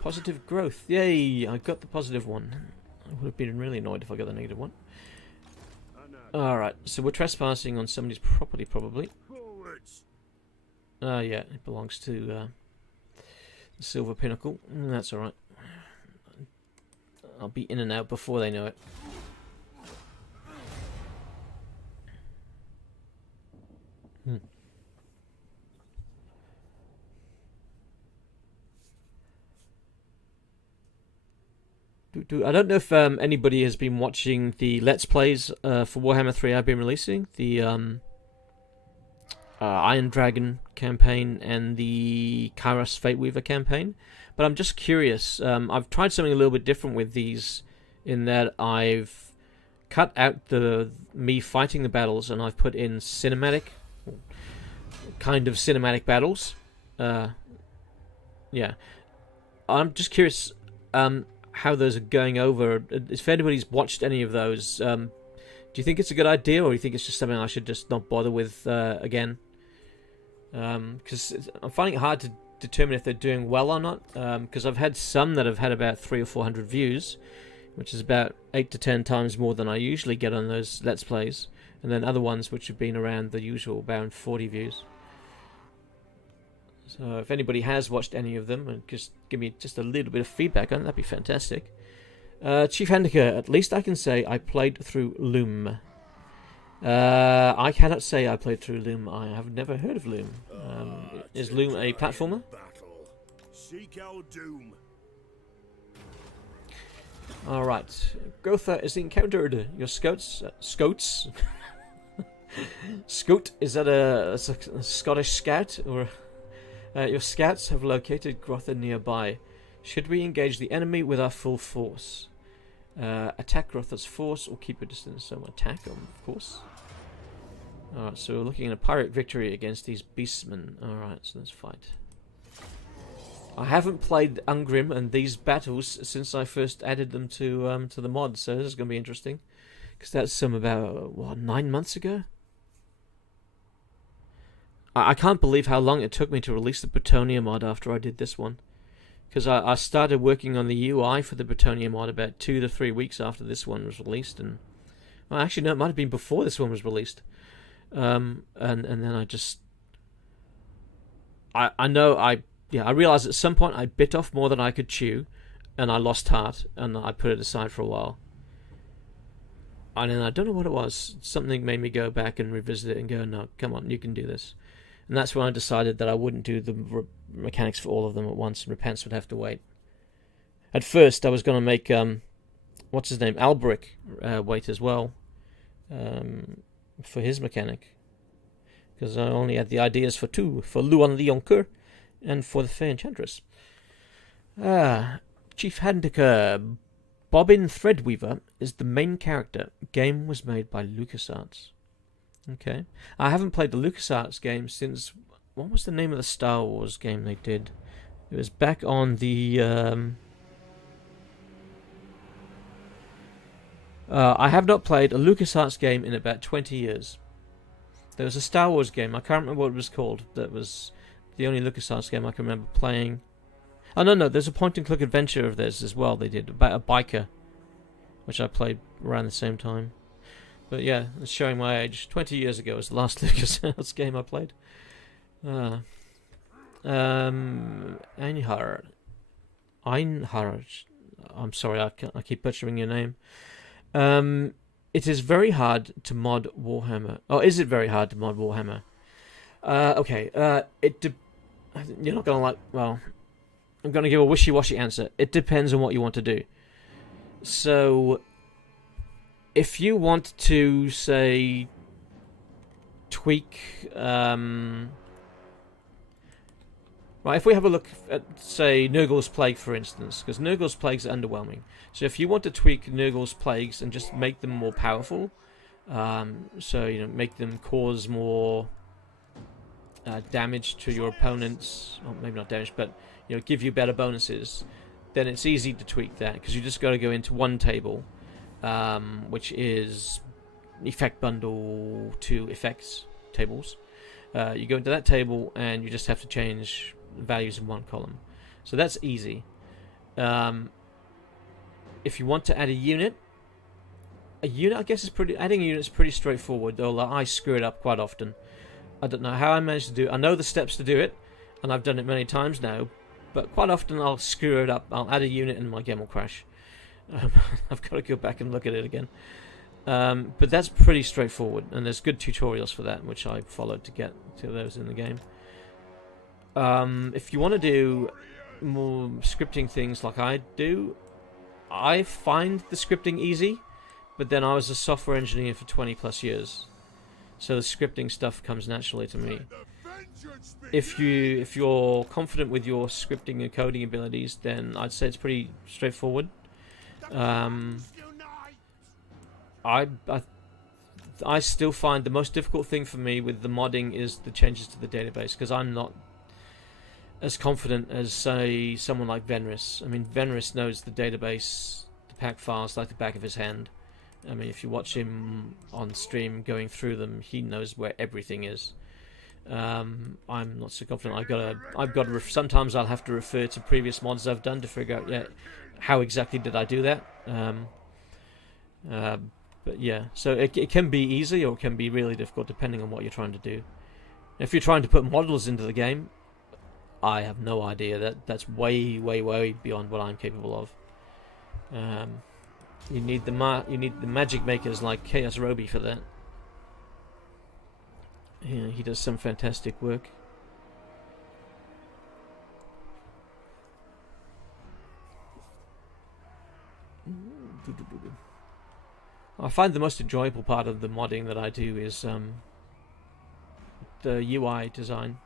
Positive growth. Yay! I got the positive one. I would have been really annoyed if I got the negative one. Alright, so we're trespassing on somebody's property, probably. Yeah, it belongs to the Silver Pinnacle. That's alright. I'll be in and out before they know it. I don't know if anybody has been watching the Let's Plays for Warhammer 3 I've been releasing. The Iron Dragon campaign and the Kairos Fateweaver campaign. But I'm just curious. I've tried something a little bit different with these, in that I've cut out me fighting the battles and I've put in kind of cinematic battles. Yeah. I'm just curious how those are going over. If anybody's watched any of those, do you think it's a good idea, or do you think it's just something I should just not bother with again? Because I'm finding it hard to determine if they're doing well or not, because I've had some that have had about 300 or 400 views, which is about 8 to 10 times more than I usually get on those Let's Plays, and then other ones which have been around the usual, about 40 views. So if anybody has watched any of them, and just give me just a little bit of feedback on it, that'd be fantastic. Chief Handicare, at least I can say I played through Loom. I cannot say I played through Loom. I have never heard of Loom. Is Loom a platformer? Seek our doom. Alright. Gotha is encountered. Your scouts... Scouts? Scout? Is that a Scottish scout? Or your scouts have located Grotha nearby. Should we engage the enemy with our full force? Attack Grotha's force or keep a distance? So attack, of course. Alright, so we're looking at a pirate victory against these beastmen. Alright, so let's fight. I haven't played Ungrim and these battles since I first added them to the mod, so this is going to be interesting. Because that's about, 9 months ago? I can't believe how long it took me to release the Bretonia mod after I did this one. Because I started working on the UI for the Bretonia mod about 2 to 3 weeks after this one was released. And well, actually, no, it might have been before this one was released. And then I just... I realised at some point I bit off more than I could chew, and I lost heart, and I put it aside for a while. And then I don't know what it was. Something made me go back and revisit it and go, no, come on, you can do this. And that's when I decided that I wouldn't do the mechanics for all of them at once, and Repents would have to wait. At first, I was going to make, what's his name, Alberic, wait as well, for his mechanic. Because I only had the ideas for 2, for Luan the Yonker, and for the Fae Enchantress. Chief Handicare, Bobbin Threadweaver is the main character. Game was made by LucasArts. Okay. I haven't played the LucasArts game since... What was the name of the Star Wars game they did? It was back on the... I have not played a LucasArts game in about 20 years. There was a Star Wars game, I can't remember what it was called, that was the only LucasArts game I can remember playing. Oh, no, there's a point-and-click adventure of theirs as well they did, about a biker, which I played around the same time. But yeah, it's showing my age. 20 years ago was the last LucasArts game I played. Einhard. I'm sorry, I keep butchering your name. It is very hard to mod Warhammer. Oh, is it very hard to mod Warhammer? Okay, you're not going to like... Well, I'm going to give a wishy-washy answer. It depends on what you want to do. So, if you want to, say, tweak... Right, if we have a look at, say, Nurgle's Plague, for instance, because Nurgle's Plagues are underwhelming. So if you want to tweak Nurgle's Plagues and just make them more powerful, so, make them cause more damage to your opponents, well, maybe not damage, but, give you better bonuses, then it's easy to tweak that, because you just got to go into one table, which is Effect Bundle to Effects tables. You go into that table, and you just have to change values in one column. So that's easy. If you want to add a unit, I guess adding a unit is pretty straightforward, though I screw it up quite often. I don't know how I managed to do it. I know the steps to do it, and I've done it many times now, but quite often I'll screw it up. I'll add a unit and my game will crash. I've got to go back and look at it again. But that's pretty straightforward, and there's good tutorials for that, which I followed to get to those in the game. If you want to do more scripting things like I do, I find the scripting easy, but then I was a software engineer for 20 plus years, so the scripting stuff comes naturally to me. If you're confident with your scripting and coding abilities, then I'd say it's pretty straightforward. I still find the most difficult thing for me with the modding is the changes to the database, because I'm not as confident as, say, someone like Venris. I mean, Venris knows the database, the pack files like the back of his hand. I mean, if you watch him on stream going through them, he knows where everything is. I'm not so confident. I've got to sometimes I'll have to refer to previous mods I've done to figure out how exactly did I do that. But yeah, so it can be easy or it can be really difficult depending on what you're trying to do. If you're trying to put models into the game, I have no idea. That's way beyond what I'm capable of. You need the magic makers like Chaos Roby for that. Yeah, he does some fantastic work. I find the most enjoyable part of the modding that I do is the UI design.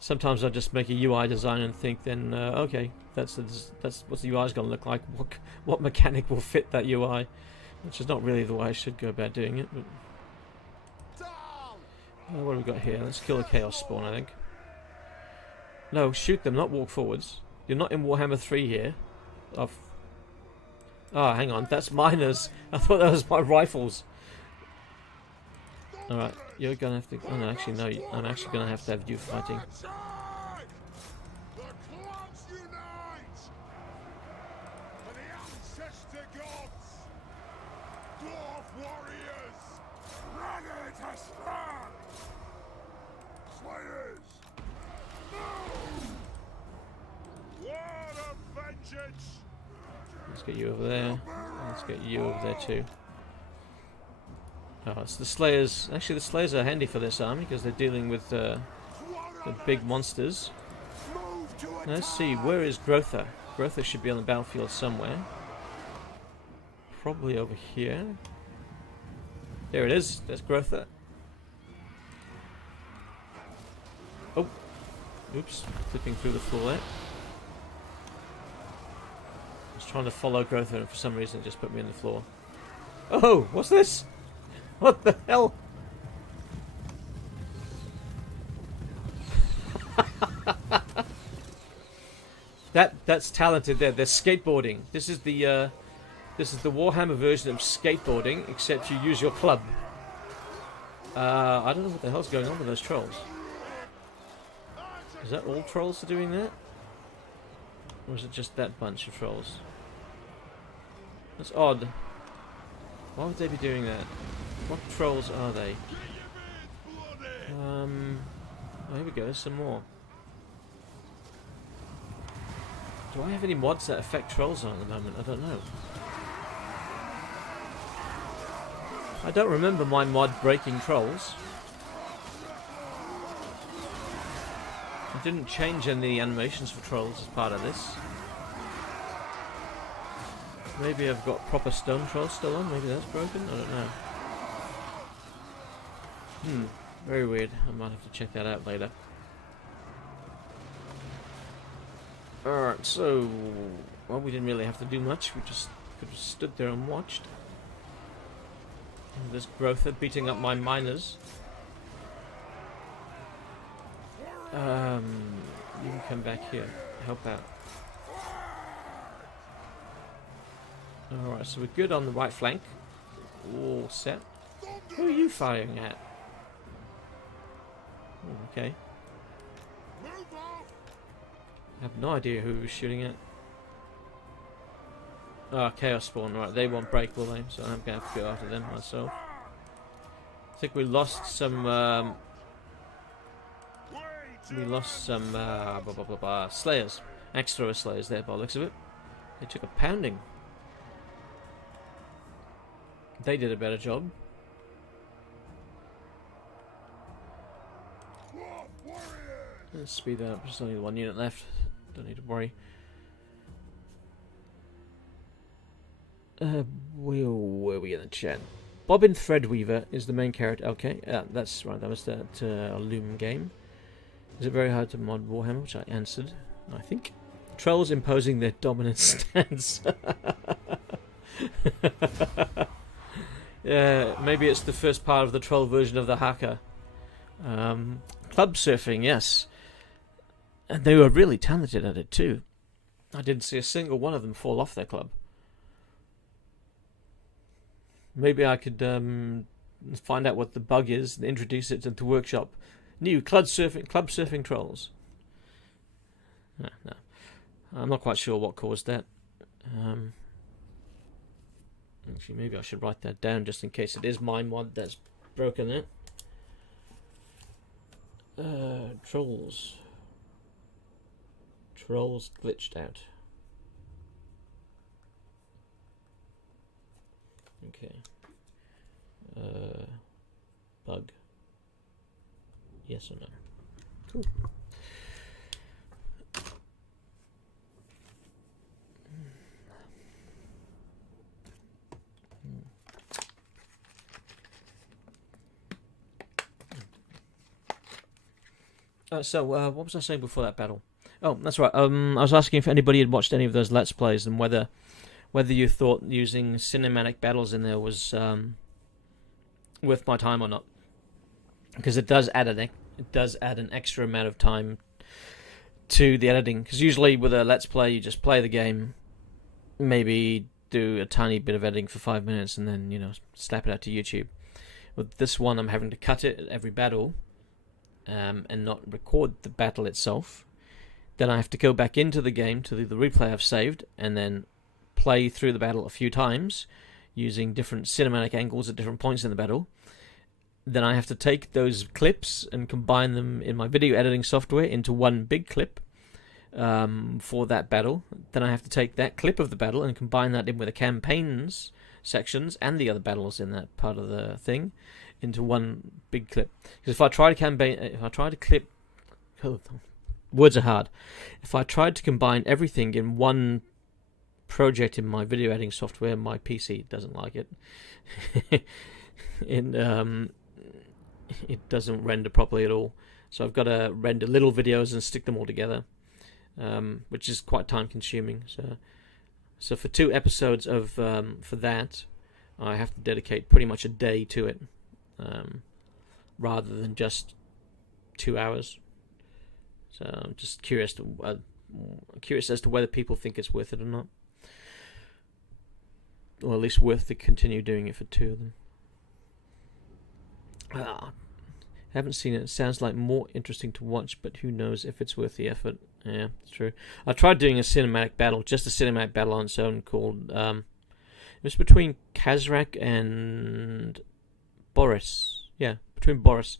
Sometimes I just make a UI design and think, then okay, that's what the UI is going to look like. What mechanic will fit that UI? Which is not really the way I should go about doing it. But what have we got here? Let's kill a chaos spawn, I think. No, shoot them, not walk forwards. You're not in Warhammer 3 here. Oh, hang on, that's miners. I thought that was my rifles. Alright, you're gonna have to... Oh no, actually no, I'm actually gonna have to have you fighting. Let's get you over there. Let's get you over there too. Oh, it's the Slayers. Actually, the Slayers are handy for this army because they're dealing with the big monsters. Now, let's see, where is Grotha? Grotha should be on the battlefield somewhere. Probably over here. There it is. There's Grotha. Oh, oops! Flipping through the floor there. I was trying to follow Grotha, and for some reason, it just put me on the floor. Oh, what's this? What the hell? That's talented there. They're skateboarding. This is the Warhammer version of skateboarding, except you use your club. I don't know what the hell's going on with those trolls. Is that all trolls are doing that? Or is it just that bunch of trolls? That's odd. Why would they be doing that? What trolls are they? Oh, here we go, there's some more. Do I have any mods that affect trolls on at the moment? I don't know. I don't remember my mod breaking trolls. I didn't change any animations for trolls as part of this. Maybe I've got proper stone trolls still on, maybe that's broken, I don't know. Very weird. I might have to check that out later. Alright, so... Well, we didn't really have to do much. We just could have stood there and watched. And there's Grotha beating up my miners. You can come back here. Help out. Alright, so we're good on the right flank. All set. Who are you firing at? Oh, okay. I have no idea who he was shooting at. Ah, Chaos Spawn, right, they won't break, will they? So I'm going to have to go after them myself. I think we lost some, Slayers. Axe thrower Slayers there, by the looks of it. They took a pounding. They did a better job. Let's speed that up, there's only one unit left. Don't need to worry. Where were we in the chat? Bobbin Threadweaver is the main character. Okay, that's right. That was that Loom game. Is it very hard to mod Warhammer? Which I answered, I think. Trolls imposing their dominant stance. Yeah, maybe it's the first part of the troll version of the Haka. Club surfing, yes. And they were really talented at it too. I didn't see a single one of them fall off their club. Maybe I could find out what the bug is and introduce it to the workshop. New club surfing trolls. No. I'm not quite sure what caused that. Actually, maybe I should write that down just in case it is my mod that's broken it. Trolls glitched out. Okay. Bug. Yes or no? Cool. What was I saying before that battle? Oh, that's right. I was asking if anybody had watched any of those Let's Plays and whether you thought using cinematic battles in there was worth my time or not. Because it does add an extra amount of time to the editing. Because usually with a Let's Play, you just play the game, maybe do a tiny bit of editing for 5 minutes, and then slap it out to YouTube. With this one, I'm having to cut it at every battle. And not record the battle itself. Then I have to go back into the game to the replay I've saved and then play through the battle a few times using different cinematic angles at different points in the battle. Then I have to take those clips and combine them in my video editing software into one big clip for that battle. Then I have to take that clip of the battle and combine that in with the campaigns sections and the other battles in that part of the thing into one big clip. Because if I try to clip, words are hard. If I tried to combine everything in one project in my video editing software, my PC doesn't like it. It doesn't render properly at all. So I've got to render little videos and stick them all together, which is quite time consuming. So for 2 episodes of for that, I have to dedicate pretty much a day to it. Rather than just 2 hours. So I'm just curious as to whether people think it's worth it or not, or at least worth to continue doing it for 2 of them. Haven't seen it. It sounds like more interesting to watch, but who knows if it's worth the effort. Yeah, it's true. I tried doing a cinematic battle, just a cinematic battle on its own called it was between Kazrak and Boris. Yeah, between Boris.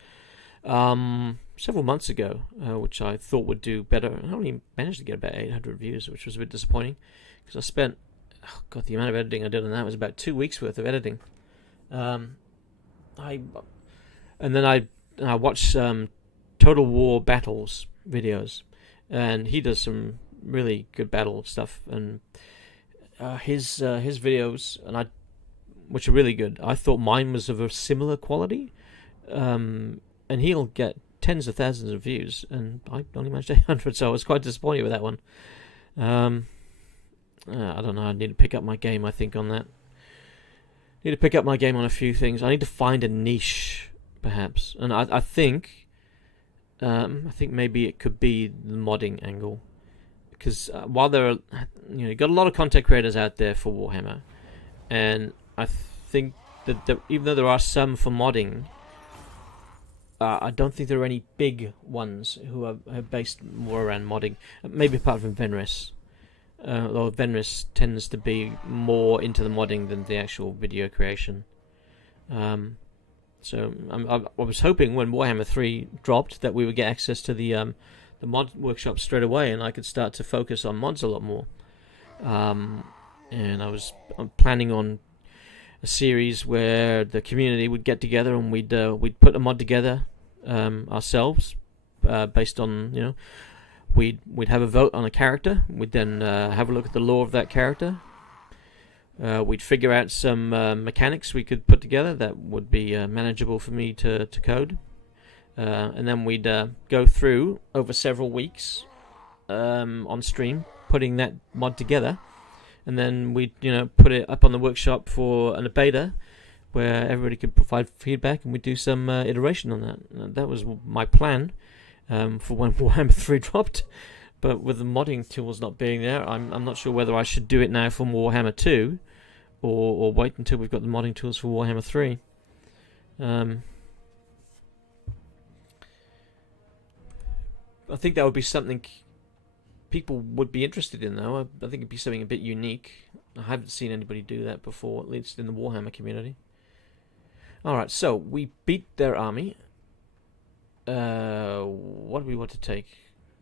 Several months ago, which I thought would do better. I only managed to get about 800 views, which was a bit disappointing. Because I spent, the amount of editing I did on that was about 2 weeks worth of editing. I watched Total War Battles videos, and he does some really good battle stuff. And his videos, which are really good. I thought mine was of a similar quality, and he'll get tens of thousands of views, and I only managed 800, so I was quite disappointed with that one. I don't know. I need to pick up my game, I think, on that. I need to pick up my game on a few things. I need to find a niche, perhaps, and I think maybe it could be the modding angle, because while there are, you got a lot of content creators out there for Warhammer, and I think that even though there are some for modding, I don't think there are any big ones who are based more around modding. Maybe apart from Venris. Although Venris tends to be more into the modding than the actual video creation. So I was hoping when Warhammer 3 dropped that we would get access to the mod workshop straight away, and I could start to focus on mods a lot more. And I'm planning on a series where the community would get together and we'd put a mod together ourselves, based on we'd have a vote on a character. We'd then have a look at the lore of that character. We'd figure out some mechanics we could put together that would be manageable for me to code. And then we'd go through over several weeks on stream, putting that mod together. And then we'd put it up on the workshop for a beta, where everybody could provide feedback, and we'd do some iteration on that. That was my plan for when Warhammer 3 dropped. But with the modding tools not being there, I'm not sure whether I should do it now for Warhammer 2, or wait until we've got the modding tools for Warhammer 3. I think that would be something people would be interested in, though. I think it'd be something a bit unique. I haven't seen anybody do that before, at least in the Warhammer community. Alright, so we beat their army. What do we want to take?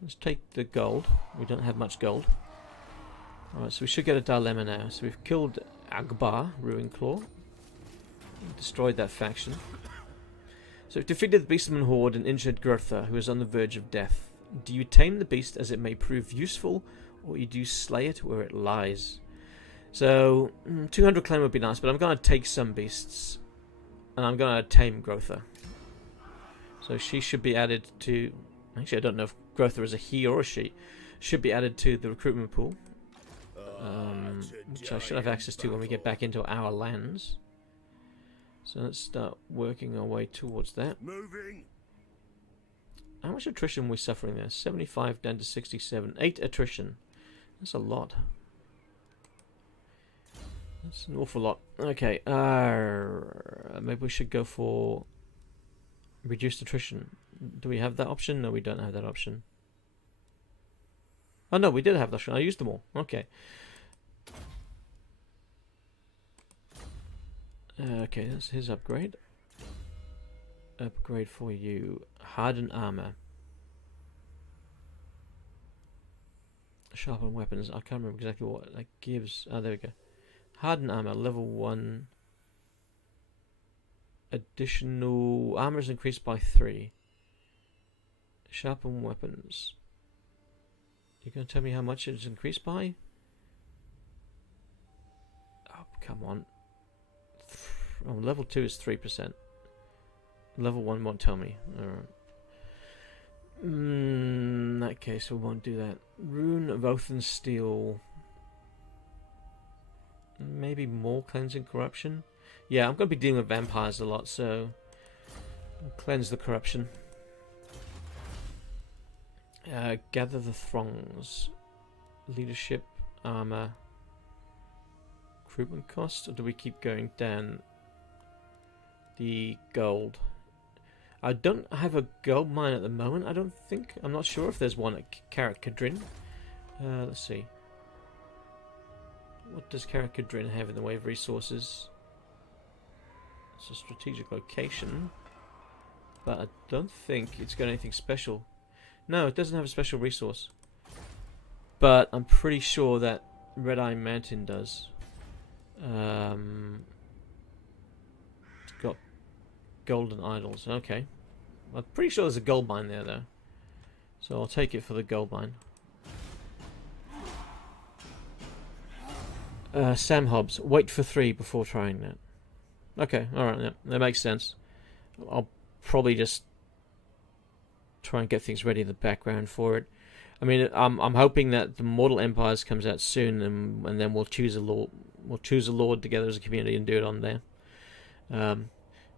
Let's take the gold. We don't have much gold. Alright, so we should get a dilemma now. So we've killed Agbar, Ruinclaw. Destroyed that faction. So we've defeated the Beastman Horde and injured Gertha, who is on the verge of death. Do you tame the beast as it may prove useful, or do you slay it where it lies? So, 200 claim would be nice, but I'm going to take some beasts, and I'm going to tame Grotha. So she should be added to... Actually, I don't know if Grotha is a he or a she. Should be added to the recruitment pool, which I should have access to when we get back into our lands. So let's start working our way towards that. Moving. How much attrition are we suffering there? 75 down to 67. 8 attrition. That's a lot. That's an awful lot. Okay. Maybe we should go for reduced attrition. Do we have that option? No, we don't have that option. Oh no, we did have that option. I used them all. Okay. Okay, that's his upgrade. Upgrade for you. Hardened armor. Sharpened weapons. I can't remember exactly what that gives. Oh, there we go. Hardened armor, level 1. Additional armor is increased by 3. Sharpened weapons. You gonna tell me how much it's increased by? Oh, come on. Oh, level 2 is 3%. Level 1 won't tell me. Alright. In that case, we won't do that. Rune of Oath and Steel. Maybe more cleansing corruption? Yeah, I'm going to be dealing with vampires a lot, so I'll cleanse the corruption. Gather the throngs. Leadership, armor, recruitment cost, or do we keep going down? The gold. I don't have a gold mine at the moment, I don't think. I'm not sure if there's one at Karak Kadrin. Let's see. What does Karak Kadrin have in the way of resources? It's a strategic location, but I don't think it's got anything special. No, it doesn't have a special resource. But I'm pretty sure that Red Eye Mountain does. It's got golden idols. Okay. I'm pretty sure there's a gold mine there, though. So I'll take it for the gold mine. Sam Hobbs. Wait for 3 before trying that. Okay, alright, yeah, that makes sense. I'll probably just try and get things ready in the background for it. I mean, I'm hoping that the Mortal Empires comes out soon, and then we'll choose a lord. We'll choose a lord together as a community and do it on there.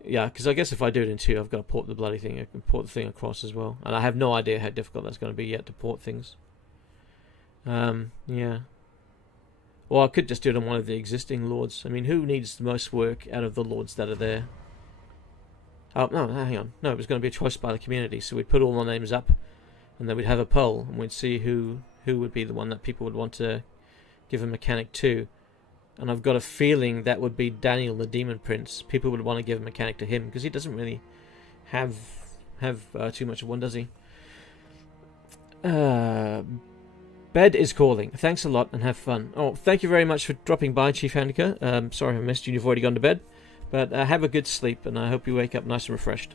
Yeah, because I guess if I do it in 2, I've got to port the bloody thing, port the thing across as well, and I have no idea how difficult that's going to be yet to port things. Yeah. Or I could just do it on one of the existing lords. I mean, who needs the most work out of the lords that are there? Oh, no, hang on. No, it was going to be a choice by the community, so we'd put all the names up, and then we'd have a poll, and we'd see who would be the one that people would want to give a mechanic to. And I've got a feeling that would be Daniel the Demon Prince. People would want to give a mechanic to him, because he doesn't really have too much of one, does he? Bed is calling. Thanks a lot and have fun. Oh, thank you very much for dropping by, Chief Handicap. Sorry I missed you. You've already gone to bed. But have a good sleep, and I hope you wake up nice and refreshed.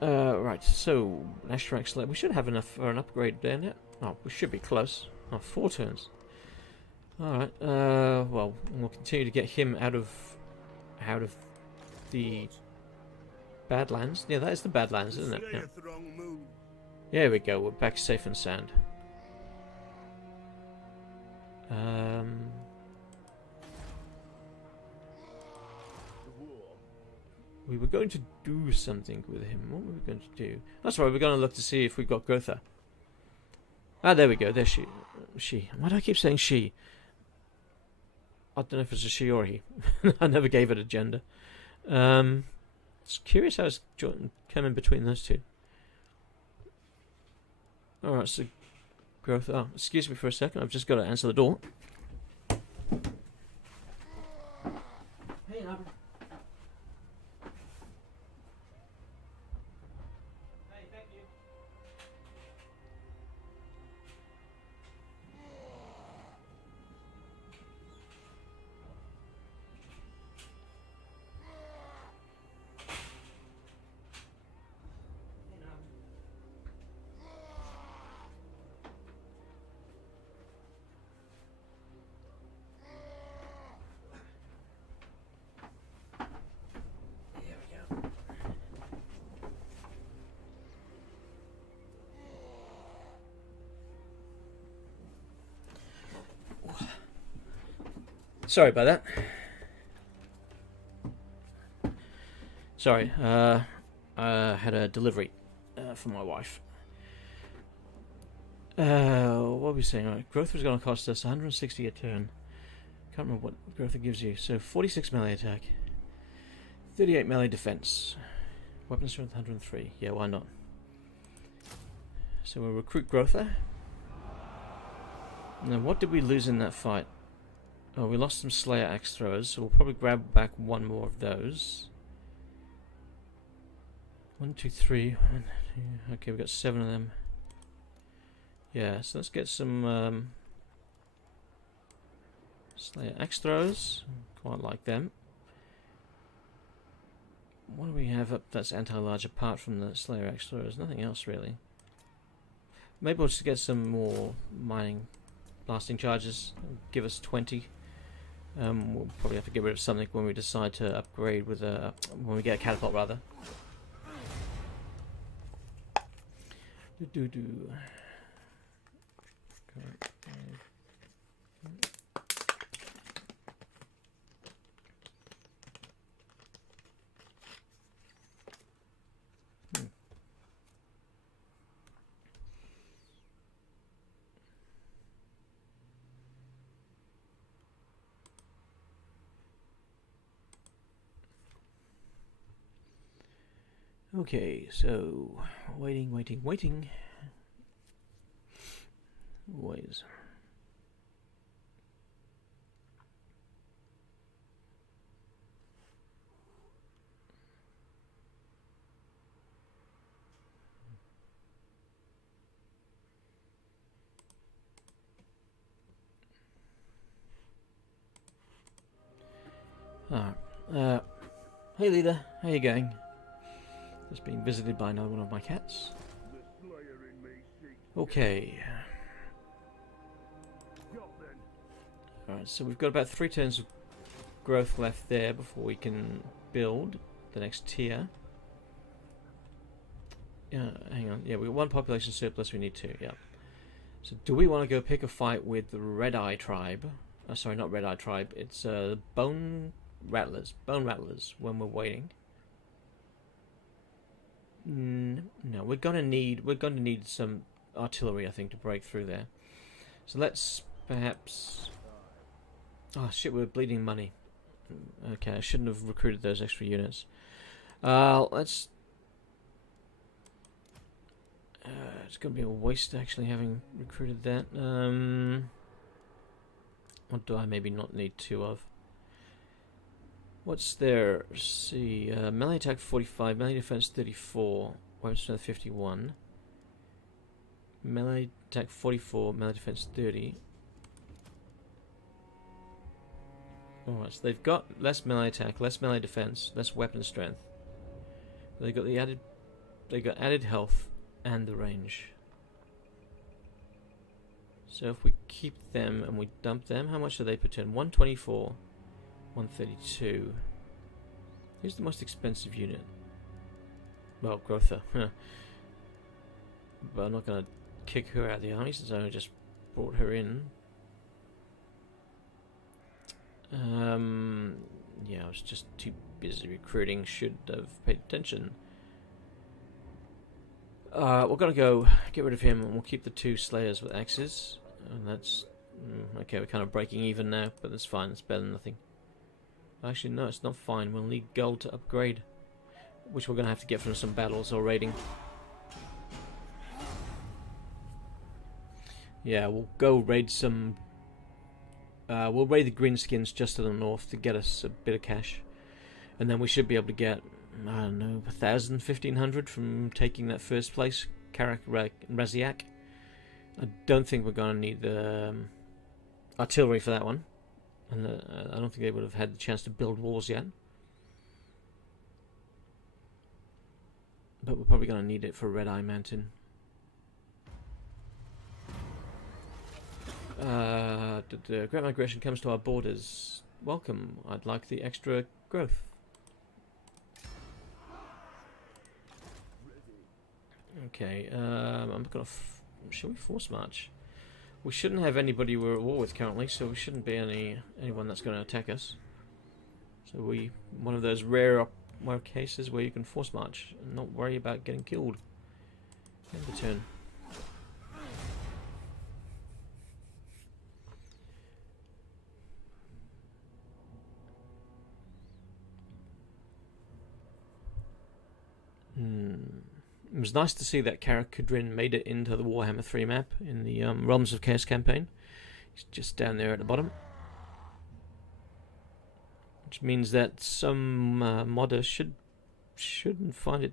Right, so Ashtrax Lab. We should have enough for an upgrade there now. Oh, we should be close. Oh, 4 turns. Alright, well, we'll continue to get him out of the Badlands. Yeah, that is the Badlands, isn't it? Yeah. There we go, we're back safe and sound. We were going to do something with him. What were we going to do? That's right, we're going to look to see if we've got Gotha. Ah, there we go. There's she. She. Why do I keep saying she? I don't know if it's a she or a he. I never gave it a gender. It's curious how it's come in between those two. Alright, so growth. Oh, excuse me for a second. I've just got to answer the door. Hey, Albert. Hey, thank you. Sorry about that. Sorry, I had a delivery for my wife. What were we saying? Right, growth was going to cost us 160 a turn. Can't remember what growth it gives you. So 46 melee attack, 38 melee defense, weapon strength 103. Yeah, why not? So we'll recruit Growther. Now, what did we lose in that fight? Oh, we lost some Slayer axe throwers, so we'll probably grab back one more of those. 1, 2, 3. Okay, we've got 7 of them. Yeah, so let's get some Slayer axe throwers. Quite like them. What do we have up that's anti-large apart from the Slayer axe throwers? Nothing else really. Maybe we'll just get some more mining blasting charges. Give us 20. We'll probably have to get rid of something when we decide to upgrade with a when we get a catapult rather. Okay, so waiting. Always. Hey leader, how you going? Just being visited by another one of my cats. Okay. Alright, so we've got about 3 turns of growth left there before we can build the next tier. Yeah, hang on. Yeah, we've got 1 population surplus, we need 2, yeah. So do we want to go pick a fight with the Red Eye tribe? Sorry, not Red Eye tribe, it's Bone Rattlers when we're waiting. No, we're gonna need some artillery, I think, to break through there. So let's perhaps. Oh shit, we're bleeding money. Okay, I shouldn't have recruited those extra units. Let's. It's gonna be a waste actually having recruited that. What do I maybe not need 2 of? What's there? Let's see, melee attack 45, melee defense 34, weapon strength 51. Melee attack 44, melee defense 30. Alright, so they've got less melee attack, less melee defense, less weapon strength. They got added health and the range. So if we keep them and we dump them, how much do they per turn? 124, 132. Who's the most expensive unit? Well, Grotha. But I'm not going to kick her out of the army since I just brought her in. Yeah, I was just too busy recruiting. Should have paid attention. We're going to go get rid of him and we'll keep the 2 Slayers with axes. And that's... okay, we're kind of breaking even now, but that's fine. It's better than nothing. Actually, no, it's not fine. We'll need gold to upgrade, which we're going to have to get from some battles or raiding. Yeah, we'll go raid some... we'll raid the greenskins just to the north to get us a bit of cash. And then we should be able to get, I don't know, 1,000, 1,500 from taking that first place, Karak Raziak. I don't think we're going to need the artillery for that one. And I don't think they would have had the chance to build walls yet. But we're probably going to need it for Red Eye Mountain. The Great Migration comes to our borders. Welcome. I'd like the extra growth. Okay, I'm gonna... Shall we force march? We shouldn't have anybody we're at war with currently, so we shouldn't be anyone that's going to attack us. So one of those rare cases where you can force march and not worry about getting killed. End the turn. It was nice to see that Karak made it into the Warhammer 3 map in the Realms of Chaos campaign. He's just down there at the bottom. Which means that some modder shouldn't find it...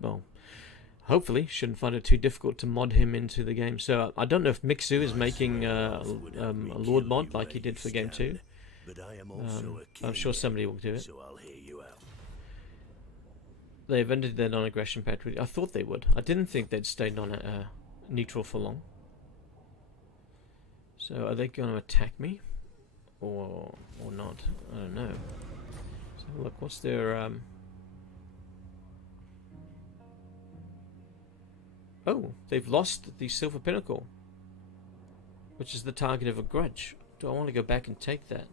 Well, hopefully shouldn't find it too difficult to mod him into the game. So I don't know if Mixu is making a Lord mod like he did for Game 2. I'm sure somebody will do it. They've ended their non-aggression pact. I thought they would. I didn't think they'd stay neutral for long. So are they going to attack me? Or not? I don't know. So look, what's their... Oh, they've lost the Silver Pinnacle. Which is the target of a grudge. Do I want to go back and take that?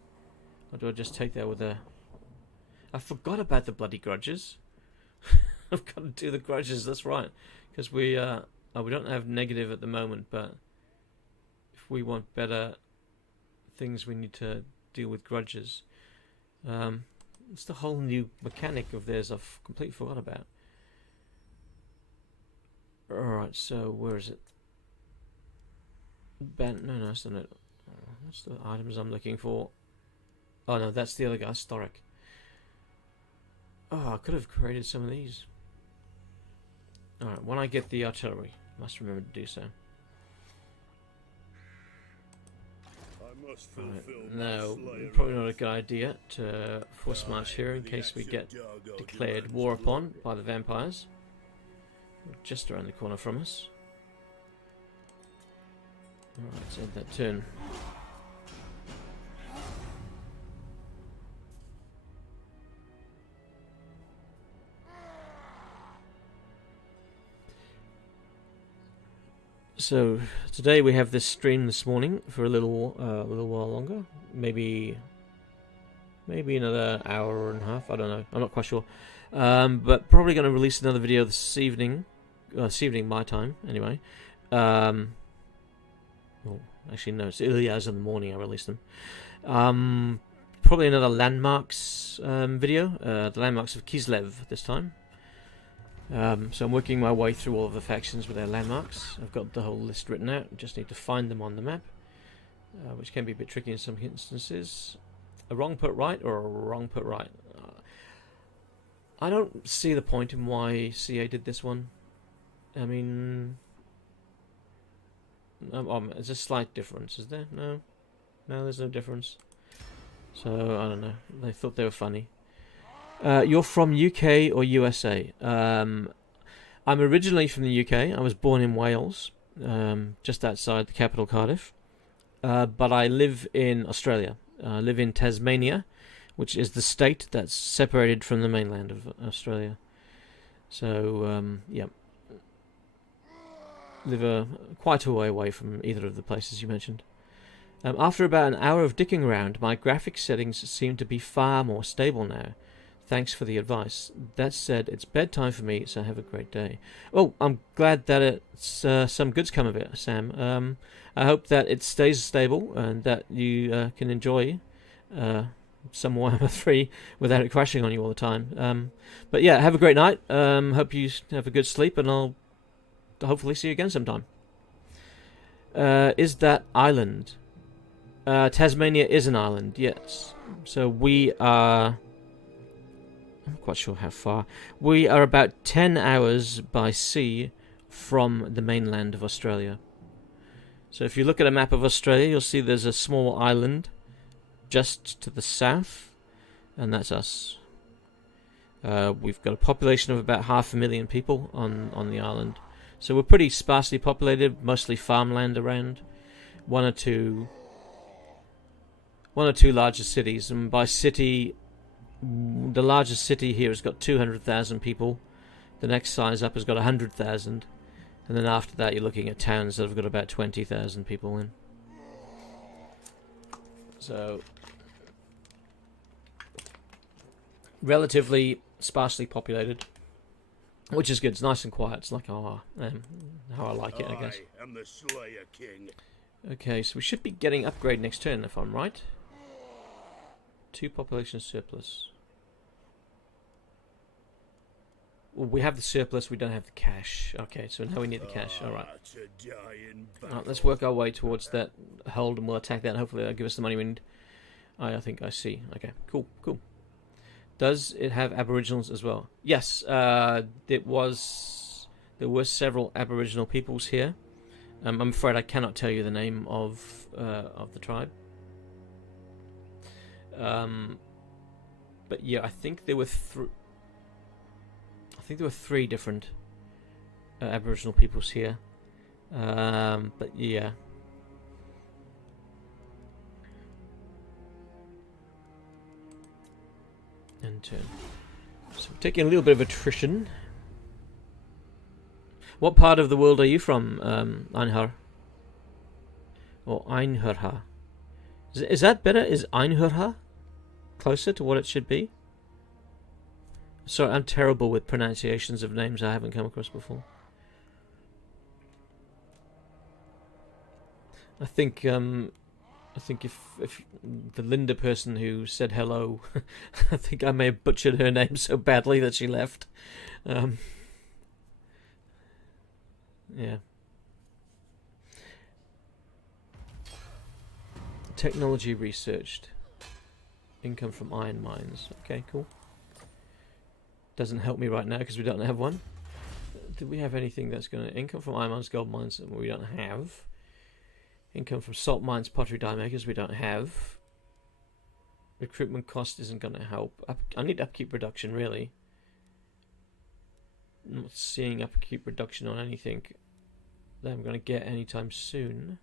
Or do I just take that with a... I forgot about the bloody grudges. I've got to do the grudges, that's right. Because we don't have negative at the moment, but if we want better things, we need to deal with grudges. It's the whole new mechanic of theirs I've completely forgot about. Alright, so where is it? No, that's not it. That's the items I'm looking for. Oh no, that's the other guy, Storic. Oh, I could have created some of these. Alright, when I get the artillery, must remember to do so. Right, no, probably not a good idea to force march here in case we get declared war upon by the vampires. Just around the corner from us. Alright, let's end that turn. So today we have this stream this morning for a little while longer, maybe another hour and a half. I don't know. I'm not quite sure, but probably going to release another video this evening my time anyway. Well, actually no, it's early hours in the morning I released them. Probably another landmarks video, the landmarks of Kislev this time. So I'm working my way through all of the factions with their landmarks. I've got the whole list written out. I just need to find them on the map, which can be a bit tricky in some instances. A wrong put right or a wrong put right. I don't see the point in why CA did this one. I mean, there's a slight difference, is there? No, there's no difference. So I don't know. They thought they were funny. You're from UK or USA? I'm originally from the UK. I was born in Wales, just outside the capital, Cardiff. But I live in Australia. I live in Tasmania, which is the state that's separated from the mainland of Australia. So, yeah. Live quite a way away from either of the places you mentioned. After about an hour of dicking around, my graphics settings seem to be far more stable now. Thanks for the advice. That said, it's bedtime for me, so have a great day. Oh, I'm glad that it's some good's come of it, Sam. I hope that it stays stable and that you can enjoy some Warhammer 3 without it crashing on you all the time. But yeah, have a great night. Hope you have a good sleep, and I'll hopefully see you again sometime. Is that island? Tasmania is an island, yes. So we are... I'm not quite sure how far. We are about 10 hours by sea from the mainland of Australia. So if you look at a map of Australia, you'll see there's a small island just to the south, and that's us. We've got a population of about 500,000 people on the island. So we're pretty sparsely populated, mostly farmland around. One or two larger cities, and by city, the largest city here has got 200,000 people. The next size up has got 100,000, and then after that you're looking at towns that have got about 20,000 people in. So relatively sparsely populated, which is good. It's nice and quiet. It's like how I like it, I guess. I am the Slayer King. Okay, so we should be getting upgrade next turn if I'm right. 2 population surplus. Well, we have the surplus, we don't have the cash. Okay, so now we need the cash. Alright. Alright, let's work our way towards that hold, and we'll attack that, and hopefully that'll give us the money we need. I think I see. Okay, cool. Does it have Aboriginals as well? Yes, there were several Aboriginal peoples here. I'm afraid I cannot tell you the name of the tribe. But yeah, I think there were 3 different Aboriginal peoples here. But yeah. End turn. So we're taking a little bit of attrition. What part of the world are you from, Einhar? Or Einhurha? Is that better? Is Einhurha closer to what it should be? Sorry, I'm terrible with pronunciations of names I haven't come across before. I think if the Linda person who said hello, I think I may have butchered her name so badly that she left. Yeah. Technology researched. Income from iron mines. Okay, cool. Doesn't help me right now because we don't have one. Do we have anything that's going to... Income from iron mines, gold mines, we don't have. Income from salt mines, pottery die makers, we don't have. Recruitment cost isn't going to help. I need upkeep reduction, really. I'm not seeing upkeep reduction on anything that I'm going to get anytime soon.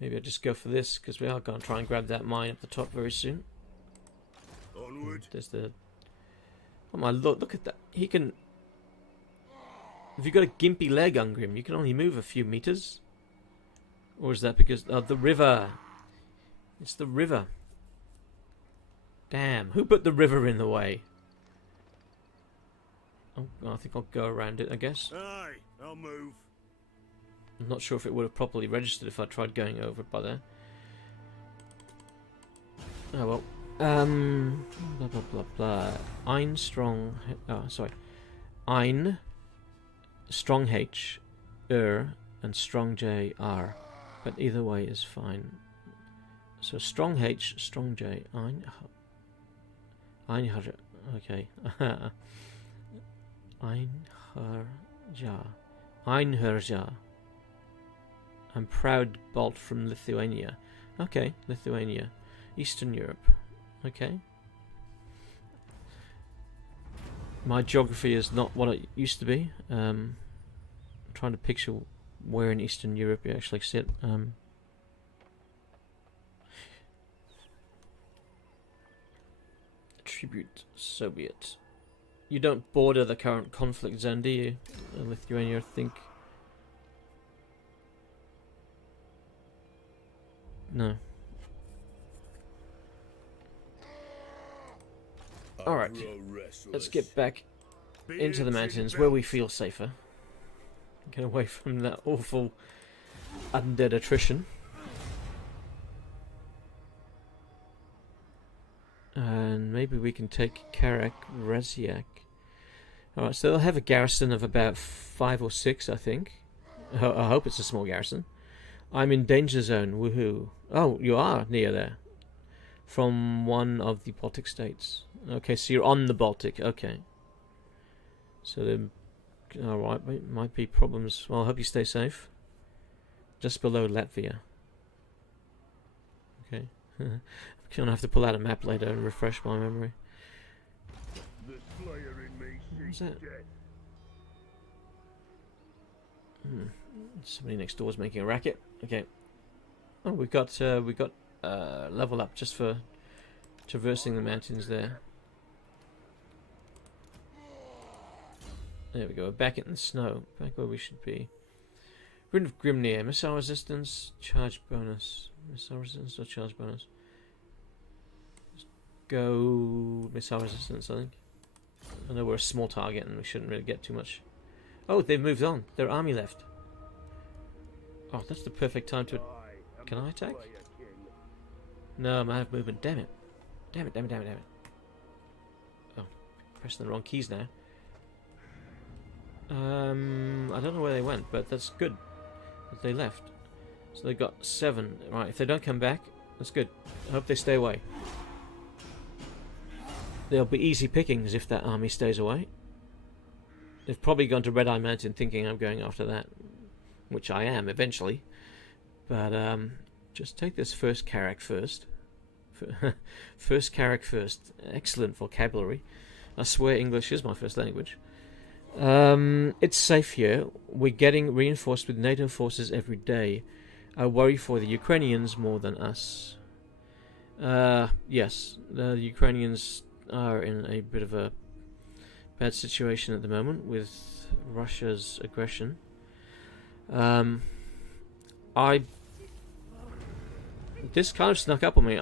Maybe I'll just go for this, because we are going to try and grab that mine up the top very soon. Onward. There's the... Oh my lord, look at that. He can... If you've got a gimpy leg, Ungrim, you can only move a few meters. Or is that because... Oh, the river. It's the river. Damn, who put the river in the way? Oh, I think I'll go around it, I guess. Aye, I'll move. I'm not sure if it would have properly registered if I tried going over by there. Oh well. Blah blah blah blah. Ein strong. Oh, sorry. Ein strong H, and strong J R, but either way is fine. So strong H, strong J. Einherja. Okay. Einherja. I'm proud Bolt from Lithuania. Okay, Lithuania. Eastern Europe. Okay. My geography is not what it used to be. Trying trying to picture where in Eastern Europe you actually sit. Tribute Soviet. You don't border the current conflict zone, do you? Lithuania, I think. No. Alright, let's get back into the mountains where we feel safer. Get away from that awful undead attrition. And maybe we can take Karak Raziak. Alright, so they'll have a garrison of about 5 or 6, I think. I hope it's a small garrison. I'm in danger zone, woohoo. Oh, you are near there. From one of the Baltic states. Okay, so you're on the Baltic, okay. So then, alright, might be problems. Well, I hope you stay safe. Just below Latvia. Okay. I'm gonna have to pull out a map later and refresh my memory. What's that? Somebody next door is making a racket. Okay. Oh, we got level up just for traversing the mountains there. There we go. We're back in the snow, back where we should be. Ungrim of Grungni, missile resistance, charge bonus. Missile resistance or charge bonus? Let's go missile resistance, I think. I know we're a small target and we shouldn't really get too much. Oh, they've moved on. Their army left. Oh, that's the perfect time to... Can I attack? No, I'm out of movement. Damn it. Damn it, damn it, damn it, damn it. Oh, pressing the wrong keys now. I don't know where they went, but that's good that they left. So they got 7. Right, if they don't come back, that's good. I hope they stay away. They'll be easy pickings if that army stays away. They've probably gone to Red Eye Mountain thinking I'm going after that, which I am eventually. But just take this first Karak first. First Karak first. Excellent vocabulary. I swear English is my first language. It's safe here. We're getting reinforced with NATO forces every day. I worry for the Ukrainians more than us. Yes, the Ukrainians are in a bit of a bad situation at the moment with Russia's aggression. This kind of snuck up on me.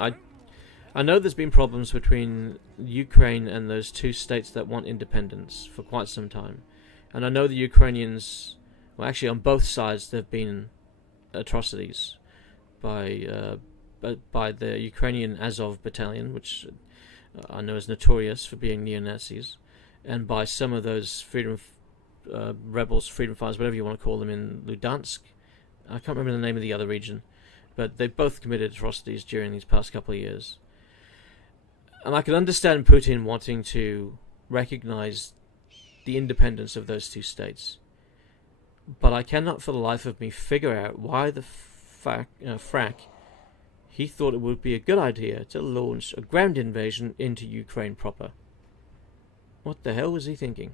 I know there's been problems between Ukraine and those 2 states that want independence for quite some time. And I know the Ukrainians, well actually on both sides there have been atrocities by the Ukrainian Azov battalion, which I know is notorious for being neo-Nazis, and by some of those rebels, freedom fighters, whatever you want to call them in Ludansk. I can't remember the name of the other region, but they both committed atrocities during these past couple of years. And I can understand Putin wanting to recognize the independence of those 2 states. But I cannot for the life of me figure out why the frack he thought it would be a good idea to launch a ground invasion into Ukraine proper. What the hell was he thinking?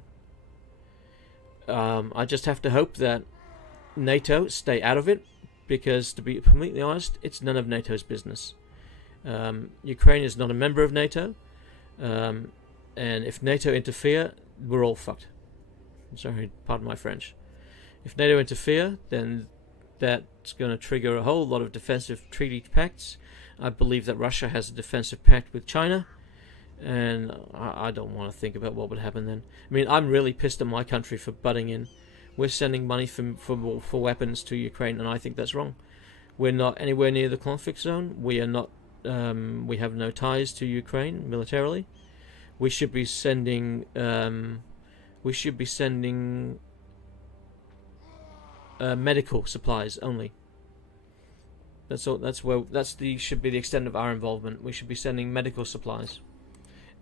I just have to hope that NATO stay out of it, because to be completely honest, it's none of NATO's business. Ukraine is not a member of NATO, and if NATO interfere, we're all fucked. Sorry, pardon my French. If NATO interfere, then that's going to trigger a whole lot of defensive treaty pacts. I believe that Russia has a defensive pact with China, and I don't want to think about what would happen then. I mean, I'm really pissed at my country for butting in. We're sending money for weapons to Ukraine, and I think that's wrong. We're not anywhere near the conflict zone. We are not. We have no ties to Ukraine militarily. We should be sending. Medical supplies only. That's all. Should be the extent of our involvement. We should be sending medical supplies,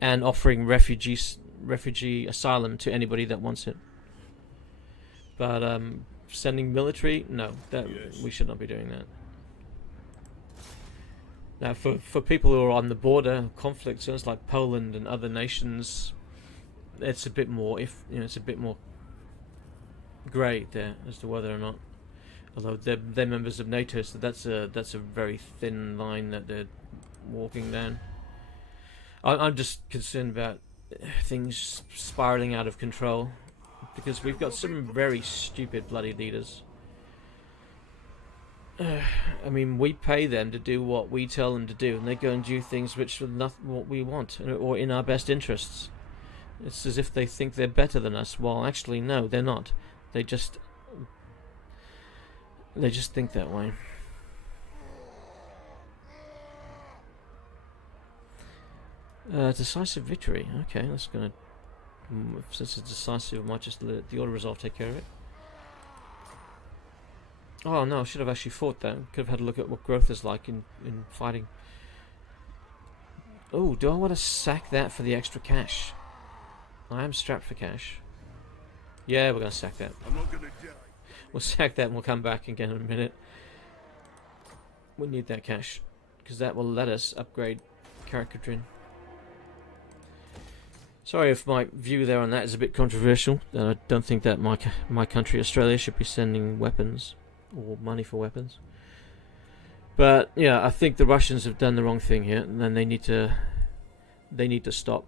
and offering refugee asylum to anybody that wants it. But sending military, no, we should not be doing that. Now, for people who are on the border conflict zones like Poland and other nations, it's a bit more. It's a bit more grey there as to whether or not, although they're members of NATO, so that's a very thin line that they're walking down. I'm just concerned about things spiraling out of control, because we've got some very stupid bloody leaders. I mean, we pay them to do what we tell them to do, and they go and do things which are not what we want, or in our best interests. It's as if they think they're better than us, while actually, no, they're not. They just think that way. Decisive victory. Okay, that's gonna. Since it's decisive, I might just let the auto resolve take care of it. Oh no, I should have actually fought that. Could have had a look at what growth is like in fighting. Oh, do I want to sack that for the extra cash? I am strapped for cash. Yeah, we're going to sack that. I'm not gonna die. We'll sack that and we'll come back again in a minute. We need that cash, because that will let us upgrade Caracadrin. Sorry if my view there on that is a bit controversial. I don't think that my country, Australia, should be sending weapons or money for weapons. But yeah, I think the Russians have done the wrong thing here, and then they need to stop.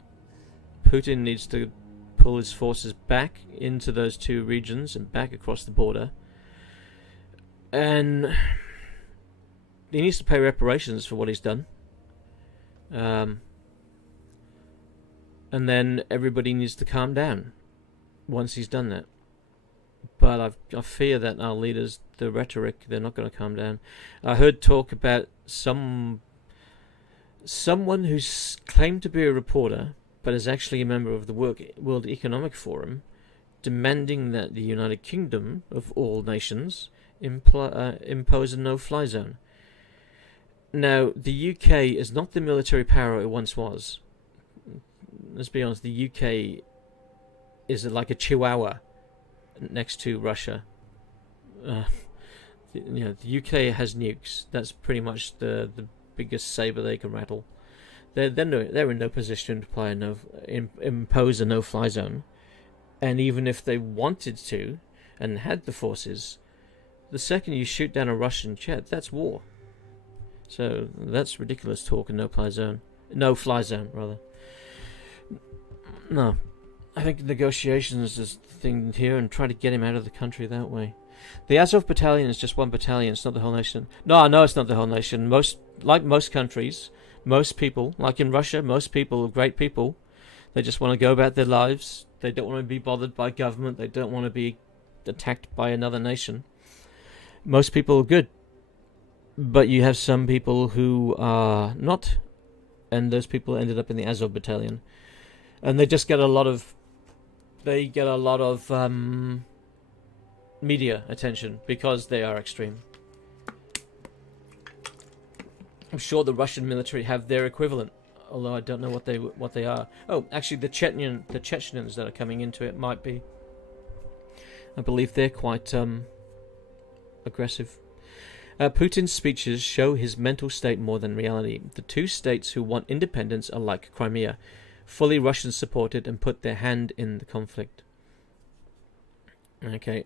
Putin needs to pull his forces back into those two regions and back across the border, and he needs to pay reparations for what he's done. And then everybody needs to calm down once he's done that. But I fear that our leaders, the rhetoric, they're not going to calm down. I heard talk about someone who's claimed to be a reporter, but is actually a member of the World Economic Forum, demanding that the United Kingdom, of all nations, impose a no-fly zone. Now, the UK is not the military power it once was. Let's be honest, the UK is like a chihuahua next to Russia. The UK has nukes. That's pretty much the biggest saber they can rattle. They're in no position to impose a no-fly zone, and even if they wanted to and had the forces, the second you shoot down a Russian jet, that's war. So that's ridiculous talk. A no-fly zone, rather. No, I think negotiations is the thing here, and try to get him out of the country that way. The Azov battalion is just one battalion. It's not the whole nation. No, I know it's not the whole nation. Most countries, most people, like in Russia, most people are great people. They just want to go about their lives. They don't want to be bothered by government. They don't want to be attacked by another nation. Most people are good. But you have some people who are not, and those people ended up in the Azov battalion. And they just get a lot of media attention because they are extreme. I'm sure the Russian military have their equivalent, although I don't know what they are. Oh, actually, the Chechens that are coming into it might be. I believe they're quite aggressive. Putin's speeches show his mental state more than reality. The two states who want independence are like Crimea, fully Russian supported and put their hand in the conflict. Okay.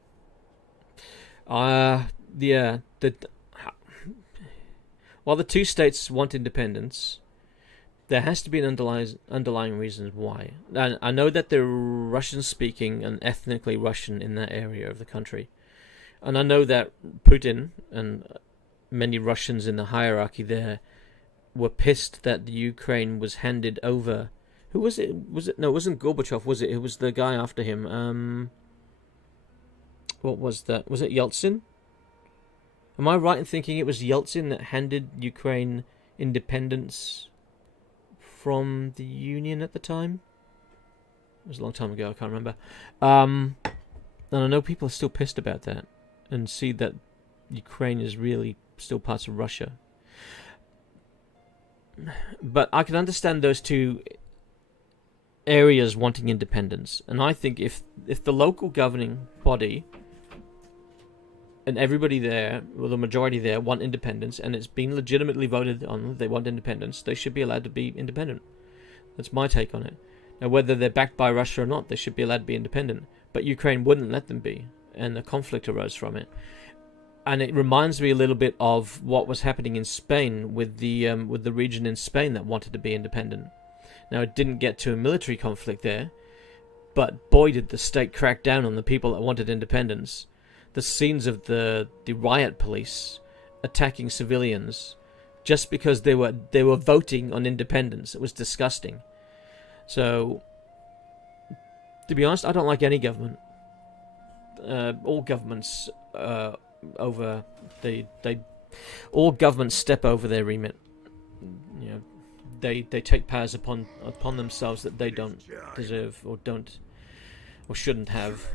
While the two states want independence, there has to be an underlying reason why. And I know that they're Russian-speaking and ethnically Russian in that area of the country. And I know that Putin and many Russians in the hierarchy there were pissed that the Ukraine was handed over. Who was it? No, it wasn't Gorbachev, was it? It was the guy after him. What was that? Was it Yeltsin? Am I right in thinking it was Yeltsin that handed Ukraine independence from the Union at the time? It was a long time ago, I can't remember. And I know people are still pissed about that and see that Ukraine is really still parts of Russia. But I can understand those two areas wanting independence, and I think if the local governing body and everybody there, well, the majority there, want independence, and it's been legitimately voted on, they want independence, they should be allowed to be independent. That's my take on it. Now, whether they're backed by Russia or not, they should be allowed to be independent. But Ukraine wouldn't let them be. and the conflict arose from it. And it reminds me a little bit of what was happening in Spain with the region in Spain that wanted to be independent. Now, it didn't get to a military conflict there, but boy did the state crack down on the people that wanted independence. The scenes of the riot police attacking civilians just because they were voting on independence. It was disgusting. So, to be honest, I don't like any government. All governments all governments step over their remit. You know, they take powers upon themselves that they don't deserve or shouldn't have.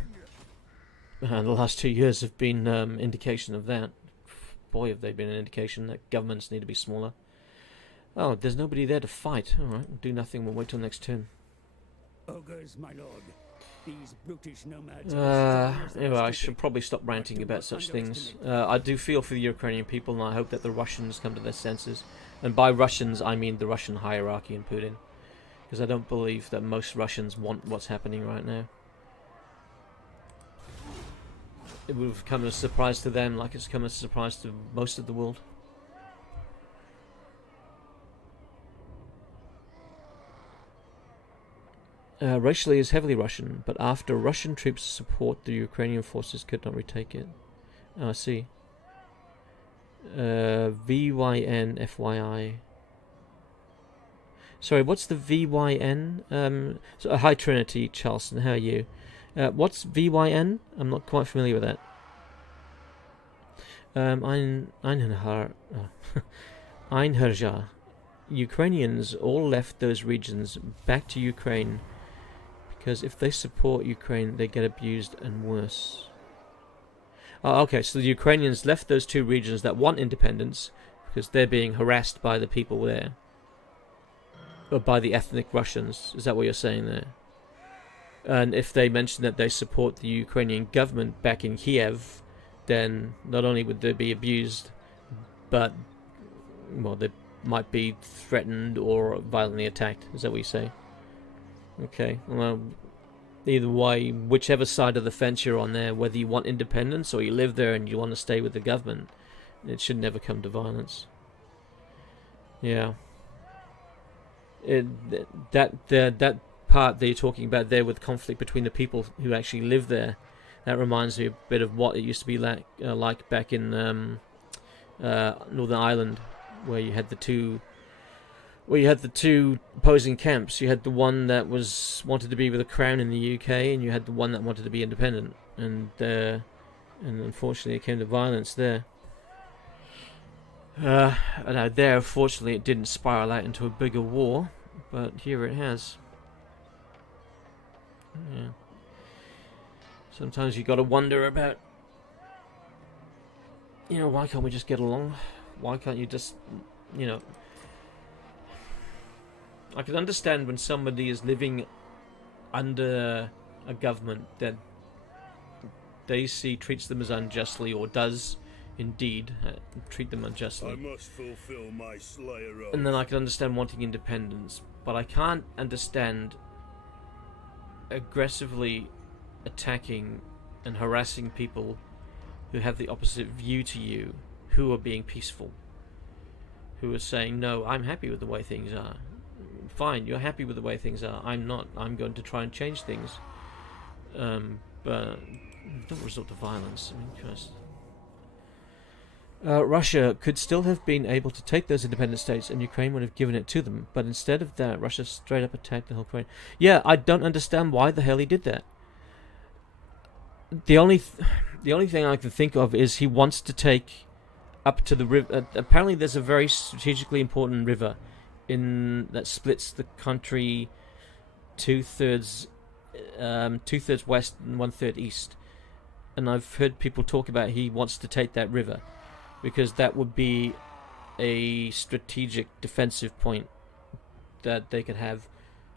The last 2 years have been indication of that. Boy, have they been an indication that governments need to be smaller. Oh, there's nobody there to fight. All right, we'll do nothing. We'll wait till next turn. Ogres, my lord. These brutish nomads. Anyway, I should probably stop ranting about such things. I do feel for the Ukrainian people, and I hope that the Russians come to their senses. And by Russians, I mean the Russian hierarchy and Putin. Because I don't believe that most Russians want what's happening right now. It would have come as a surprise to them, like it's come as a surprise to most of the world. Racially is heavily Russian, but after Russian troops' support, the Ukrainian forces could not retake it. Oh, I see. VYN FYI. Sorry, what's the VYN? Hi Trinity, Charleston, how are you? What's VYN? I'm not quite familiar with that. Einherjar. Ukrainians all left those regions back to Ukraine because if they support Ukraine, they get abused and worse. Oh, okay, so the Ukrainians left those two regions that want independence because they're being harassed by the people there. Or by the ethnic Russians. Is that what you're saying there? And if they mention that they support the Ukrainian government back in Kiev, then not only would they be abused, but, well, they might be threatened or violently attacked. Is that what you say? Okay, well, either way, whichever side of the fence you're on there, whether you want independence or you live there and you want to stay with the government, it should never come to violence. Yeah. That part that you're talking about there with conflict between the people who actually live there, that reminds me a bit of what it used to be like back in Northern Ireland, where you had the two opposing camps. You had the one that wanted to be with the crown in the UK, and you had the one that wanted to be independent. And unfortunately, it came to violence there. There, fortunately, it didn't spiral out into a bigger war, but here it has. Yeah. Sometimes you got to wonder about, why can't we just get along? Why can't you just, I can understand when somebody is living under a government that they see treats them as unjustly, or does indeed treat them unjustly. I must fulfill my slayer oath. And then I can understand wanting independence, but I can't understand aggressively attacking and harassing people who have the opposite view to you, who are being peaceful, who are saying, no, I'm happy with the way things are. Fine, you're happy with the way things are. I'm not. I'm going to try and change things. But don't resort to violence. I mean, Christ. Russia could still have been able to take those independent states, and Ukraine would have given it to them. But instead of that, Russia straight up attacked the whole Ukraine. Yeah, I don't understand why the hell he did that. The only thing I can think of is he wants to take up to the river. Apparently, there's a very strategically important river that splits the country two-thirds west and one-third east. And I've heard people talk about he wants to take that river because that would be a strategic defensive point that they could have,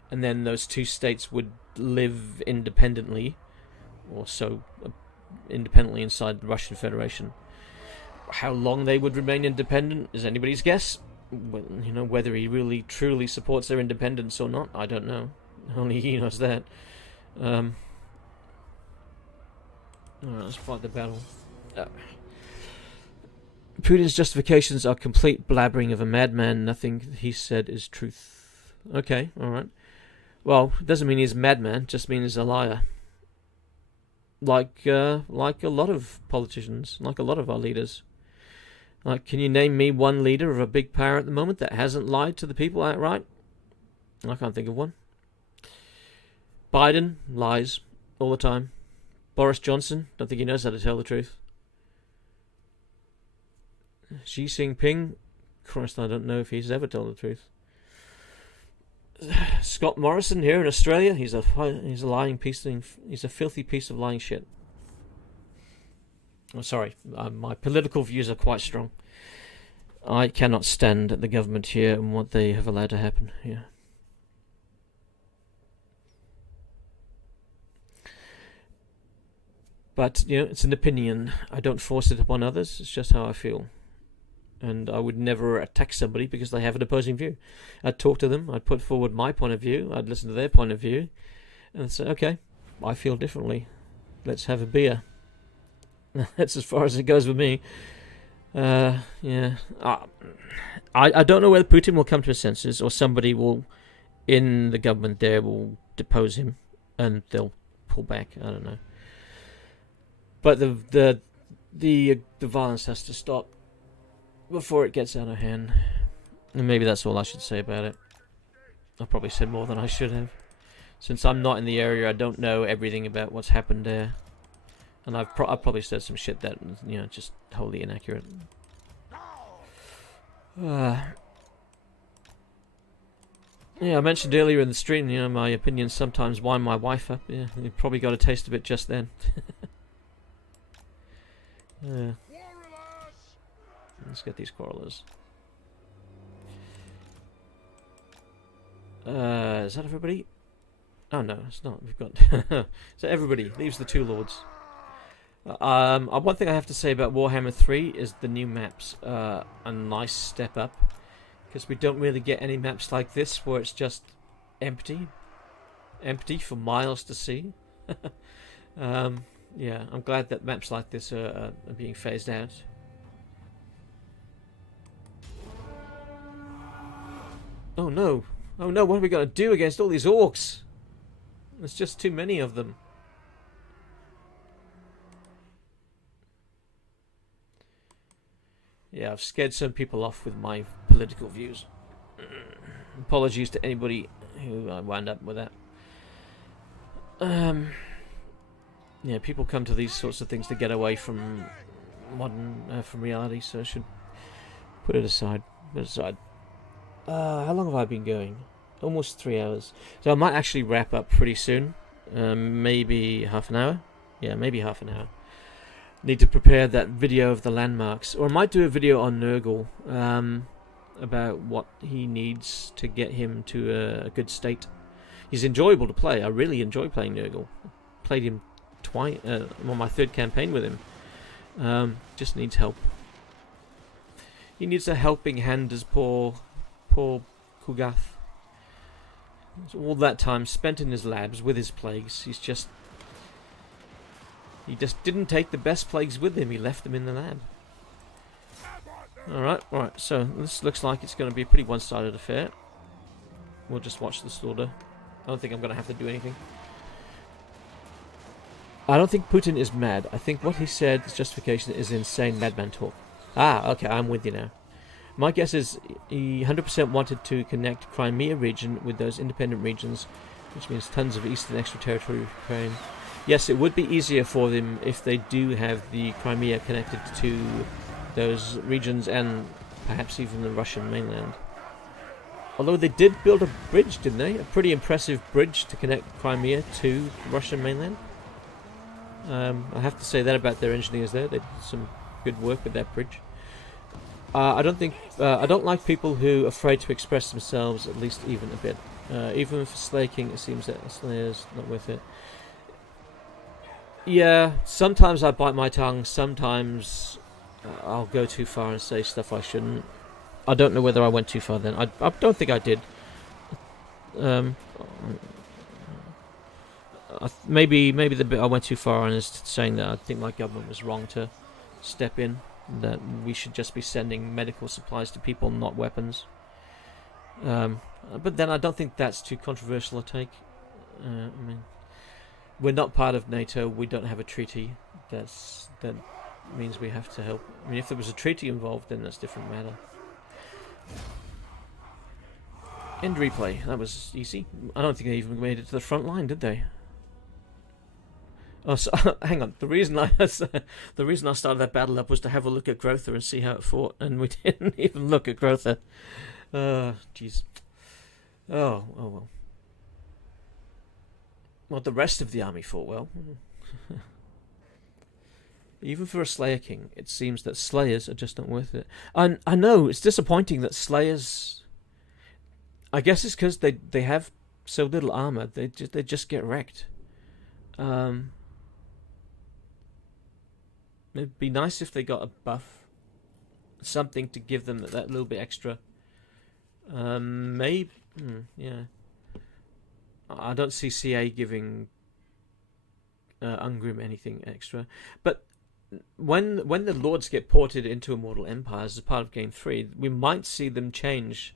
and then those two states would live independently, or so independently inside the Russian Federation. How long they would remain independent is anybody's guess. Whether he really truly supports their independence or not, I don't know. Only he knows that. Alright, let's fight the battle. Putin's justifications are complete blabbering of a madman. Nothing he said is truth. Okay, alright. Well, it doesn't mean he's a madman, just means he's a liar. Like a lot of politicians, like a lot of our leaders. Like, can you name me one leader of a big power at the moment that hasn't lied to the people outright? I can't think of one. Biden lies all the time. Boris Johnson, don't think he knows how to tell the truth. Xi Jinping, Christ, I don't know if he's ever told the truth. Scott Morrison here in Australia, he's a lying piece of, he's a filthy piece of lying shit. I'm sorry, my political views are quite strong. I cannot stand the government here and what they have allowed to happen here. But, you know, it's an opinion. I don't force it upon others. It's just how I feel. And I would never attack somebody because they have an opposing view. I'd talk to them. I'd put forward my point of view. I'd listen to their point of view. And say, okay, I feel differently. Let's have a beer. That's as far as it goes with me. Yeah. I don't know whether Putin will come to his senses or somebody will, in the government there, will depose him and they'll pull back. I don't know. But the violence has to stop before it gets out of hand. And maybe that's all I should say about it. I probably said more than I should have. Since I'm not in the area, I don't know everything about what's happened there. And I've probably said some shit that, you know, just wholly inaccurate. Yeah, I mentioned earlier in the stream, you know, my opinions sometimes wind my wife up. Yeah, you probably got a taste of it just then. Yeah. Let's get these quarrelers. Is that everybody? Oh no, it's not. We've got so everybody leaves the two lords. One thing I have to say about Warhammer 3 is the new maps. A nice step up, because we don't really get any maps like this where it's just empty for miles to see. Yeah, I'm glad that maps like this are being phased out. Oh no, what are we going to do against all these orcs? There's just too many of them. Yeah, I've scared some people off with my political views. Apologies to anybody who wound up with that. Yeah, people come to these sorts of things to get away from from reality, so I should put it aside. How long have I been going? Almost 3 hours. So I might actually wrap up pretty soon. Maybe half an hour? Yeah, maybe half an hour. Need to prepare that video of the landmarks. Or I might do a video on Nurgle, about what he needs to get him to a good state. He's enjoyable to play. I really enjoy playing Nurgle. Played him twice on my third campaign with him. Just needs help. He needs a helping hand as poor Kugath. All that time spent in his labs with his plagues. He just didn't take the best plagues with him. He left them in the lab. Alright, so this looks like it's going to be a pretty one-sided affair. We'll just watch the slaughter. I don't think I'm going to have to do anything. I don't think Putin is mad. I think what he said, his justification, is insane madman talk. Ah, okay, I'm with you now. My guess is he 100% wanted to connect Crimea region with those independent regions, which means tons of eastern extraterritorial Ukraine. Yes, it would be easier for them if they do have the Crimea connected to those regions and perhaps even the Russian mainland. Although they did build a bridge, didn't they? A pretty impressive bridge to connect Crimea to the Russian mainland. I have to say that about their engineers there. They did some good work with that bridge. I don't like people who are afraid to express themselves, at least even a bit. Even for Slay King, it seems that Slayer's not worth it. Yeah, sometimes I bite my tongue, sometimes I'll go too far and say stuff I shouldn't. I don't know whether I went too far then. I don't think I did. maybe the bit I went too far on is saying that I think my government was wrong to step in. That we should just be sending medical supplies to people, not weapons. But then I don't think that's too controversial a take. I mean, we're not part of NATO. We don't have a treaty. That means we have to help. I mean, if there was a treaty involved, then that's a different matter. End replay. That was easy. I don't think they even made it to the front line, did they? Oh, so, hang on. The reason I started that battle up was to have a look at Grotha and see how it fought, and we didn't even look at Grotha. Jeez. Oh well. Well, the rest of the army fought well. Even for a Slayer King, it seems that Slayers are just not worth it. I know, it's disappointing that Slayers... I guess it's because they have so little armor, they just get wrecked. It'd be nice if they got a buff. Something to give them that little bit extra. Maybe... yeah. I don't see CA giving Ungrim anything extra. But when the Lords get ported into Immortal Empires as part of Game 3, we might see them change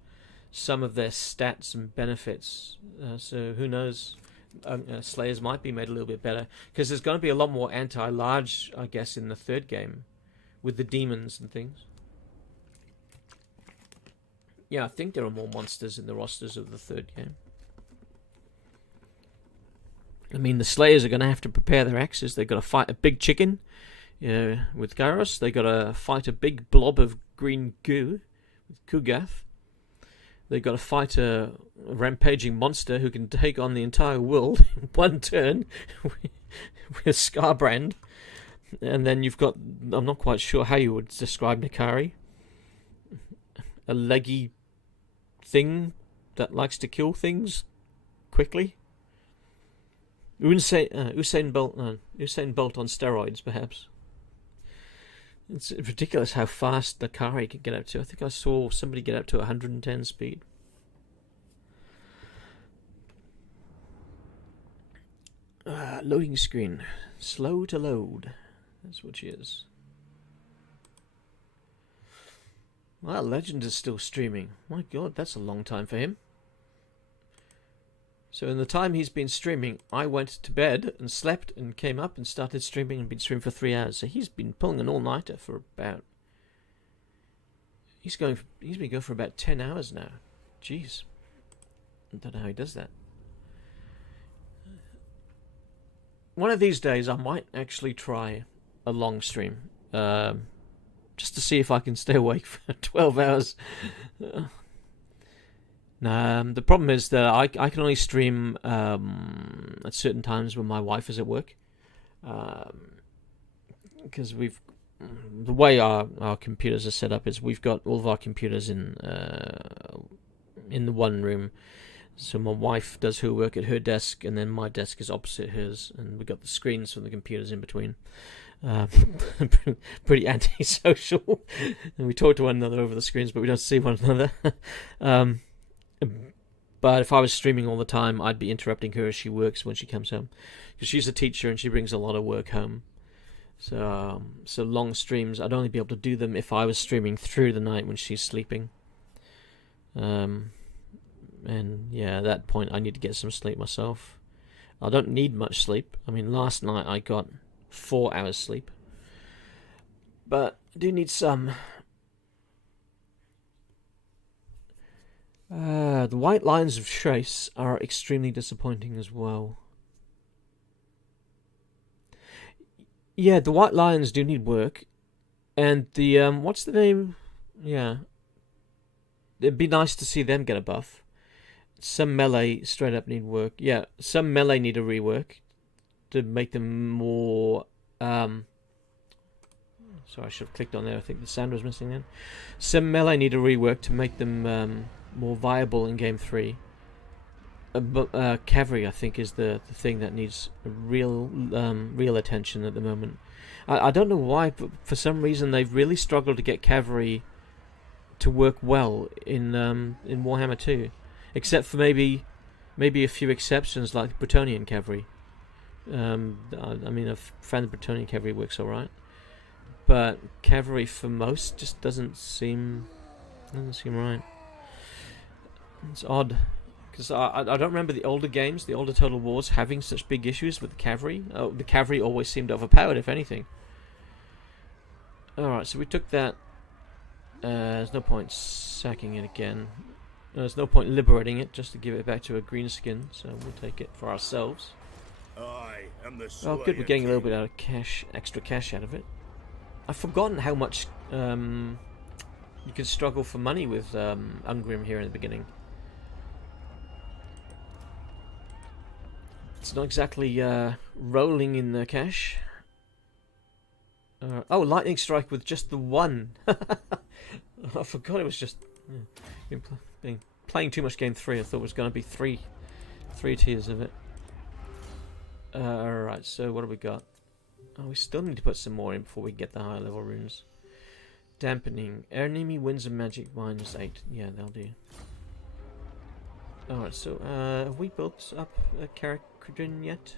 some of their stats and benefits. So who knows? Slayers might be made a little bit better. Because there's going to be a lot more anti-large, I guess, in the third game. With the demons and things. Yeah, I think there are more monsters in the rosters of the third game. I mean, the Slayers are going to have to prepare their axes. They've got to fight a big chicken with Gyros. They've got to fight a big blob of green goo with Kugath. They've got to fight a rampaging monster who can take on the entire world in one turn with Scarbrand. And then you've got, I'm not quite sure how you would describe Nakari. A leggy thing that likes to kill things quickly. Usain Bolt on steroids, perhaps. It's ridiculous how fast the Nakari can get up to. I think I saw somebody get up to 110 speed. Loading screen. Slow to load. That's what she is. Well, Legend is still streaming. My god, that's a long time for him. So in the time he's been streaming, I went to bed and slept and came up and started streaming and been streaming for 3 hours. So he's been pulling an all-nighter for about... He's been going for about 10 hours now. Jeez. I don't know how he does that. One of these days I might actually try a long stream. Just to see if I can stay awake for 12 hours. The problem is that I can only stream at certain times when my wife is at work. Because the way our computers are set up is we've got all of our computers in the one room. So my wife does her work at her desk, and then my desk is opposite hers, and we've got the screens from the computers in between. Pretty antisocial. And we talk to one another over the screens, but we don't see one another. But if I was streaming all the time, I'd be interrupting her as she works when she comes home, because she's a teacher and she brings a lot of work home. So long streams, I'd only be able to do them if I was streaming through the night when she's sleeping. And yeah, at that point, I need to get some sleep myself. I don't need much sleep. I mean, last night I got 4 hours sleep, but I do need some. The White Lions of Trace are extremely disappointing as well. Yeah, the White Lions do need work, and the what's the name? Yeah, it'd be nice to see them get a buff. Some melee straight up need work. Yeah, some melee need a rework to make them more... Sorry, I should have clicked on there. I think the sound was missing then. Some melee need a rework to make them more viable in Game 3. But cavalry, I think, is the thing that needs real attention at the moment. I don't know why, but for some reason they've really struggled to get cavalry to work well in Warhammer 2. Except for maybe a few exceptions like Bretonnian cavalry. I mean, I've found the Bretonian cavalry works alright, but cavalry for most just doesn't seem right. It's odd, because I don't remember the older games, the older Total Wars, having such big issues with the cavalry. Oh, the cavalry always seemed overpowered, if anything. Alright, so we took that. There's no point sacking it again. There's no point liberating it just to give it back to a green skin, so we'll take it for ourselves. I am the Oh, good, we're getting a little bit out of cash, extra cash out of it. I've forgotten how much you can struggle for money with Ungrim here in the beginning. It's not exactly rolling in the cash. Oh, lightning strike with just the one. I forgot it was just playing too much game 3. I thought it was going to be three tiers of it. Alright, so what have we got? Oh, we still need to put some more in before we get the higher level runes. Dampening. Enemy winds of magic -8. Yeah, that'll do. Alright, so have we built up a Karakridin yet?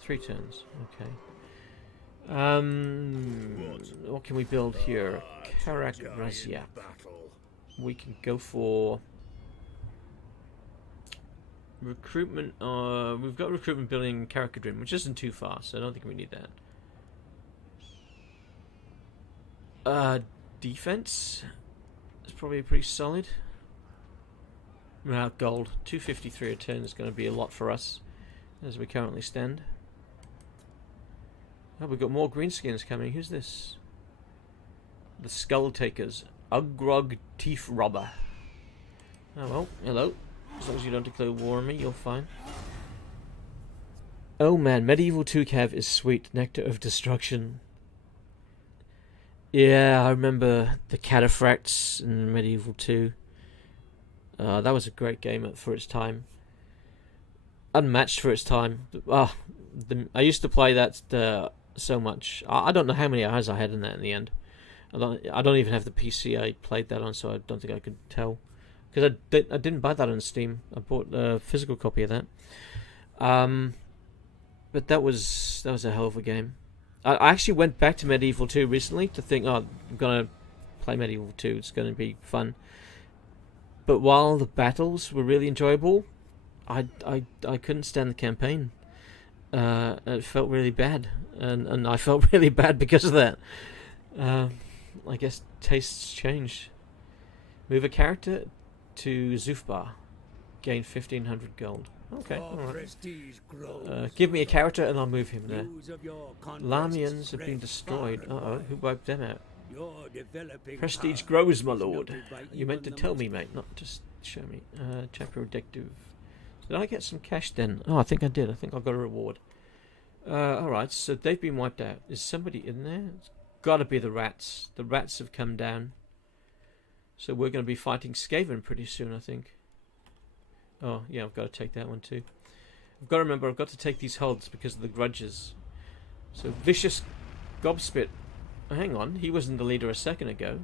3 turns. Okay. What can we build here? Karak Razia. We can go for recruitment. We've got recruitment building Karakridin, which isn't too far, so I don't think we need that. Defense is probably pretty solid. Gold 253 a turn is going to be a lot for us as we currently stand. Oh, we've got more greenskins coming. Who's this? The Skull Takers. Ugrog Teeth Robber. Oh well, hello. As long as you don't declare war on me, you're fine. Oh man, Medieval 2 Cav is sweet. Nectar of Destruction. Yeah, I remember the Cataphracts in Medieval 2. That was a great game for its time. Unmatched for its time. I used to play that so much. I don't know how many hours I had in that in the end. I don't even have the PC I played that on, so I don't think I could tell. Because I didn't buy that on Steam. I bought a physical copy of that. But that was a hell of a game. I actually went back to Medieval 2 recently to think, I'm going to play Medieval 2. It's going to be fun. But while the battles were really enjoyable, I couldn't stand the campaign. It felt really bad. And I felt really bad because of that. I guess tastes change. Move a character to Zufbar. Gain 1500 gold. Okay, alright. Give me a character and I'll move him there. Lamians have been destroyed. Uh-oh, who wiped them out? Prestige grows, my lord. You meant to tell me, mate, not just show me. Chapter Addictive. Did I get some cash then? Oh, I think I did. I think I got a reward. Alright, so they've been wiped out. Is somebody in there? It's gotta be the rats. The rats have come down. So we're going to be fighting Skaven pretty soon, I think. Oh, yeah, I've got to take that one too. I've got to remember, I've got to take these holds because of the grudges. So, Vicious Gobspit. Oh, hang on, he wasn't the leader a second ago.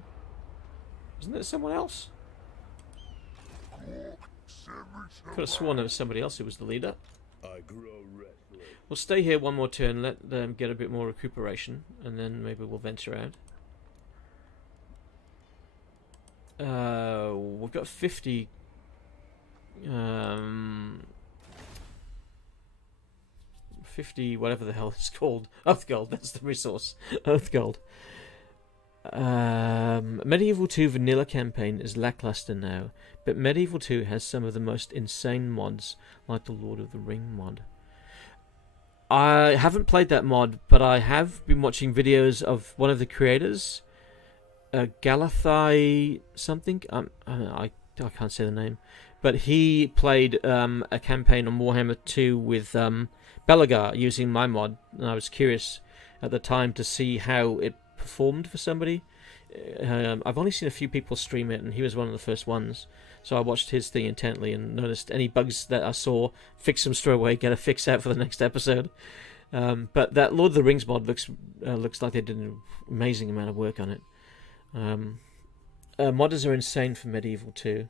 Wasn't it someone else? Could have sworn there was somebody else who was the leader. We'll stay here one more turn, let them get a bit more recuperation, and then maybe we'll venture out. We've got 50... 50, whatever the hell it's called. Earth Gold, that's the resource. Earth Gold. Medieval 2 vanilla campaign is lackluster now, but Medieval 2 has some of the most insane mods, like the Lord of the Ring mod. I haven't played that mod, but I have been watching videos of one of the creators, Galathai something. I can't say the name, but he played a campaign on Warhammer 2 with Belagar using my mod, and I was curious at the time to see how it performed for somebody. I've only seen a few people stream it, and he was one of the first ones, so I watched his thing intently and noticed any bugs that I saw, fix them straight away, get a fix out for the next episode. But that Lord of the Rings mod looks like they did an amazing amount of work on it. Modders are insane for Medieval 2.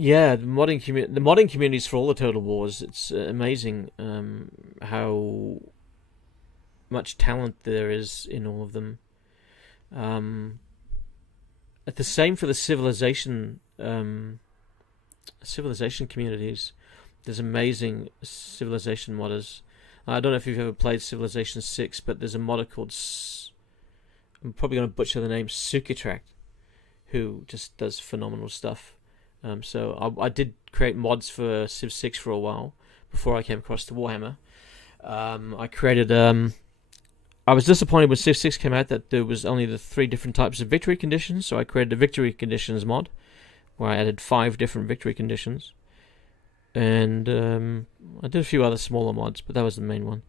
Yeah, the modding communities for all the Total Wars. It's amazing how much talent there is in all of them. At the same for the civilization communities. There's amazing civilization modders. I don't know if you've ever played Civilization 6, but there's a modder called I'm probably going to butcher the name, Sukitrack, who just does phenomenal stuff. So I did create mods for Civ 6 for a while before I came across to Warhammer. I created. I was disappointed when Civ 6 came out that there was only the 3 different types of victory conditions, so I created a victory conditions mod where I added 5 different victory conditions. And I did a few other smaller mods, but that was the main one.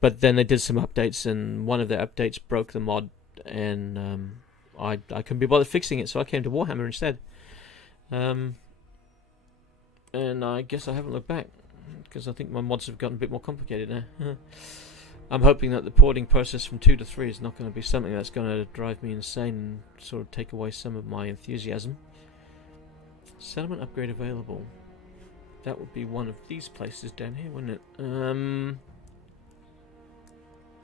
But then they did some updates, and one of the updates broke the mod, and I couldn't be bothered fixing it, so I came to Warhammer instead. And I guess I haven't looked back, because I think my mods have gotten a bit more complicated now. I'm hoping that the porting process from 2 to 3 is not going to be something that's going to drive me insane and sort of take away some of my enthusiasm. Settlement upgrade available. That would be one of these places down here, wouldn't it?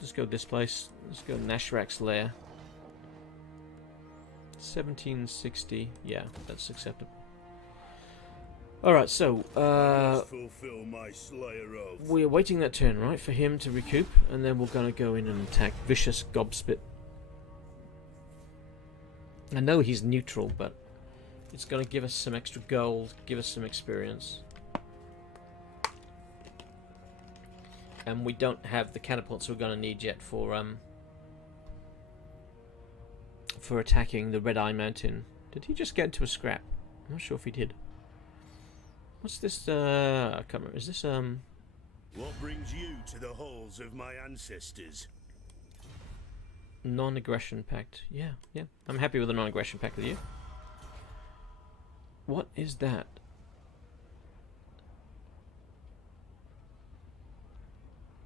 Let's go this place. Let's go Nashrak's Lair. 1760. Yeah, that's acceptable. Alright, so we're waiting that turn, right, for him to recoup, and then we're going to go in and attack Vicious Gobspit. I know he's neutral, but it's going to give us some extra gold, give us some experience. And we don't have the catapults we're going to need yet for attacking the Red Eye Mountain. Did he just get into a scrap? I'm not sure if he did. What's this? I can't remember. Is this What brings you to the halls of my ancestors? Non-aggression pact? Yeah. I'm happy with the non-aggression pact with you. What is that?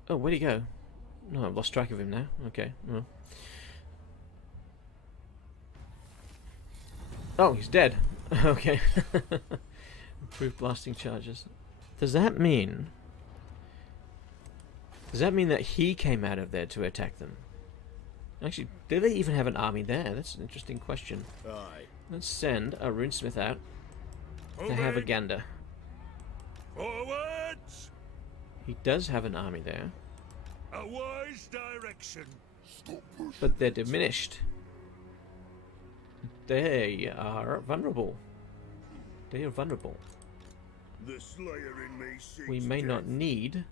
Oh, where'd he go? No, I've lost track of him now. Okay. Well. Oh, he's dead. Okay. Improved blasting charges. Does that mean that he came out of there to attack them? Actually, do they even have an army there? That's an interesting question. Aye. Let's send a runesmith out to have a gander. Forwards! He does have an army there. A wise direction. But they're diminished. They are vulnerable. They are vulnerable. The slayer in me seeks We may not need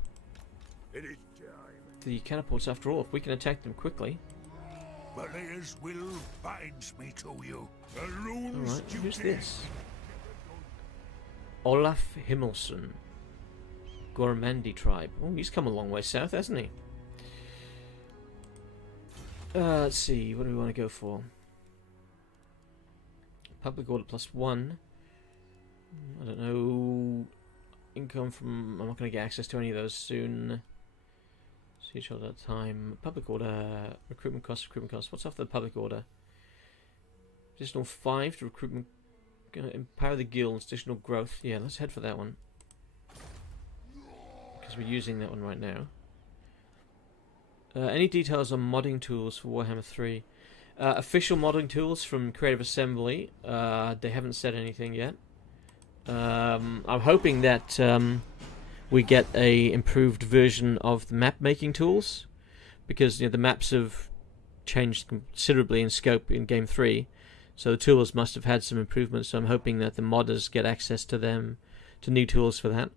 It is time. the catapults after all, if we can attack them quickly. Valia's will binds me to you. A rune's Alright, who's duty. this? Olaf Himmelsson. Gormandi tribe. Oh, he's come a long way south, hasn't he? Let's see, what do we want to go for? Public order +1. I don't know. Income from... I'm not going to get access to any of those soon. See each other at a time. Public order. Recruitment costs. What's after the public order? Additional 5 to recruitment. Gonna empower the guilds. Additional growth. Yeah, let's head for that one. Because we're using that one right now. Any details on modding tools for Warhammer 3? Official modding tools from Creative Assembly. They haven't said anything yet. I'm hoping that we get a improved version of the map making tools, because the maps have changed considerably in scope in Game 3, so the tools must have had some improvements. So I'm hoping that the modders get access to them, to new tools for that,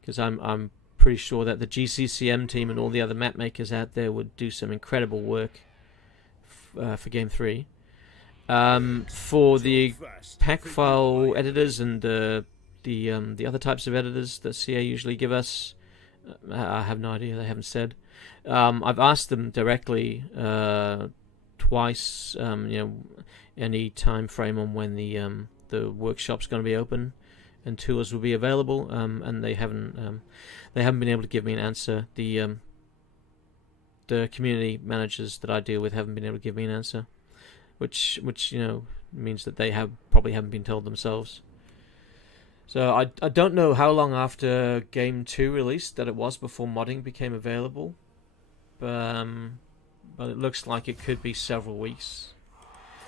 because I'm pretty sure that the GCCM team and all the other map makers out there would do some incredible work for Game 3. For the pack file editors and the other types of editors that CA usually give us, I have no idea. They haven't said. I've asked them directly twice. Any time frame on when the workshop's going to be open and tours will be available. And they haven't been able to give me an answer. The community managers that I deal with haven't been able to give me an answer, which means that they probably haven't been told themselves. So I don't know how long after Game 2 released that it was before modding became available. But it looks like it could be several weeks.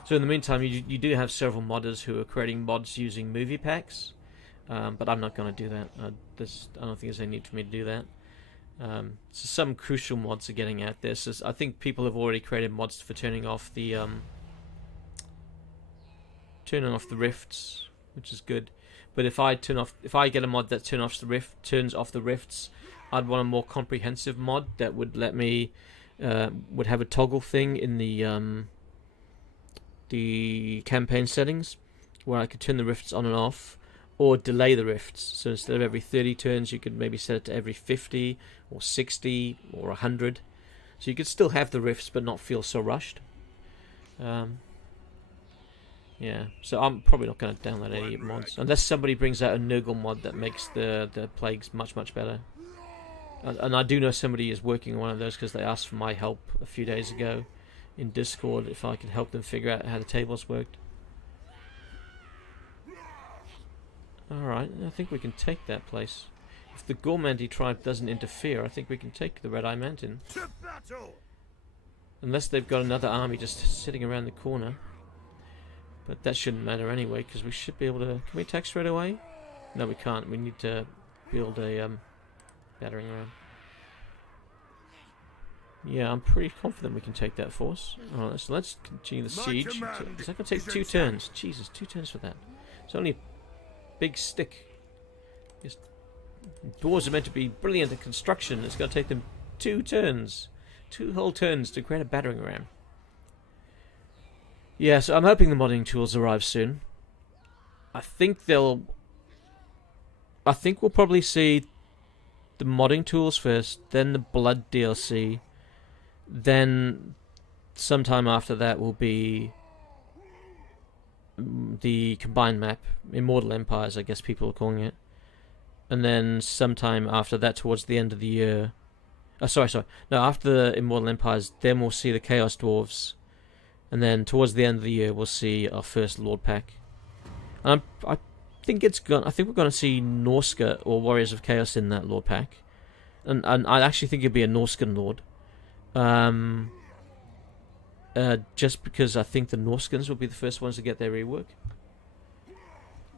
So in the meantime, you do have several modders who are creating mods using movie packs. But I'm not going to do that. I don't think there's any need for me to do that. So some crucial mods are getting out there. So I think people have already created mods for turning off the rifts, which is good. But if I get a mod that turns off the rifts, I'd want a more comprehensive mod that would let me would have a toggle thing in the campaign settings where I could turn the rifts on and off, or delay the rifts. So instead of every 30 turns, you could maybe set it to every 50 or 60 or 100. So you could still have the rifts but not feel so rushed. Yeah, so I'm probably not going to download any mods unless somebody brings out a Nurgle mod that makes the plagues much better. And I do know somebody is working on one of those because they asked for my help a few days ago in Discord if I could help them figure out how the tables worked. Alright, I think we can take that place. If the Gormandy tribe doesn't interfere, I think we can take the Red Eye Mountain. Unless they've got another army just sitting around the corner. But that shouldn't matter anyway, because we should be able to... Can we attack straight away? No, we can't. We need to build a battering ram. Yeah, I'm pretty confident we can take that force. Alright, so let's continue the siege. Is that going to take 2 turns? Jesus, 2 turns for that. It's only a big stick. Dwarves are meant to be brilliant at construction. It's going to take them 2 turns. 2 whole turns to create a battering ram. Yeah, so I'm hoping the modding tools arrive soon. I think we'll probably see the modding tools first, then the Blood DLC, then sometime after that will be the combined map, Immortal Empires, I guess people are calling it. And then sometime after that, towards the end of the year... No, after the Immortal Empires, then we'll see the Chaos Dwarves. And then towards the end of the year, we'll see our first Lord Pack. And I think we're going to see Norska or Warriors of Chaos in that Lord Pack. And I actually think it'd be a Norskan Lord. Just because I think the Norskans will be the first ones to get their rework.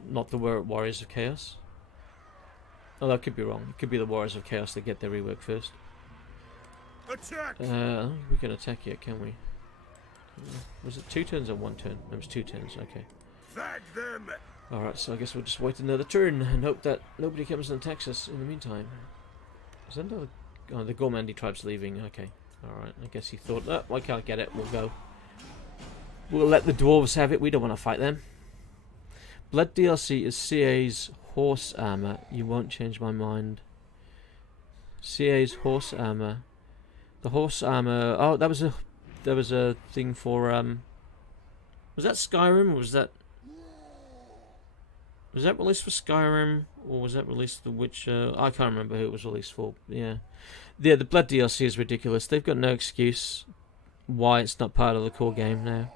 Not the Warriors of Chaos. Oh, that could be wrong. It could be the Warriors of Chaos that get their rework first. Attack! I don't think we can attack yet, can we? Was it 2 turns or 1 turn? It was 2 turns, okay. Fag them! Alright, so I guess we'll just wait another turn and hope that nobody comes and attacks us in the meantime. Is that another... Oh, the Gormandy tribe's leaving, okay. Alright, I guess he thought, oh, I can't get it, we'll go. We'll let the dwarves have it, we don't want to fight them. Blood DLC is CA's horse armor. You won't change my mind. CA's horse armor. The horse armor... Oh, that was a thing for... Was that Skyrim, or was that... Was that released for Skyrim, or was that released for The Witcher? I can't remember who it was released for. Yeah, the Blood DLC is ridiculous. They've got no excuse why it's not part of the core game now.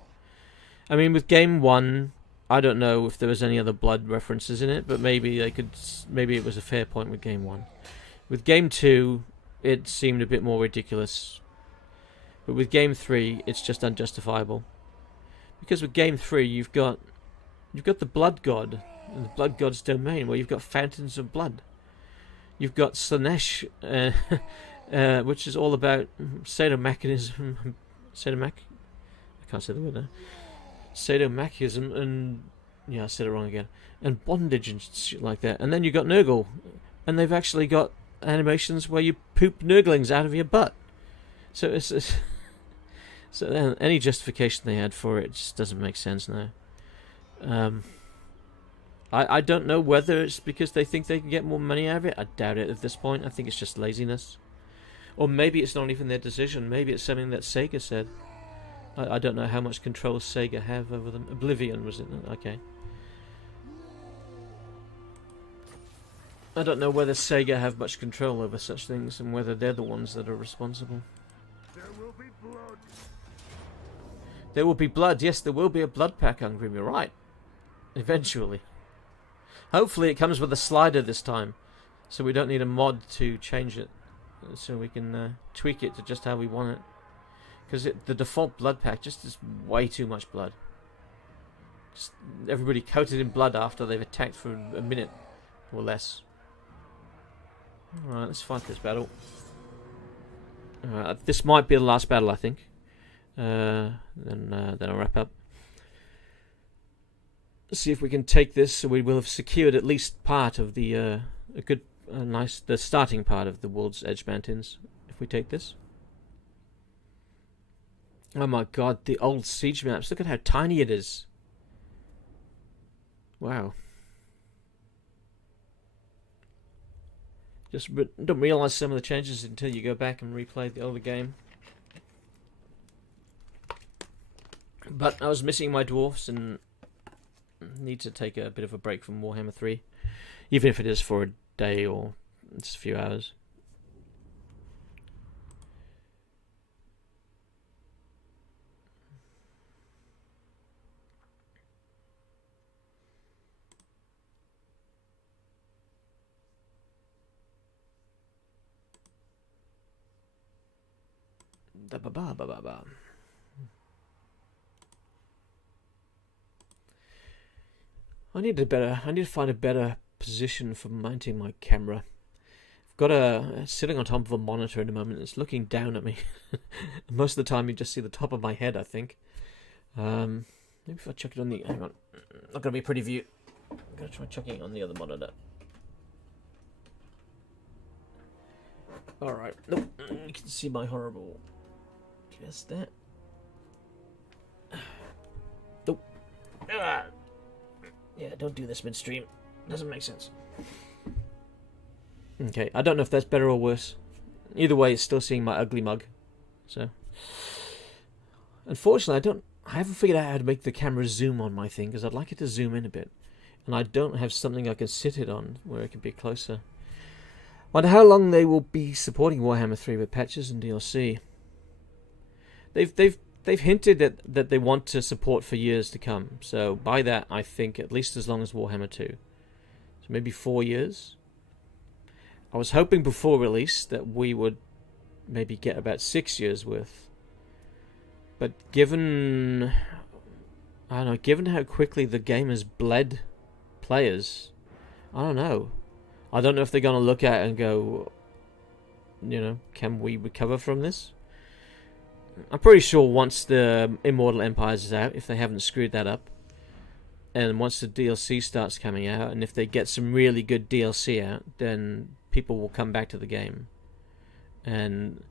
I mean, with Game 1, I don't know if there was any other Blood references in it, but maybe it was a fair point with Game 1. With Game 2, it seemed a bit more ridiculous. But with Game 3, it's just unjustifiable. Because with Game 3, you've got the Blood God, and the Blood God's domain, where you've got fountains of blood. You've got Slanesh, which is all about sadomasochism. I can't say the word now. Sadomasochism, and yeah, I said it wrong again. And bondage and shit like that. And then you've got Nurgle, and they've actually got animations where you poop Nurglings out of your butt. So it's so any justification they had for it just doesn't make sense now. I don't know whether it's because they think they can get more money out of it. I doubt it at this point. I think it's just laziness. Or maybe it's not even their decision. Maybe it's something that Sega said. I don't know how much control Sega have over them. Oblivion, was it? Okay. I don't know whether Sega have much control over such things and whether they're the ones that are responsible. There will be blood. There will be blood. Yes, there will be a blood pack, Ungrim. You're right. Eventually. Hopefully it comes with a slider this time, so we don't need a mod to change it, so we can tweak it to just how we want it. Because the default blood pack just is way too much blood. Just everybody coated in blood after they've attacked for a minute or less. Alright, let's fight this battle. This might be the last battle, I think. Then I'll wrap up. Let's see if we can take this, so we will have secured at least part of the the starting part of the World's Edge Mountains. If we take this. Oh my god, the old siege maps. Look at how tiny it is. Wow. Just don't realise some of the changes until you go back and replay the older game. But I was missing my dwarfs and need to take a bit of a break from Warhammer 3. Even if it is for a day or just a few hours. I need to find a better position for mounting my camera. I've got sitting on top of a monitor at the moment. It's looking down at me. Most of the time, you just see the top of my head, I think. Maybe if I chuck it on the... Hang on. Not going to be a pretty view. I'm going to try chucking it on the other monitor. Alright. Nope. You can see my horrible... Just that. Nope. Ah. Yeah, don't do this midstream. Doesn't make sense. Okay, I don't know if that's better or worse. Either way, it's still seeing my ugly mug. So, unfortunately, I haven't figured out how to make the camera zoom on my thing, because I'd like it to zoom in a bit. And I don't have something I can sit it on where it can be closer. Wonder how long they will be supporting Warhammer 3 with patches and DLC. They've hinted that they want to support for years to come. So by that, I think at least as long as Warhammer 2. So maybe 4 years. I was hoping before release that we would maybe get about 6 years worth. But given how quickly the game has bled players, I don't know. I don't know if they're going to look at it and go, can we recover from this? I'm pretty sure once the Immortal Empires is out, if they haven't screwed that up, and once the DLC starts coming out, and if they get some really good DLC out, then people will come back to the game. And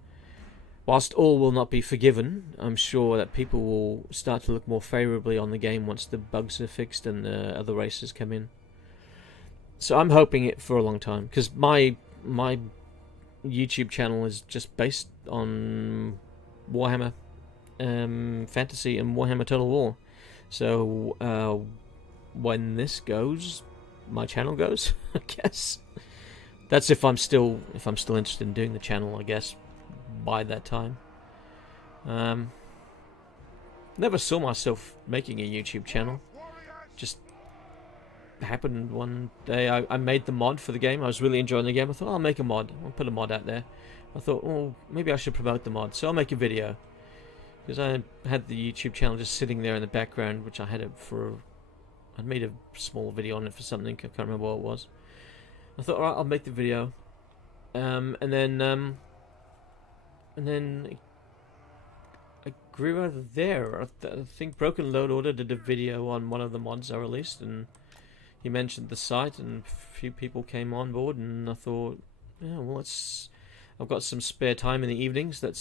whilst all will not be forgiven, I'm sure that people will start to look more favourably on the game once the bugs are fixed and the other races come in. So I'm hoping it for a long time, because my YouTube channel is just based on Warhammer Fantasy and Warhammer Total War. So when this goes, my channel goes, I guess. That's if I'm still interested in doing the channel, I guess, by that time. Never saw myself making a YouTube channel. Just happened one day. I made the mod for the game. I was really enjoying the game. I thought, I'll make a mod. I'll put a mod out there. I thought, oh, maybe I should promote the mod. So I'll make a video. Because I had the YouTube channel just sitting there in the background, which I had it for... I'd made a small video on it for something. I can't remember what it was. I thought, alright, I'll make the video. And then I grew out of there. I think Broken Load Order did a video on one of the mods I released, and he mentioned the site, and a few people came on board, and I thought, yeah, well, I've got some spare time in the evenings. Let's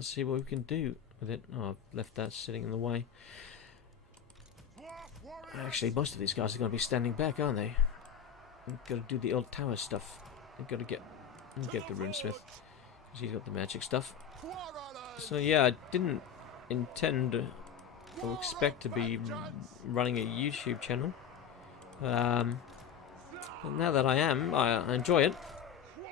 see what we can do with it. Oh, I've left that sitting in the way. Actually, most of these guys are going to be standing back, aren't they? I've got to do the old tower stuff. I've got to get the runesmith, because he's got the magic stuff. So yeah, I didn't intend or expect to be running a YouTube channel. But now that I am, I enjoy it.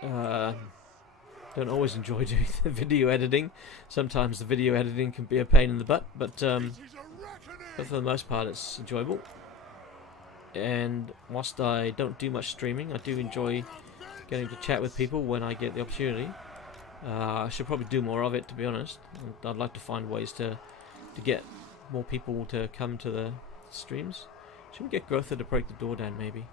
Don't always enjoy doing the video editing. Sometimes the video editing can be a pain in the butt, but for the most part it's enjoyable. and whilst I don't do much streaming, I do enjoy getting to chat with people when I get the opportunity. I should probably do more of it, to be honest. I'd like to find ways to get more people to come to the streams. Should we get Grotha to break the door down, maybe?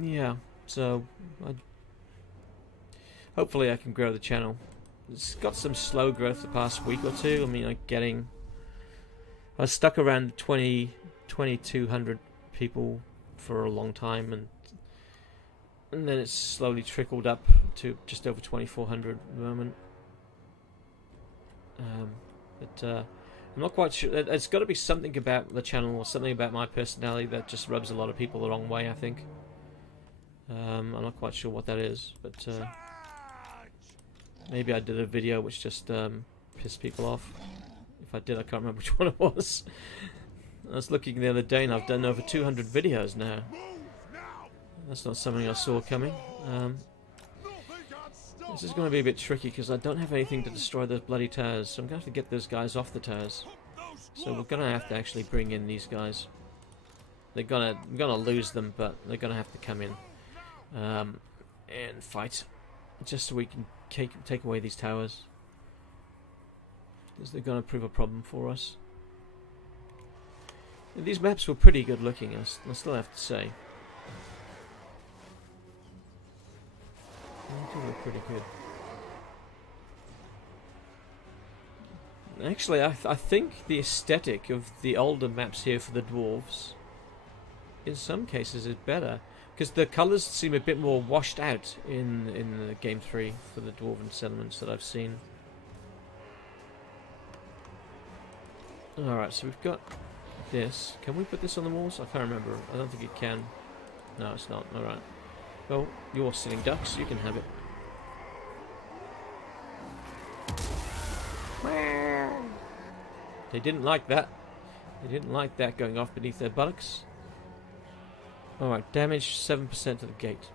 Yeah, so hopefully I can grow the channel. It's got some slow growth the past week or two. I mean, I was stuck around 2,200 people for a long time, and then it's slowly trickled up to just over 2,400 at the moment. But I'm not quite sure. There's got to be something about the channel or something about my personality that just rubs a lot of people the wrong way, I think. I'm not quite sure what that is, but maybe I did a video which just pissed people off. If I did, I can't remember which one it was. I was looking the other day and I've done over 200 videos now. That's not something I saw coming. This is going to be a bit tricky because I don't have anything to destroy those bloody towers, so I'm going to have to get those guys off the towers. So we're going to have to actually bring in these guys. I'm gonna lose them, but they're going to have to come in and fight, just so we can take away these towers. Because they're going to prove a problem for us. And these maps were pretty good looking, I still have to say. They look pretty good. Actually, I think the aesthetic of the older maps here for the Dwarves, in some cases, is better. Because the colours seem a bit more washed out in Game 3 for the Dwarven settlements that I've seen. Alright, so we've got this. Can we put this on the walls? I can't remember. I don't think it can. No, it's not. Alright. Well, you're sitting ducks. You can have it. They didn't like that. They didn't like that going off beneath their buttocks. Alright, damage 7% to the gate.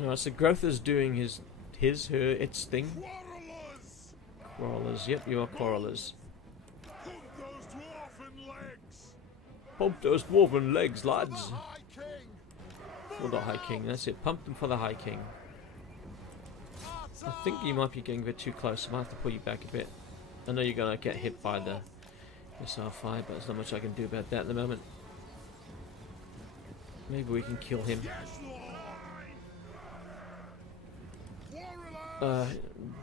Alright, so Grotha's doing its thing. Quarrelers. Yep, you are quarrelers. Pump those dwarven legs, lads. For the High King, that's it. Pump them for the High King. I think you might be getting a bit too close. I might have to pull you back a bit. I know you're going to get hit by the SR5, but there's not much I can do about that at the moment. Maybe we can kill him.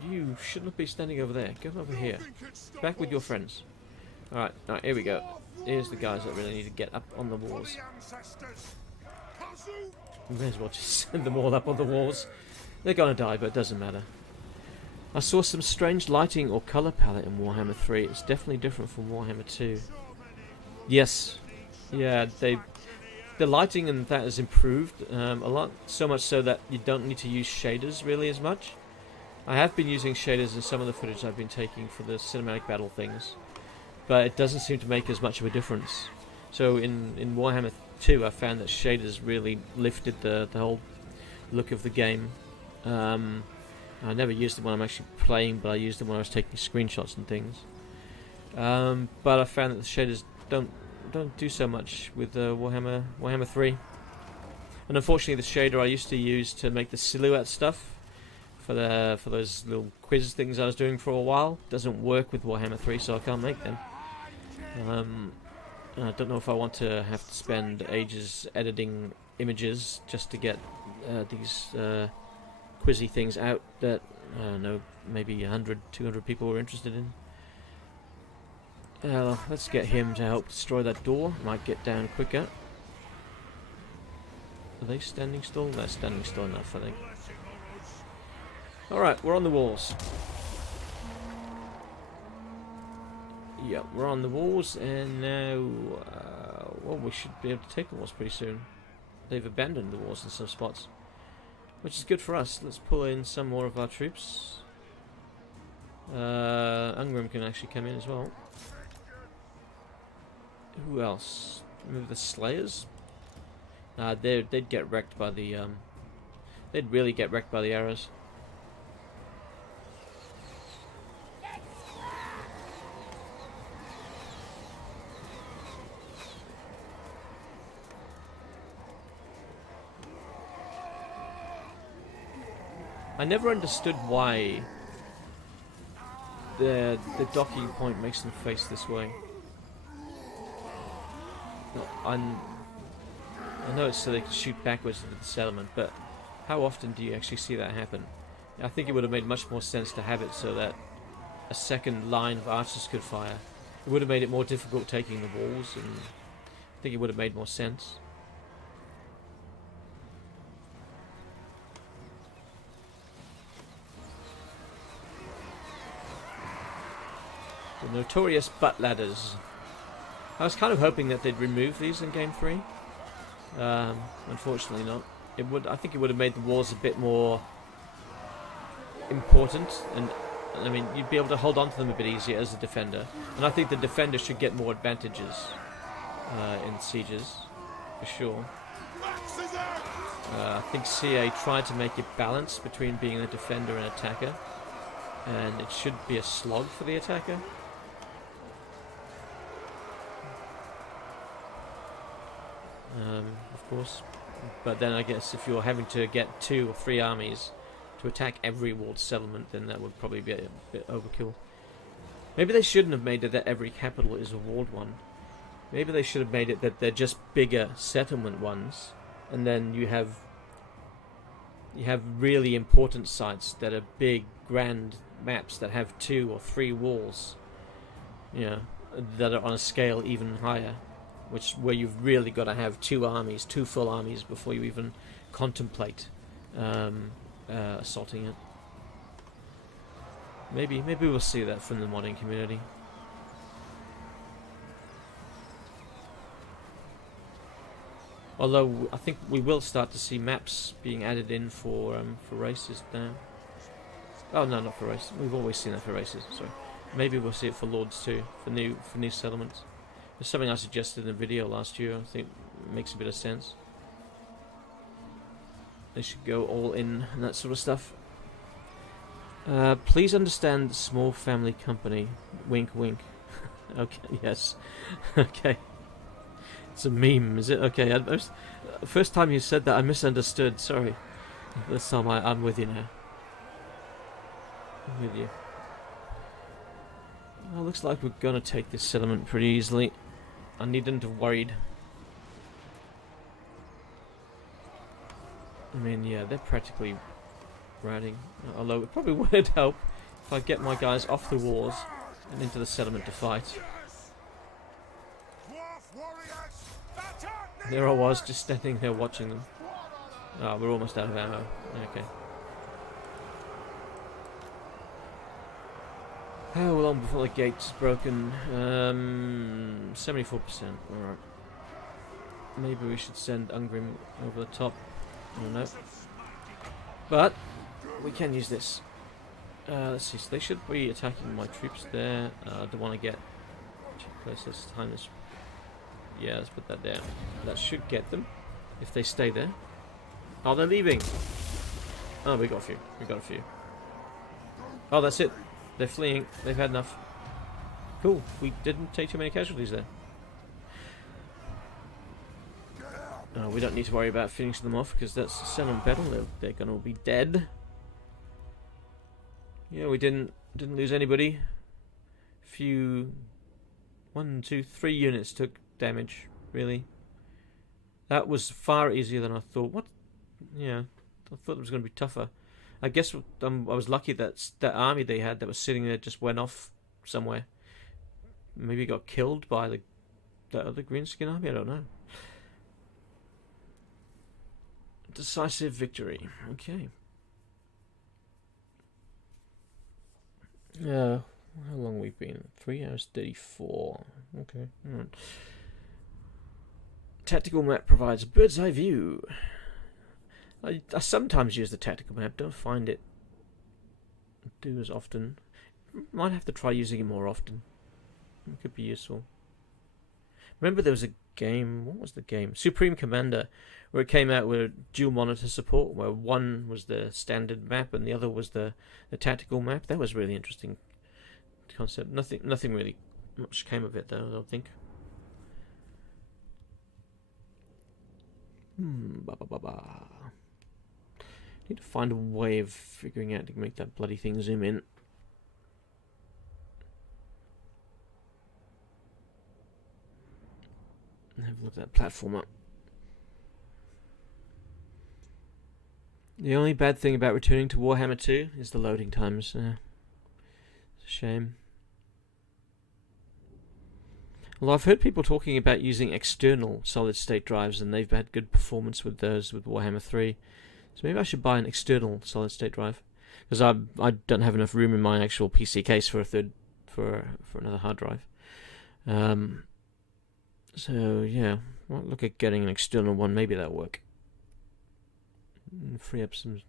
You shouldn't be standing over there. Go over here. Back with your friends. Alright, here we go. Here's the guys that really need to get up on the walls. We may as well just send them all up on the walls. They're gonna die, but it doesn't matter. I saw some strange lighting or colour palette in Warhammer 3. It's definitely different from Warhammer 2. Yes. Yeah, the lighting and that has improved a lot. So much so that you don't need to use shaders really as much. I have been using shaders in some of the footage I've been taking for the cinematic battle things. But it doesn't seem to make as much of a difference. So in Warhammer 2 I found that shaders really lifted the whole look of the game. I never used them when I'm actually playing, but I used them when I was taking screenshots and things. But I found that the shaders don't do so much with Warhammer 3. And unfortunately the shader I used to use to make the silhouette stuff for those little quiz things I was doing for a while doesn't work with Warhammer 3, so I can't make them. I don't know if I want to have to spend ages editing images just to get these quizzy things out that, I don't know, maybe 100, 200 people were interested in. Let's get him to help destroy that door. Might get down quicker. Are they standing still? They're standing still enough, I think. Alright, we're on the walls. Yeah, we're on the walls, and now, well, we should be able to take the walls pretty soon. They've abandoned the walls in some spots, which is good for us. Let's pull in some more of our troops. Ungrim can actually come in as well. Who else? Remember the Slayers? They'd get wrecked by the, they'd really get wrecked by the arrows. I never understood why the docking point makes them face this way. I know it's so they can shoot backwards into the settlement, but how often do you actually see that happen? I think it would have made much more sense to have it so that a second line of archers could fire. It would have made it more difficult taking the walls, and I think it would have made more sense. The notorious butt ladders. I was kind of hoping that they'd remove these in Game 3. Unfortunately not. I think it would have made the walls a bit more important, and I mean, you'd be able to hold on to them a bit easier as a defender. And I think the defender should get more advantages in sieges, for sure. I think CA tried to make it balance between being a defender and attacker, and it should be a slog for the attacker. Of course. But then I guess if you're having to get 2 or 3 armies to attack every walled settlement, then that would probably be a bit overkill. Maybe they shouldn't have made it that every capital is a walled one. Maybe they should have made it that they're just bigger settlement ones, and then you have really important sites that are big, grand maps that have 2 or 3 walls, you know, that are on a scale even higher, where you've really got to have 2 armies, 2 full armies before you even contemplate assaulting it. Maybe we'll see that from the modding community. Although I think we will start to see maps being added in for races now. Oh no, not for races. We've always seen that for races. Sorry. Maybe we'll see it for lords too, for new settlements. It's something I suggested in a video last year. I think it makes a bit of sense. They should go all in and that sort of stuff. Please understand small family company. Wink, wink. Okay, yes. Okay. It's a meme, is it? Okay. First time you said that, I misunderstood. Sorry. This time I'm with you now. I'm with you. Well, looks like we're gonna take this settlement pretty easily. I needn't have worried. I mean, yeah, they're practically routing. Although it probably would help if I get my guys off the walls and into the settlement to fight. There I was, just standing there watching them. Oh, we're almost out of ammo. Okay. How long before the gate's broken? 74%. Alright. Maybe we should send Ungrim over the top. I don't know. But we can use this. Let's see. So they should be attacking my troops there. I don't want to get too close. Let's time this. Yeah, let's put that there. That should get them if they stay there. Oh, they're leaving. Oh, we got a few. We got a few. Oh, that's it. They're fleeing. They've had enough. Cool. We didn't take too many casualties there. We don't need to worry about finishing them off because that's a settlement battle. They're going to be dead. Yeah, we didn't lose anybody. Few, 1, 2, 3 units took damage. Really, that was far easier than I thought. What? Yeah, I thought it was going to be tougher. I guess I was lucky that that army they had that was sitting there just went off somewhere. Maybe got killed by that other greenskin army. I don't know. Decisive victory. Okay. How long we've been? 3 hours 34. Okay. All right. Tactical map provides a bird's eye view. I sometimes use the tactical map. Don't find it do as often. Might have to try using it more often. It could be useful. Remember there was a game, what was the game? Supreme Commander, where it came out with dual monitor support, where one was the standard map and the other was the tactical map. That was really interesting concept. Nothing really much came of it though, I don't think. Need to find a way of figuring out to make that bloody thing zoom in. Have a look at that platformer. The only bad thing about returning to Warhammer 2 is the loading times. It's a shame. Well, I've heard people talking about using external solid-state drives, and they've had good performance with those with Warhammer 3. So maybe I should buy an external solid-state drive, because I don't have enough room in my actual PC case for another hard drive. So yeah, I'll look at getting an external one. Maybe that'll work. Free up some.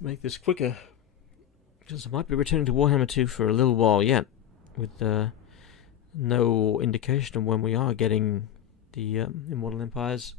Make this quicker, because I might be returning to Warhammer 2 for a little while yet, with no indication of when we are getting the Immortal Empires.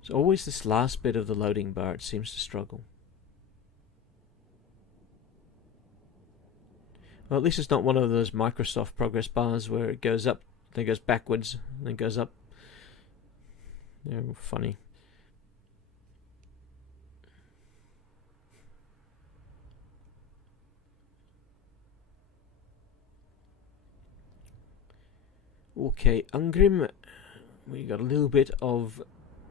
It's always this last bit of the loading bar, it seems to struggle. Well, at least it's not one of those Microsoft progress bars where it goes up, then goes backwards, then goes up. They're funny. Okay, Ungrim, we got a little bit of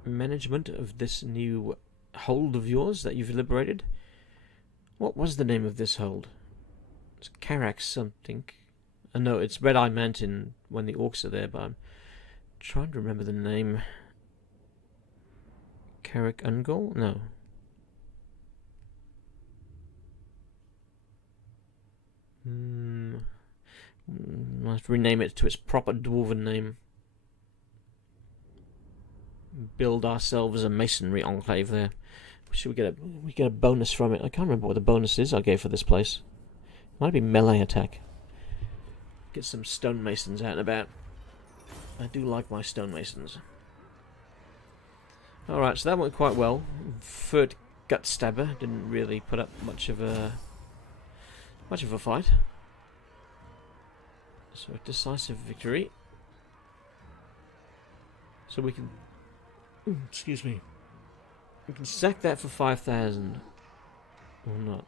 management of this new hold of yours that you've liberated. What was the name of this hold? It's Carax something. No, it's Red Eye Mountain when the orcs are there, but I'm trying to remember the name. Carrick Ungol? No. I'll have to rename it to its proper dwarven name. Build ourselves a masonry enclave there. Should we get a bonus from it? I can't remember what the bonus is I gave for this place. It might be melee attack. Get some stonemasons out and about. I do like my stonemasons. Alright, so that went quite well. Third gut stabber didn't really put up much of a fight. So a decisive victory. So we can... excuse me. We can sack that for 5,000. Or not.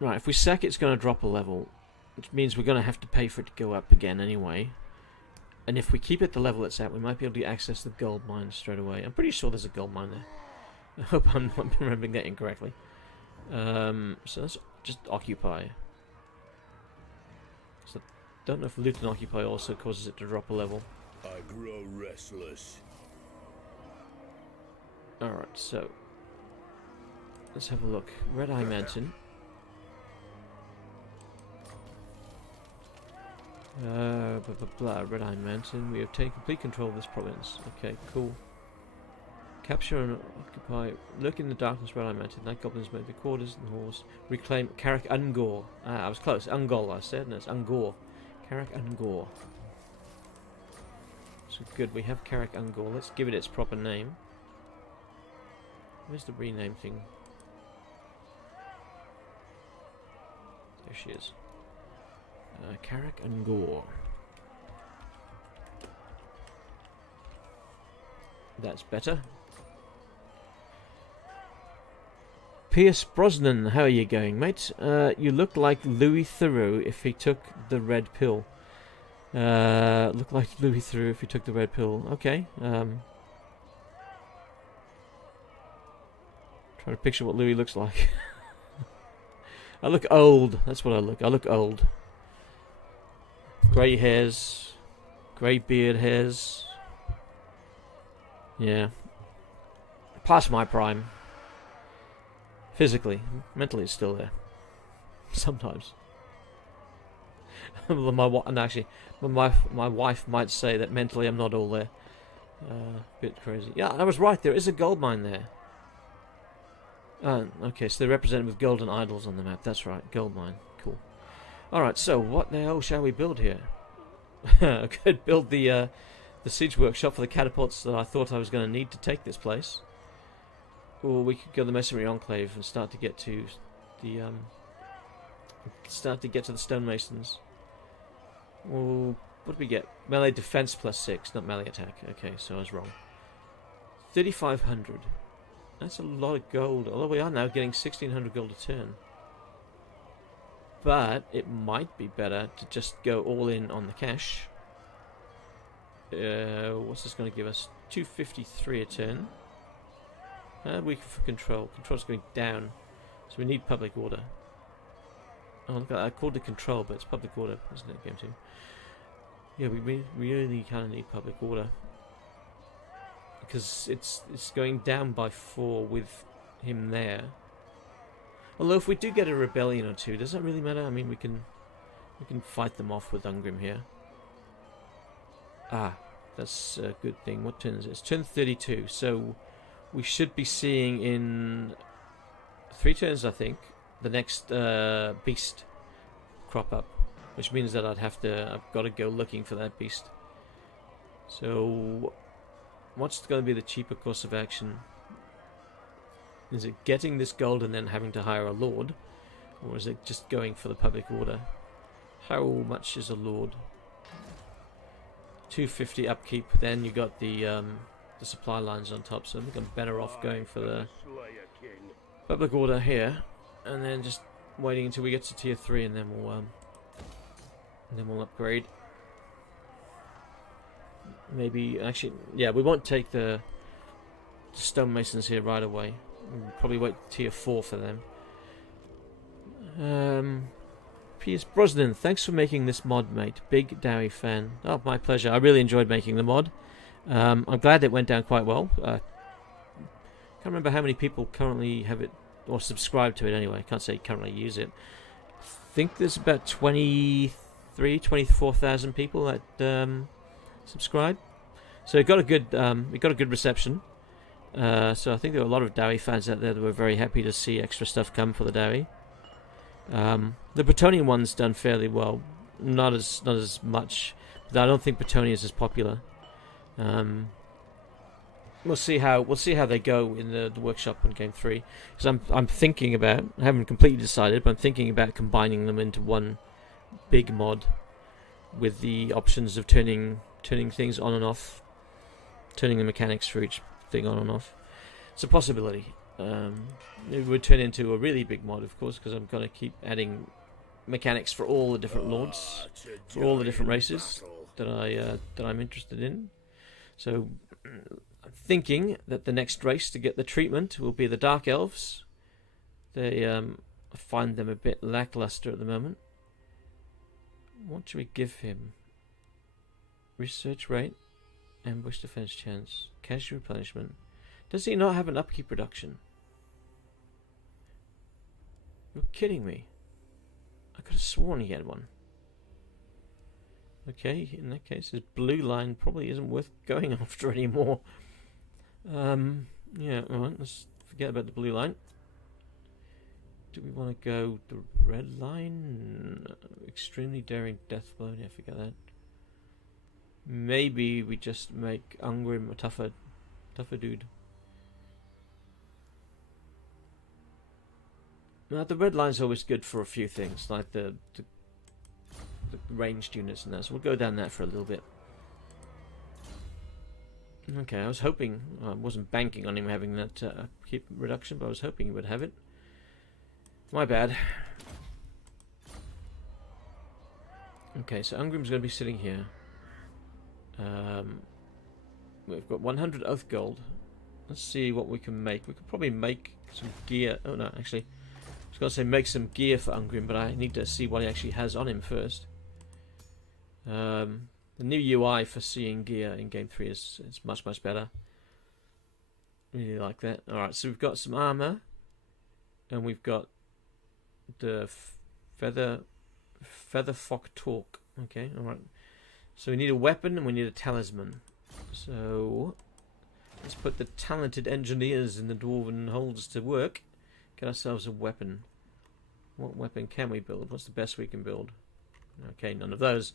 Right, if we sack it's going to drop a level. Which means we're going to have to pay for it to go up again anyway. And if we keep it the level it's at, we might be able to access the gold mine straight away. I'm pretty sure there's a gold mine there. I hope I'm not remembering that incorrectly. So let's just occupy. So don't know if loot and occupy also causes it to drop a level. I grow restless. Alright, so let's have a look. Red Eye Mountain. Blah, blah, blah. Red Eye Mountain. We obtain complete control of this province. Okay, cool. Capture and occupy. Look in the darkness, Red Eye Mountain. Night goblins made the quarters and halls. Reclaim Carrick Ungor. Ah, I was close. Ungol, I said. No, it's Ungor. Carrick Ungor. So good, we have Carrick Ungor. Let's give it its proper name. Where's the rename thing? There she is. Carrick Ungor. That's better. Pierce Brosnan, how are you going, mate? You look like Louis Theroux if he took the red pill. Look like Louis Theroux if he took the red pill. Okay. Trying to picture what Louis looks like. I look old. That's what I look. I look old. Grey hairs. Grey beard hairs. Yeah. Past my prime. Physically. Mentally it's still there. Sometimes. My wife might say that mentally I'm not all there. Bit crazy. Yeah, I was right. There is a gold mine there. Okay, so they're represented with golden idols on the map. That's right, gold mine. Cool. Alright, so what the hell shall we build here? I could build the siege workshop for the catapults that I thought I was going to need to take this place. Or we could go to the Masonry Enclave and start to get to the stonemasons. Well, what did we get? Melee defense +6, not melee attack. Okay, so I was wrong. 3,500. That's a lot of gold. Although we are now getting 1,600 gold a turn. But it might be better to just go all in on the cash. What's this going to give us? 253 a turn. Weak for control. Control's going down. So we need public order. Oh, look at that. I called it control, but it's public order, isn't it, game 2? Yeah, we really kind of need public order. Because it's going down by 4 with him there. Although if we do get a rebellion or two, does that really matter? I mean, we can fight them off with Ungrim here. Ah, that's a good thing. What turn is it? It's turn 32, so we should be seeing in 3 turns, I think, the next beast crop up, which means that I've got to go looking for that beast. So, what's going to be the cheaper course of action? Is it getting this gold and then having to hire a lord, or is it just going for the public order? How much is a lord? 250 upkeep. Then you got the supply lines on top, so I think I'm better off going for the public order here, and then just waiting until we get to tier 3, and then we'll upgrade. Maybe actually, yeah, we won't take the stonemasons here right away. We'll probably wait tier 4 for them. P.S. Brosnan, thanks for making this mod, mate. Big Dowie fan. Oh, my pleasure. I really enjoyed making the mod. I'm glad it went down quite well. Can't remember how many people currently have it, or subscribe to it anyway. I can't say currently use it. I think there's about 24,000 people that subscribe. So it got a good reception. So I think there were a lot of Dowie fans out there that were very happy to see extra stuff come for the Dowie. The Bretonnian one's done fairly well, not as much. But I don't think Bretonnia is as popular. We'll see how they go in the workshop in game 3. Because I'm thinking about, I haven't completely decided, but I'm thinking about combining them into one big mod with the options of turning things on and off, turning the mechanics for each thing on and off. It's a possibility. It would turn into a really big mod, of course, because I'm going to keep adding mechanics for all the different lords, for all the different races that I'm interested in. So I'm thinking that the next race to get the treatment will be the Dark Elves. They I find them a bit lackluster at the moment. What should we give him? Research rate, ambush defense chance, casual replenishment. Does he not have an upkeep reduction? You're kidding me. I could have sworn he had one. Okay, in that case, his blue line probably isn't worth going after anymore. Yeah, alright, let's forget about the blue line. Do we want to go the red line? Extremely daring death blow. Yeah, forget that. Maybe we just make Ungrim a tougher dude. Now, the red line's always good for a few things, like the ranged units and that, so we'll go down that for a little bit. Okay, I was hoping, I wasn't banking on him having that keep reduction, but I was hoping he would have it. My bad. Okay, so Ungrim's going to be sitting here. We've got 100 oath gold. Let's see what we can make. We could probably make some gear. Oh no, actually, I was going to say make some gear for Ungrim, but I need to see what he actually has on him first. The new UI for seeing gear in Game 3 is much better. Really like that. Alright, so we've got some armor, and we've got the Featherfock Talk. Okay, alright. So we need a weapon and we need a talisman. So let's put the talented engineers in the dwarven holds to work. Get ourselves a weapon. What weapon can we build? What's the best we can build? Okay, none of those.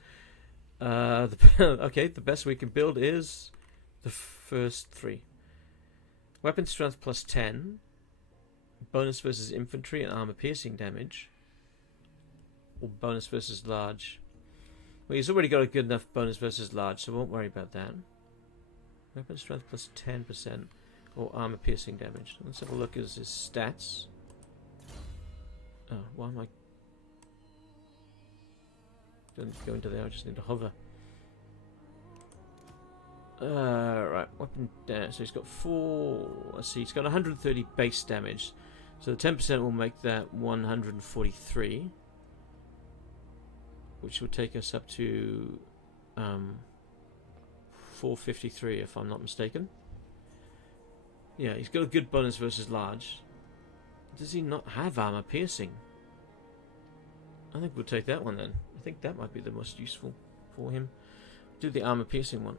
Okay, the best we can build is the first three. Weapon strength plus 10. Bonus versus infantry and armor piercing damage. Or bonus versus large. Well, he's already got a good enough bonus versus large, so we won't worry about that. Weapon strength plus 10%. Or armor piercing damage. Let's have a look at his stats. Oh, why am I... Don't go into there, I just need to hover. Right, weapon damage. So he's got 4... Let's see, he's got 130 base damage. So the 10% will make that 143. Which will take us up to 453 if I'm not mistaken. Yeah, he's got a good bonus versus large. Does he not have armor piercing? I think we'll take that one then. I think that might be the most useful for him. Do the armor piercing one.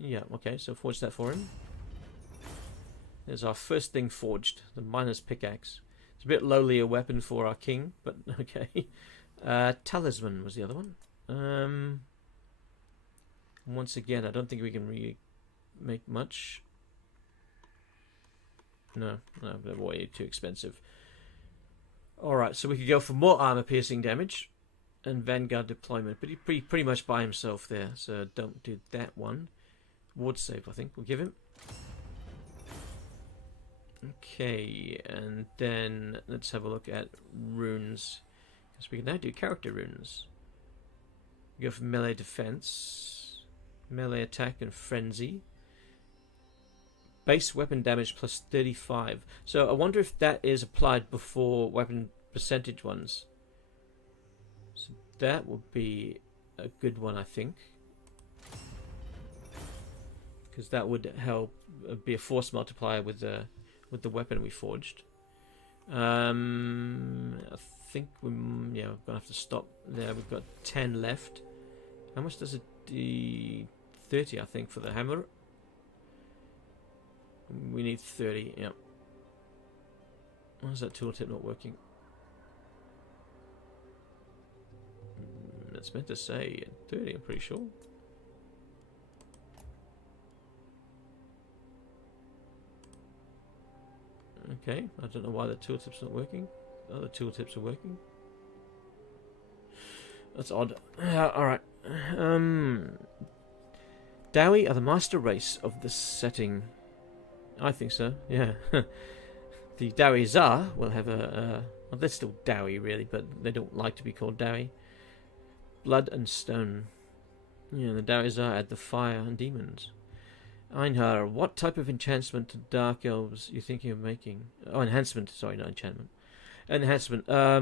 Yeah, okay, so forge that for him. There's our first thing forged, the miner's pickaxe. It's a bit lowly a weapon for our king, but okay. Talisman was the other one. Once again, I don't think we can really make much. No, they're way too expensive. Alright, so we could go for more armor piercing damage and Vanguard deployment, but he's pretty much by himself there, so don't do that one. Ward save, I think we'll give him. Okay, and then let's have a look at runes, because we can now do character runes. We go for melee defense, melee attack and frenzy. Base weapon damage plus 35. So I wonder if that is applied before weapon percentage ones. So that would be a good one, I think. Because that would help be a force multiplier with the weapon we forged. I think we're going to have to stop there. We've got 10 left. How much does it do? 30, I think, for the hammer. We need 30, yeah. Why is that tooltip not working? It's meant to say 30, I'm pretty sure. Okay, I don't know why the tooltip's not working. The other tooltips are working. That's odd. Alright. Dowie are the master race of this setting. I think so, yeah. The Dowie Tsar will have well, they're still Dowie really, but they don't like to be called Dowie. Blood and stone. Yeah, the Dowie Tsar add the fire and demons. Einhar, what type of enchantment to dark elves are you thinking of making? Oh, enhancement, sorry, not enchantment. Enhancement, I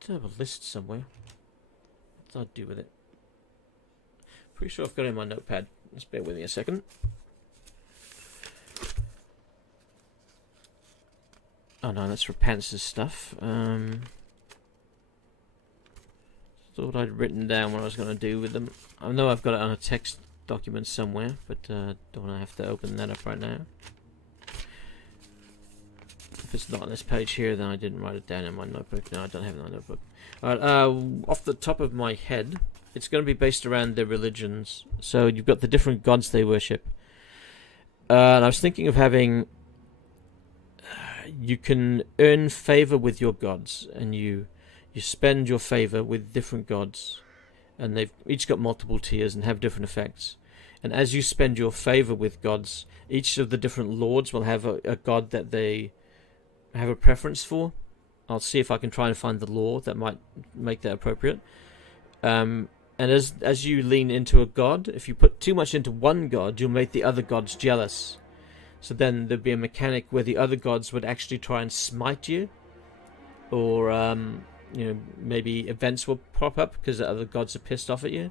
do have a list somewhere. What did I do with it? Pretty sure I've got it in my notepad. Just bear with me a second. Oh no, that's Repence's stuff. Thought I'd written down what I was going to do with them. I know I've got it on a text document somewhere, but don't want to have to open that up right now. If it's not on this page here, then I didn't write it down in my notebook. No, I don't have it in my notebook. Alright, off the top of my head, it's going to be based around their religions. So you've got the different gods they worship. And I was thinking of having... you can earn favor with your gods, and you spend your favor with different gods, and they've each got multiple tiers and have different effects. And as you spend your favor with gods, each of the different lords will have a god that they have a preference for. I'll see if I can try and find the law that might make that appropriate. And as you lean into a god, if you put too much into one god, you'll make the other gods jealous. So then there'd be a mechanic where the other gods would actually try and smite you, or maybe events will pop up because the other gods are pissed off at you.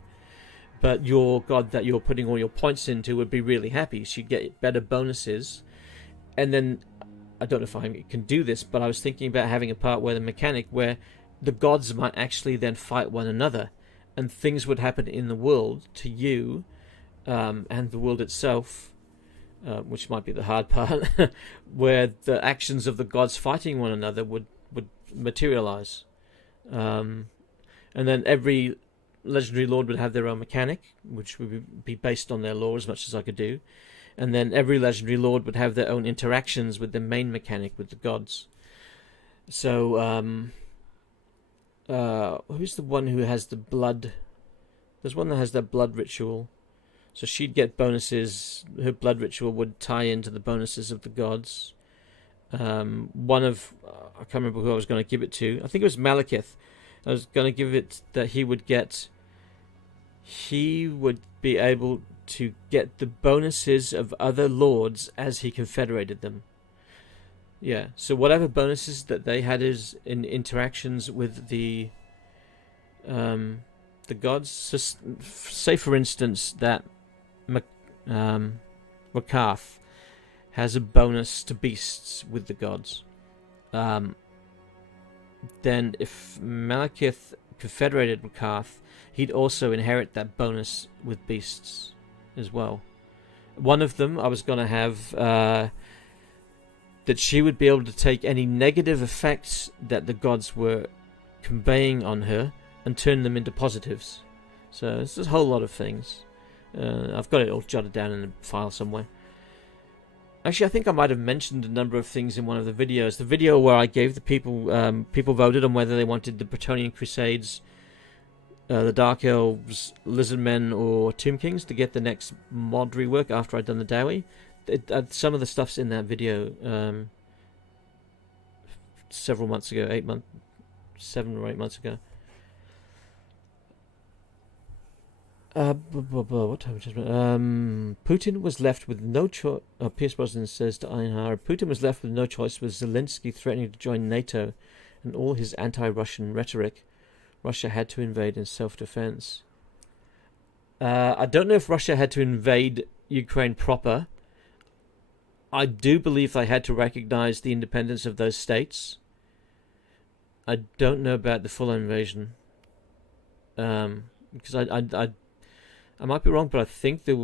But your god that you're putting all your points into would be really happy. So you'd get better bonuses. And then, I don't know if I can do this, but I was thinking about having a part where the mechanic where the gods might actually then fight one another, and things would happen in the world to you, and the world itself, which might be the hard part, where the actions of the gods fighting one another would materialize. And then every legendary lord would have their own mechanic, which would be based on their lore as much as I could do. And then every legendary lord would have their own interactions with the main mechanic, with the gods. So, who's the one who has the blood? There's one that has that blood ritual. So she'd get bonuses. Her blood ritual would tie into the bonuses of the gods. I can't remember who I was going to give it to. I think it was Malekith. I was going to give it that he would be able to get the bonuses of other lords as he confederated them. Yeah, so whatever bonuses that they had is in interactions with the gods. So say, for instance, that Rakarth has a bonus to beasts with the gods. Then if Malekith confederated Rakarth, he'd also inherit that bonus with beasts as well. One of them I was going to have that she would be able to take any negative effects that the gods were conveying on her and turn them into positives. So it's a whole lot of things. I've got it all jotted down in a file somewhere. Actually, I think I might have mentioned a number of things in one of the videos. The video where I gave the people voted on whether they wanted the Bretonnian Crusades, the Dark Elves, Lizardmen, or Tomb Kings to get the next mod rework after I'd done the Dowie. Some of the stuff's in that video several months ago, 7 or 8 months ago. What time? Putin was left with no choice. Pierce Brosnan says to Einhar, Putin was left with no choice with Zelensky threatening to join NATO and all his anti-Russian rhetoric. Russia had to invade in self-defense. I don't know if Russia had to invade Ukraine proper. I do believe they had to recognize the independence of those states. I don't know about the full invasion. Because I might be wrong, but I think there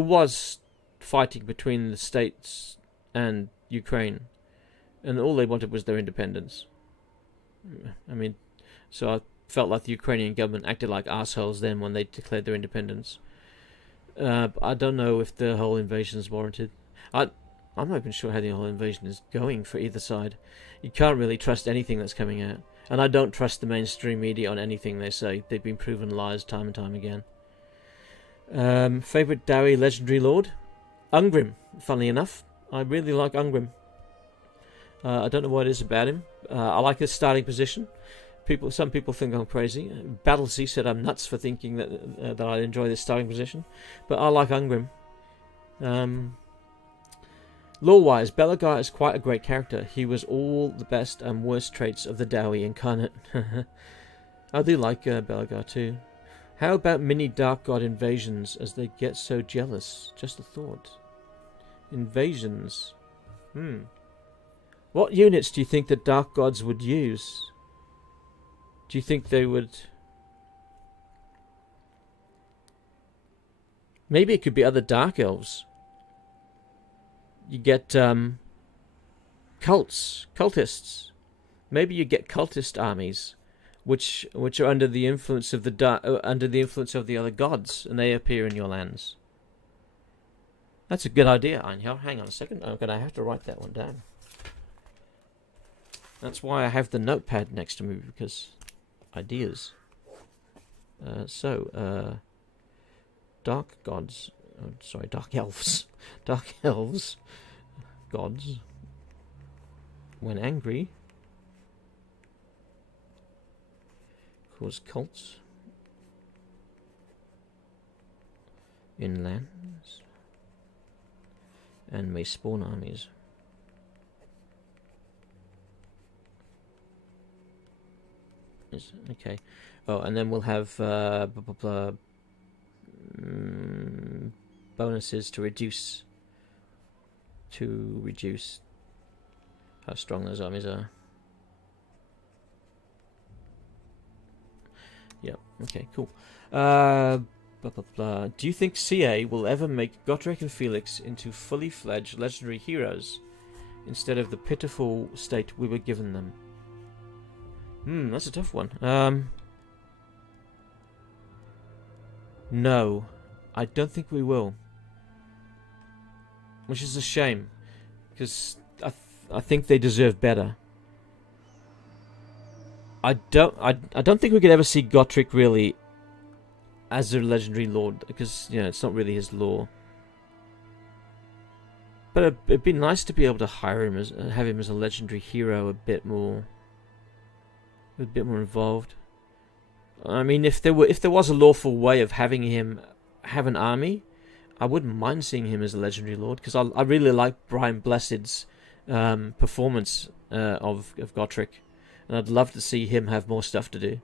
was fighting between the states and Ukraine, and all they wanted was their independence. I mean, so I felt like the Ukrainian government acted like assholes then when they declared their independence. I don't know if the whole invasion is warranted. I'm not even sure how the whole invasion is going for either side. You can't really trust anything that's coming out. And I don't trust the mainstream media on anything they say. They've been proven lies time and time again. Favourite Dowie Legendary Lord? Ungrim, funnily enough. I really like Ungrim. I don't know what it is about him. I like his starting position. Some people think I'm crazy. Battlesea said I'm nuts for thinking that I enjoy this starting position. But I like Ungrim. Lore-wise, Belagar is quite a great character. He was all the best and worst traits of the Dowie incarnate. I do like Belagar too. How about mini Dark God invasions as they get so jealous? Just a thought. Invasions. What units do you think the Dark Gods would use? Do you think they would... Maybe it could be other Dark Elves. You get cultists. Maybe you get cultist armies, which are under the influence of the other gods, and they appear in your lands. That's a good idea, Einhar. Hang on a second. I'm gonna have to write that one down. That's why I have the notepad next to me, because ideas. Dark gods. Oh, sorry, dark elves. Dark elves. Gods. When angry. Cause cults. In lands. And may spawn armies. Okay. Oh, and then we'll have bonuses to reduce how strong those armies are. Yep. Okay. Cool. blah, blah, blah. Do you think CA will ever make Gotrek and Felix into fully fledged legendary heroes instead of the pitiful state we were given them? That's a tough one. No, I don't think we will. Which is a shame, because I think they deserve better. I don't think we could ever see Gotrek really as a legendary lord, because it's not really his lore. But it'd be nice to be able to hire him have him as a legendary hero a bit more involved. I mean, if there was a lawful way of having him have an army, I wouldn't mind seeing him as a legendary lord, because I really like Brian Blessed's performance of Gotrek, and I'd love to see him have more stuff to do.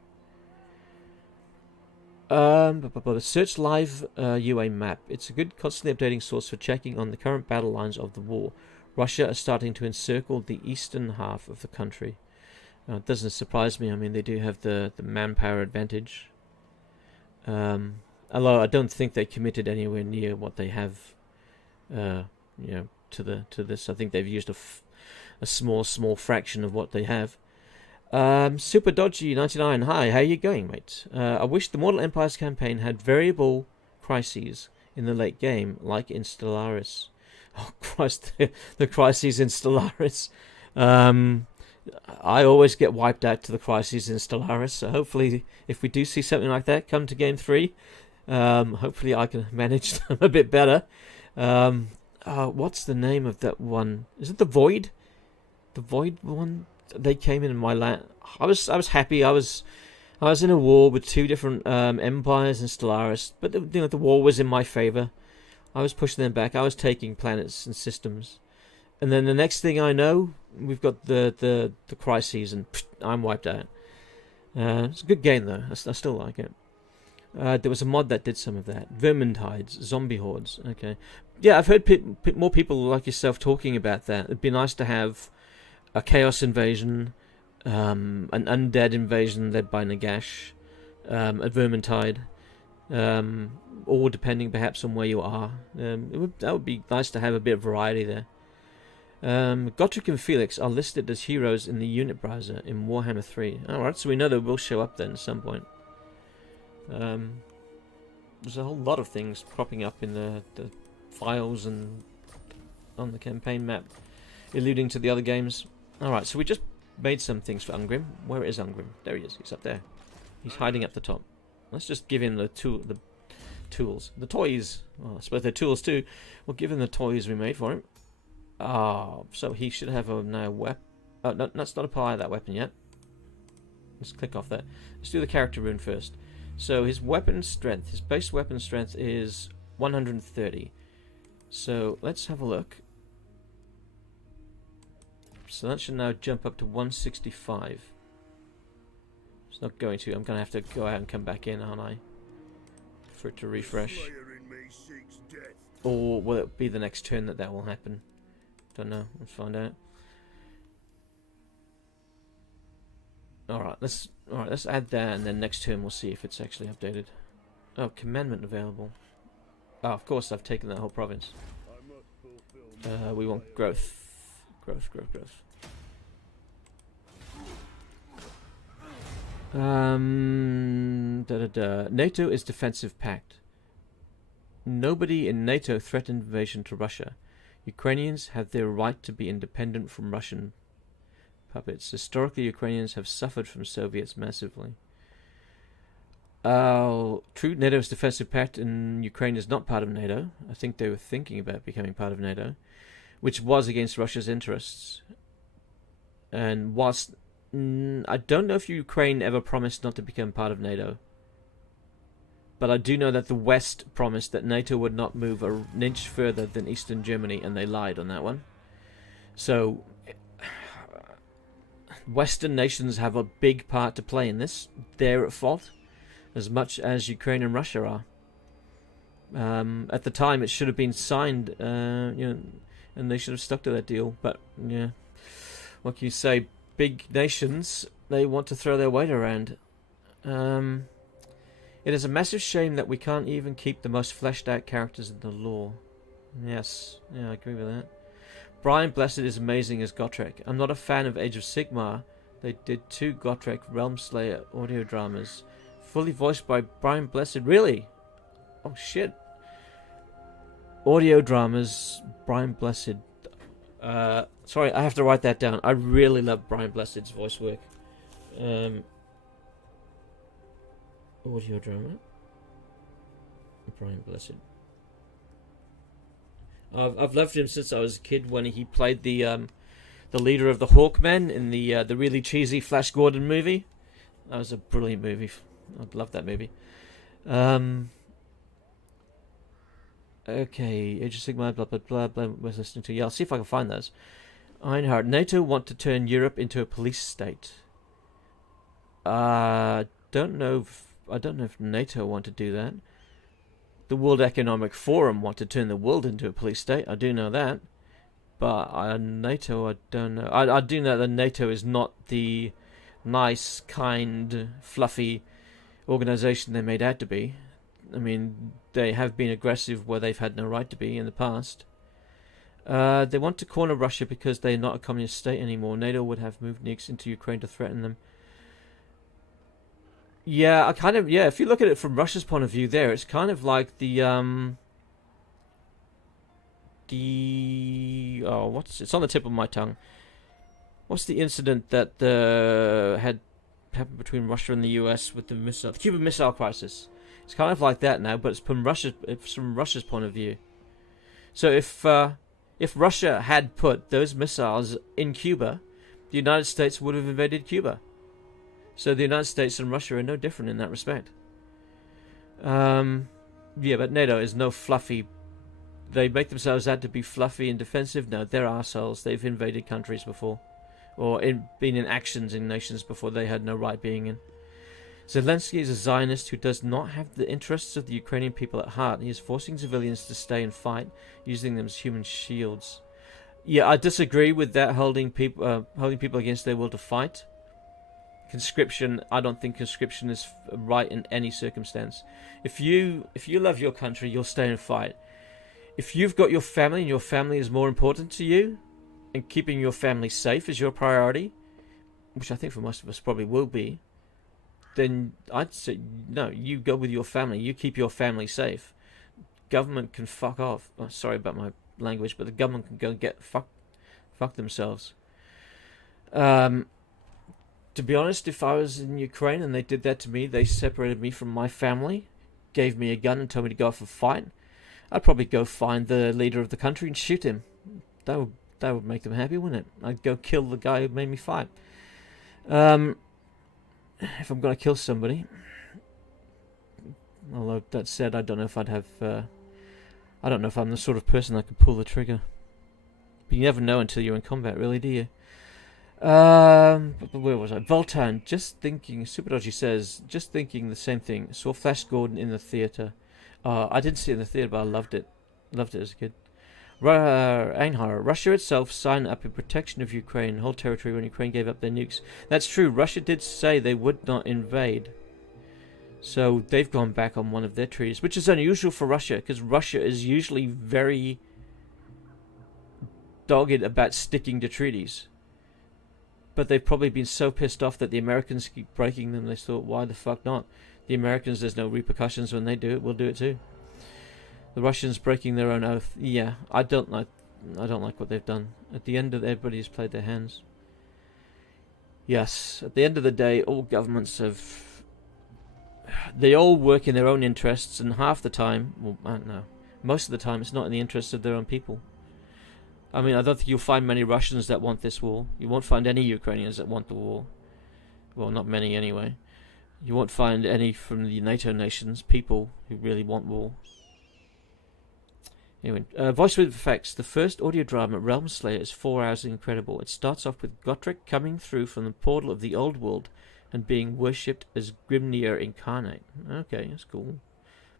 Search live UA map. It's a good, constantly updating source for checking on the current battle lines of the war. Russia are starting to encircle the eastern half of the country. It doesn't surprise me. I mean, they do have the manpower advantage. Although I don't think they committed anywhere near what they have, to this. I think they've used a small fraction of what they have. Super Dodgy 99. Hi, how you going, mate? I wish the Mortal Empires campaign had variable crises in the late game, like in Stellaris. Oh Christ, the crises in Stellaris. I always get wiped out to the crises in Stellaris, so hopefully if we do see something like that come to Game 3, hopefully I can manage them a bit better. What's the name of that one? Is it the Void? The Void one? They came in my land. I was happy. I was in a war with two different empires in Stellaris, but the war was in my favor. I was pushing them back. I was taking planets and systems, and then the next thing I know, we've got the crises, and I'm wiped out. It's a good game though. I still like it. There was a mod that did some of that. Vermintides, zombie hordes. Okay, yeah, I've heard more people like yourself talking about that. It'd be nice to have a chaos invasion, an undead invasion led by Nagash, a Vermintide, or depending perhaps on where you are. That would be nice to have a bit of variety there. Gotrek and Felix are listed as heroes in the unit browser in Warhammer 3. Alright, so we know they will show up then at some point. There's a whole lot of things cropping up in the files and on the campaign map, alluding to the other games. Alright, so we just made some things for Ungrim. Where is Ungrim? There he is. He's up there. He's hiding up the top. Let's just give him the tools. The toys. Well, I suppose they're tools too. We'll give him the toys we made for him. So he should have a now weapon. Oh, no, let's not apply that weapon yet. Let's click off that. Let's do the character rune first. So his weapon strength, his base weapon strength is 130. So let's have a look. So that should now jump up to 165. It's not going to. I'm going to have to go out and come back in, aren't I? For it to refresh. Or will it be the next turn that will happen? Don't know. Let's find out. Alright, let's add that, and then next turn we'll see if it's actually updated. Oh, commandment available. Oh, of course I've taken that whole province. We want growth. Growth. NATO is defensive pact. Nobody in NATO threatened invasion to Russia. Ukrainians have their right to be independent from Russian puppets. Historically, Ukrainians have suffered from Soviets massively. True, NATO's defensive pact in Ukraine is not part of NATO. I think they were thinking about becoming part of NATO, which was against Russia's interests. And whilst I don't know if Ukraine ever promised not to become part of NATO, but I do know that the West promised that NATO would not move an inch further than Eastern Germany, and they lied on that one. So Western nations have a big part to play in this. They're at fault as much as Ukraine and Russia are. At the time, it should have been signed, and they should have stuck to that deal. But yeah, what can you say? Big nations, they want to throw their weight around. It is a massive shame that we can't even keep the most fleshed out characters in the lore. Yes, yeah, I agree with that. Brian Blessed is amazing as Gotrek. I'm not a fan of Age of Sigmar. They did 2 Gotrek Realmslayer audio dramas, fully voiced by Brian Blessed. Really? Oh shit. Audio dramas, Brian Blessed. Sorry, I have to write that down. I really love Brian Blessed's voice work. Audio drama. Brian Blessed. I've loved him since I was a kid when he played the leader of the Hawkmen in the really cheesy Flash Gordon movie. That was a brilliant movie. I loved that movie. Okay, Age of Sigmar, blah blah blah blah. We're listening to. Yeah, I'll see if I can find those. Einhard, NATO want to turn Europe into a police state. Don't know if NATO want to do that. The World Economic Forum want to turn the world into a police state. I do know that. But NATO, I don't know. I do know that NATO is not the nice, kind, fluffy organization they made out to be. I mean, they have been aggressive where they've had no right to be in the past. They want to corner Russia because they're not a communist state anymore. NATO would have moved nukes into Ukraine to threaten them. Yeah, if you look at it from Russia's point of view there, it's kind of like it's on the tip of my tongue. What's the incident that had happened between Russia and the US with the Cuban Missile Crisis? It's kind of like that now, but it's from Russia's point of view. So if Russia had put those missiles in Cuba, the United States would have invaded Cuba. So the United States and Russia are no different in that respect. Yeah, but NATO is no fluffy. They make themselves out to be fluffy and defensive. No, they're arseholes. They've invaded countries before, or been in actions in nations before they had no right being in. Zelensky is a Zionist who does not have the interests of the Ukrainian people at heart. He is forcing civilians to stay and fight, using them as human shields. Yeah, I disagree with that, holding people against their will to fight. Conscription, I don't think conscription is right in any circumstance. If you love your country, you'll stay and fight. If you've got your family and your family is more important to you, and keeping your family safe is your priority, which I think for most of us probably will be, then I'd say, no, you go with your family. You keep your family safe. Government can fuck off. Oh, sorry about my language, but the government can go get fuck themselves. To be honest, if I was in Ukraine and they did that to me, they separated me from my family, gave me a gun and told me to go off and fight, I'd probably go find the leader of the country and shoot him. That would make them happy, wouldn't it? I'd go kill the guy who made me fight. If I'm going to kill somebody. Although, that said, I don't know if I'd have... I don't know if I'm the sort of person that could pull the trigger. But you never know until you're in combat, really, do you? Where was I? Voltan, just thinking... Super Dodgy says, just thinking the same thing. Saw Flash Gordon in the theatre. I didn't see it in the theatre, but I loved it. Loved it as a kid. Einhar, Russia itself signed up in protection of Ukraine, whole territory, when Ukraine gave up their nukes. That's true. Russia did say they would not invade. So they've gone back on one of their treaties, which is unusual for Russia, because Russia is usually very dogged about sticking to treaties. But they've probably been so pissed off that the Americans keep breaking them, they thought, why the fuck not? The Americans, there's no repercussions when they do it, we'll do it too. The Russians breaking their own oath. Yeah, I don't like what they've done. At the end of it, everybody has played their hands. Yes, at the end of the day, all governments have... They all work in their own interests, and half the time... Well, I don't know. Most of the time, it's not in the interests of their own people. I mean, I don't think you'll find many Russians that want this war. You won't find any Ukrainians that want the war. Well, not many anyway. You won't find any from the NATO nations, people who really want war. Anyway, voice with effects. The first audio drama, Realm Slayer, is 4 hours and incredible. It starts off with Gotrek coming through from the portal of the old world and being worshipped as Grimnir incarnate. Okay, that's cool.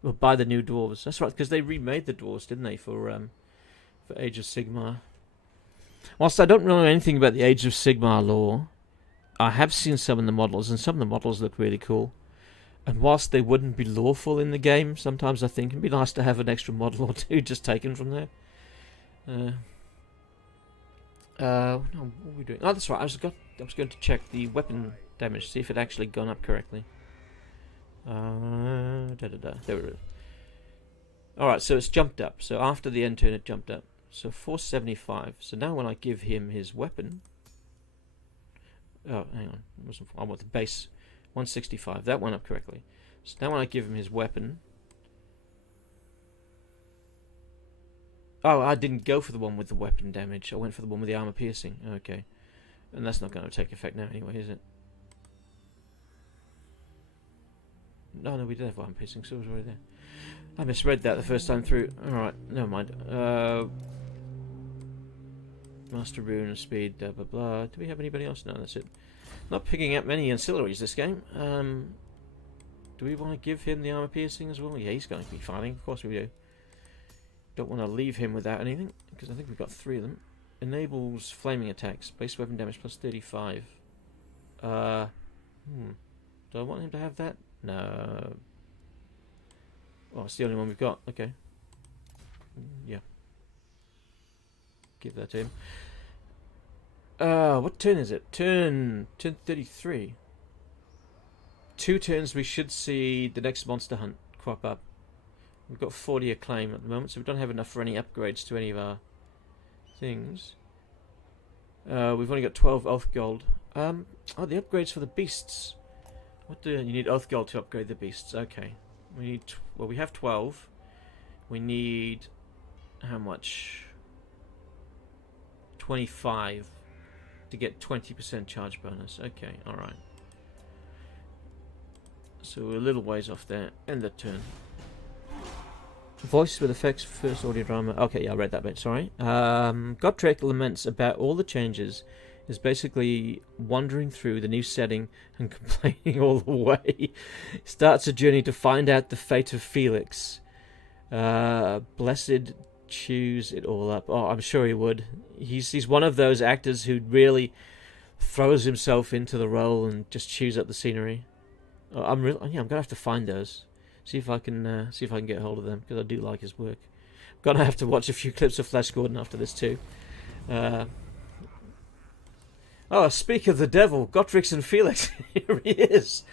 Well, by the new dwarves. That's right, because they remade the dwarves, didn't they, for Age of Sigmar. Whilst I don't know anything about the Age of Sigmar lore, I have seen some of the models, and some of the models look really cool. And whilst they wouldn't be lawful in the game, sometimes I think it'd be nice to have an extra model or two just taken from there. No, what are we doing? Oh, that's right. I was going to check the weapon damage, see if it actually gone up correctly. There it is. Alright, so it's jumped up. So after the end turn, it jumped up. So 475. So now when I give him his weapon... Oh, hang on. I want the base. 165. That went up correctly. So now when I give him his weapon... Oh, I didn't go for the one with the weapon damage. I went for the one with the armor piercing. Okay. And that's not going to take effect now anyway, is it? No, we did have armor piercing, so it was already there. I misread that the first time through. Alright, never mind. Master Rune of Speed, blah blah blah. Do we have anybody else? No, that's it. Not picking up many ancillaries this game. Do we want to give him the armor piercing as well? Yeah, he's going to be fighting. Of course we do. Don't want to leave him without anything, because I think we've got 3 of them. Enables flaming attacks. Base weapon damage plus 35. Do I want him to have that? No. Oh, it's the only one we've got. Okay. Yeah. Give that to him. What turn is it? Turn 33. 2 turns we should see the next monster hunt crop up. We've got 40 acclaim at the moment, so we don't have enough for any upgrades to any of our things. We've only got 12 oath gold. Oh, the upgrades for the beasts. What do you need? Oath gold to upgrade the beasts. Okay. We need... well, we have 12. We need... how much? 25 to get 20% charge bonus. Okay, alright. So we're a little ways off there. End the turn. Voice with effects, first audio drama. Okay, yeah, I read that bit, sorry. Gotrek laments about all the changes, is basically wandering through the new setting and complaining all the way. Starts a journey to find out the fate of Felix. Blessed chews it all up. Oh, I'm sure he would. He's one of those actors who really throws himself into the role and just chews up the scenery. I'm gonna have to find those. See if I can get hold of them, because I do like his work. I'm gonna have to watch a few clips of Flash Gordon after this too. Oh, speak of the devil, Gottrix and Felix. Here he is.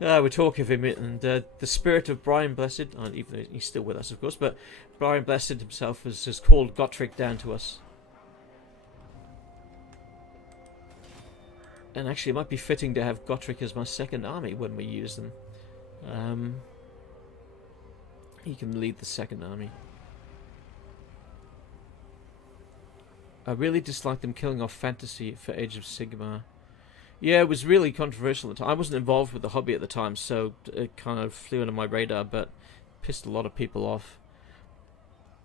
We talk of him, and the spirit of Brian Blessed, even though he's still with us, of course, but Brian Blessed himself has called Gottrick down to us. And actually, it might be fitting to have Gottrick as my second army when we use them. He can lead the second army. I really dislike them killing off fantasy for Age of Sigmar. Yeah, it was really controversial at the time. I wasn't involved with the hobby at the time, so it kind of flew under my radar, but pissed a lot of people off.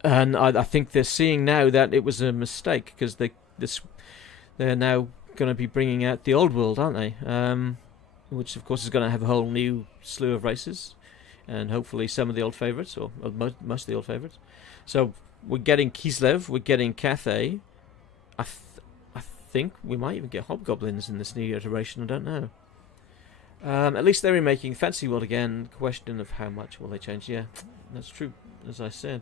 And I think they're seeing now that it was a mistake, because they're now going to be bringing out the old world, aren't they? Which, of course, is going to have a whole new slew of races, and hopefully some of the old favourites, or most of the old favourites. So we're getting Kislev, we're getting Cathay. I think we might even get hobgoblins in this new iteration. I don't know. At least they're remaking Fantasy World again. Question of how much will they change? Yeah, that's true. As I said,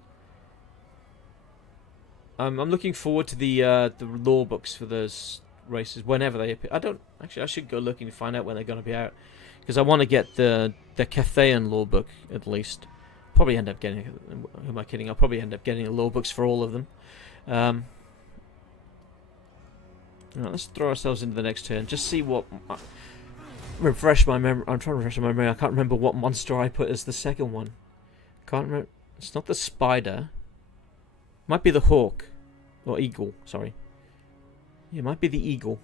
I'm looking forward to the lore books for those races whenever they appear. I should go looking to find out when they're going to be out, because I want to get the Cathayan lore book at least. Probably end up getting. Who am I kidding? I'll probably end up getting the lore books for all of them. Right, let's throw ourselves into the next turn. Just see what... refresh my memory. I'm trying to refresh my memory. I can't remember what monster I put as the second one. Can't remember. It's not the spider. Might be the hawk. Or eagle, sorry. Yeah, it might be the eagle.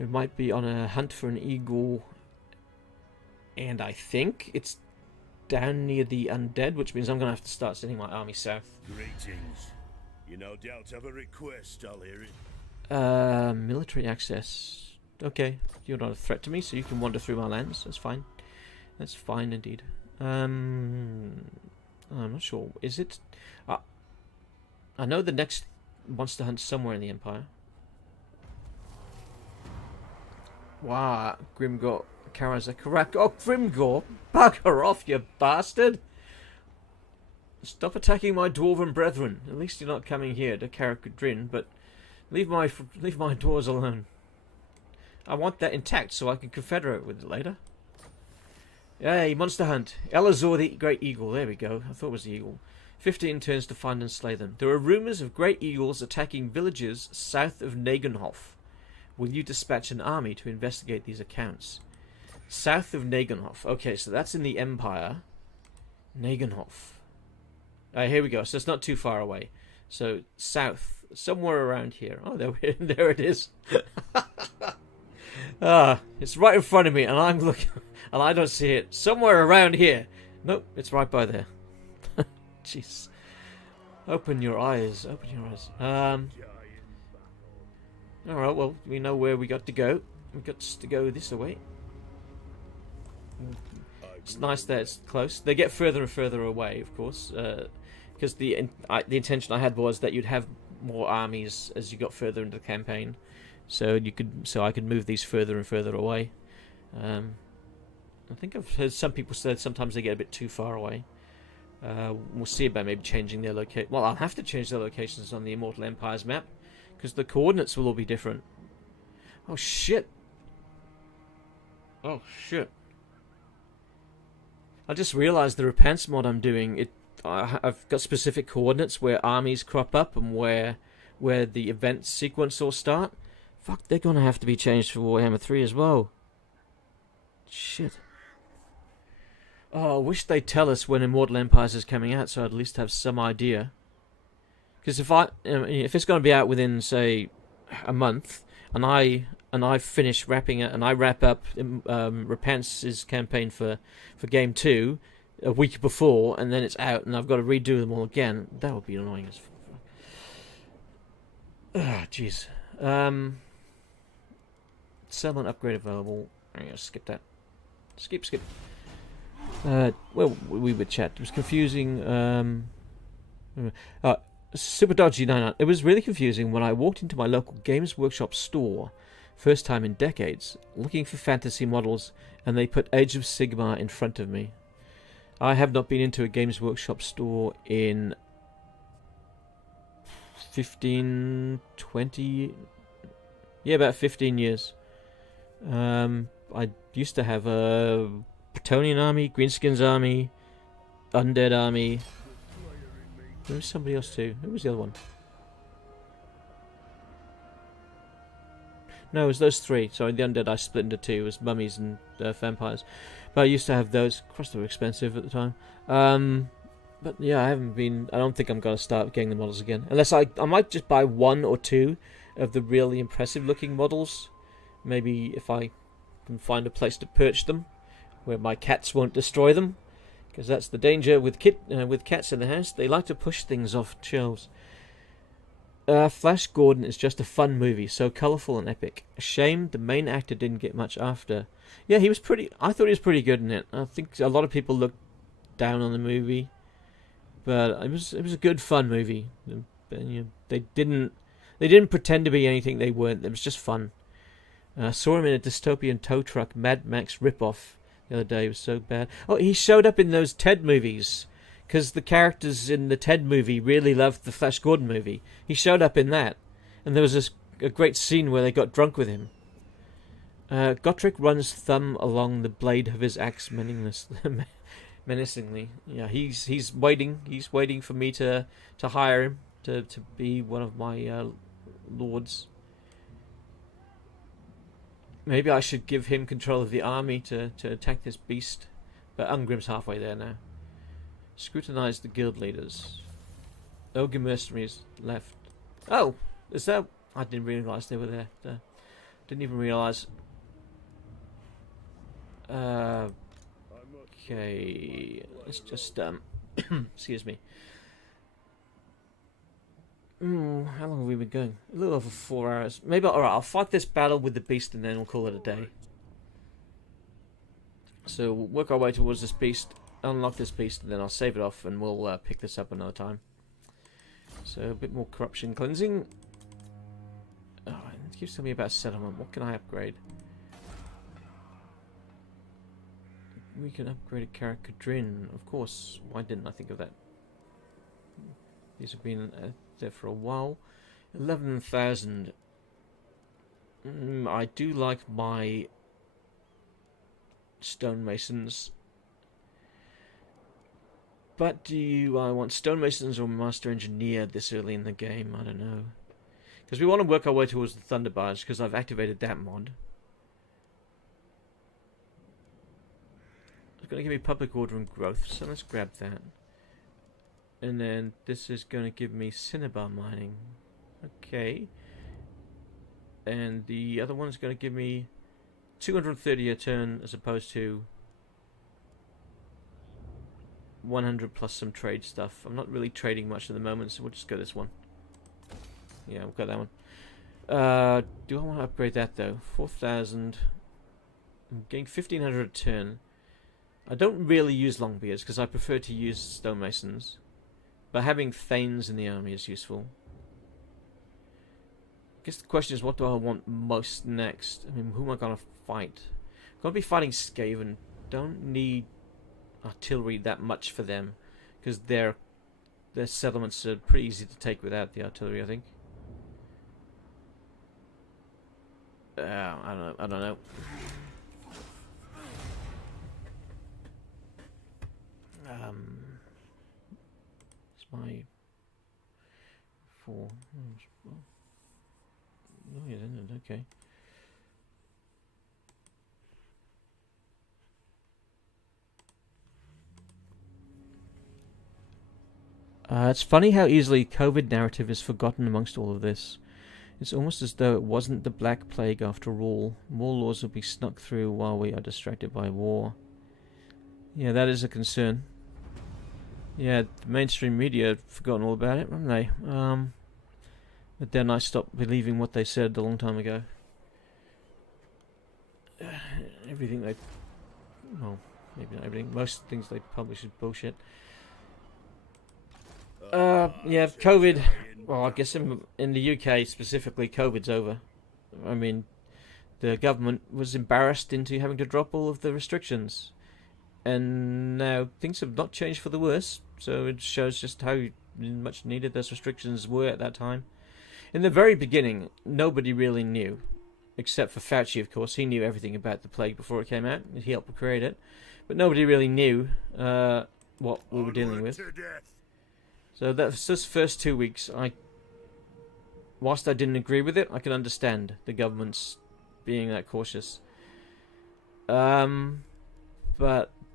It might be on a hunt for an eagle. And I think it's down near the undead, which means I'm going to have to start sending my army south. Greetings. You no doubt have a request, I'll hear it. Military access. Okay, you're not a threat to me, so you can wander through my lands. That's fine. That's fine indeed. I'm not sure. Is it? I know the next monster hunt's somewhere in the Empire. Wow, Grimgor, Karazakarak. Oh, Grimgor, bugger off, you bastard! Stop attacking my dwarven brethren. At least you're not coming here to Karakadrin, but leave my dwarves alone. I want that intact so I can confederate with it later. Yay, monster hunt. Elazor the Great Eagle. There we go. I thought it was the eagle. 15 turns to find and slay them. There are rumours of great eagles attacking villages south of Nagenhof. Will you dispatch an army to investigate these accounts? South of Nagenhof. Okay, so that's in the Empire. Nagenhof. Here we go. So it's not too far away. So south, somewhere around here. Oh, there it is. It's right in front of me, and I'm looking, and I don't see it. Somewhere around here. Nope, it's right by there. Jeez. Open your eyes. Open your eyes. Alright, well, we know where we got to go. We got to go this way. It's nice that it's close. They get further and further away, of course, because the intention I had was that you'd have more armies as you got further into the campaign, so I could move these further and further away. I think I've heard some people said sometimes they get a bit too far away. We'll see about maybe changing their location. Well, I'll have to change their locations on the Immortal Empires map because the coordinates will all be different. Oh shit! Oh shit! I just realised the Repents mod I'm doing. I've got specific coordinates where armies crop up and where the event sequence will start. Fuck, they're gonna have to be changed for Warhammer 3 as well. Shit. Oh, I wish they'd tell us when Immortal Empires is coming out, so I'd at least have some idea. Because if it's going to be out within, say, a month, and I finish wrapping it, and I wrap up Repents' campaign for Game 2 a week before, and then it's out, and I've got to redo them all again, that would be annoying as fuck. Ah, jeez. Settlement upgrade available. I'm going to skip that. Skip. Well, we would chat. It was confusing. Super Dodgy 99. It was really confusing when I walked into my local Games Workshop store, first time in decades, looking for fantasy models, and they put Age of Sigmar in front of me. I have not been into a Games Workshop store in 15, 20... Yeah, about 15 years. I used to have a Bretonnian army, Greenskins army, Undead army. There was somebody else too. Who was the other one? No, it was those three. Sorry, the Undead I split into two. It was mummies and vampires. But I used to have those. Christ, they were expensive at the time. But yeah, I haven't been... I don't think I'm going to start getting the models again. Unless I might just buy one or two of the really impressive looking models. Maybe if I can find a place to perch them where my cats won't destroy them. Because that's the danger with cats in the house. They like to push things off shelves. Flash Gordon is just a fun movie, so colourful and epic. A shame the main actor didn't get much after. Yeah, he was pretty... I thought he was pretty good in it. I think a lot of people looked down on the movie. But it was a good, fun movie. They didn't pretend to be anything they weren't. It was just fun. Saw him in a dystopian tow truck Mad Max ripoff the other day. It was so bad. Oh, he showed up in those Ted movies because the characters in the Ted movie really loved the Flash Gordon movie. He showed up in that, and there was a great scene where they got drunk with him. Gotrek runs thumb along the blade of his axe menacingly. Yeah, he's waiting. He's waiting for me to hire him to be one of my lords. Maybe I should give him control of the army to attack this beast. But Ungrim's halfway there now. Scrutinize the guild leaders. Ogre mercenaries left. Oh, is that... I didn't realise they were there. Didn't even realise. Okay, let's just excuse me. How long have we been going? A little over 4 hours. Maybe, alright, I'll fight this battle with the beast and then we'll call it a day. So we'll work our way towards this beast, unlock this beast, and then I'll save it off and we'll pick this up another time. So a bit more corruption cleansing. Oh, it keeps telling me about settlement. What can I upgrade? We can upgrade a Carac Cadrin. Of course. Why didn't I think of that? These have been there for a while. 11,000. I do like my stonemasons. But do I want stonemasons or master engineer this early in the game? I don't know. Because we want to work our way towards the Thunderbarge, because I've activated that mod. It's going to give me public order and growth, so let's grab that. And then this is going to give me cinnabar mining. Okay. And the other one's going to give me 230 a turn as opposed to 100 plus some trade stuff. I'm not really trading much at the moment, so we'll just go this one. Yeah, we'll go that one. Do I want to upgrade that though? 4,000. I'm getting 1,500 a turn. I don't really use longbeards because I prefer to use stonemasons. But having thanes in the army is useful. I guess the question is, what do I want most next? I mean, who am I going to fight? I'm going to be fighting Skaven. Don't need artillery that much for them, because their settlements are pretty easy to take without the artillery, I think. I don't know. It's my 4. Oh, yeah, isn't it? Okay. It's funny how easily COVID narrative is forgotten amongst all of this. It's almost as though it wasn't the Black Plague after all. More laws will be snuck through while we are distracted by war. Yeah, that is a concern. Yeah, the mainstream media have forgotten all about it, haven't they? But then I stopped believing what they said a long time ago. Everything they... Well, maybe not everything. Most things they publish is bullshit. Yeah, COVID... Well, I guess in the UK specifically, COVID's over. I mean, the government was embarrassed into having to drop all of the restrictions. And now things have not changed for the worse, so it shows just how much needed those restrictions were at that time. In the very beginning, nobody really knew, except for Fauci, of course. He knew everything about the plague before it came out. He helped create it. But nobody really knew what we were dealing with. So those first 2 weeks, whilst I didn't agree with it, I can understand the government's being that cautious. But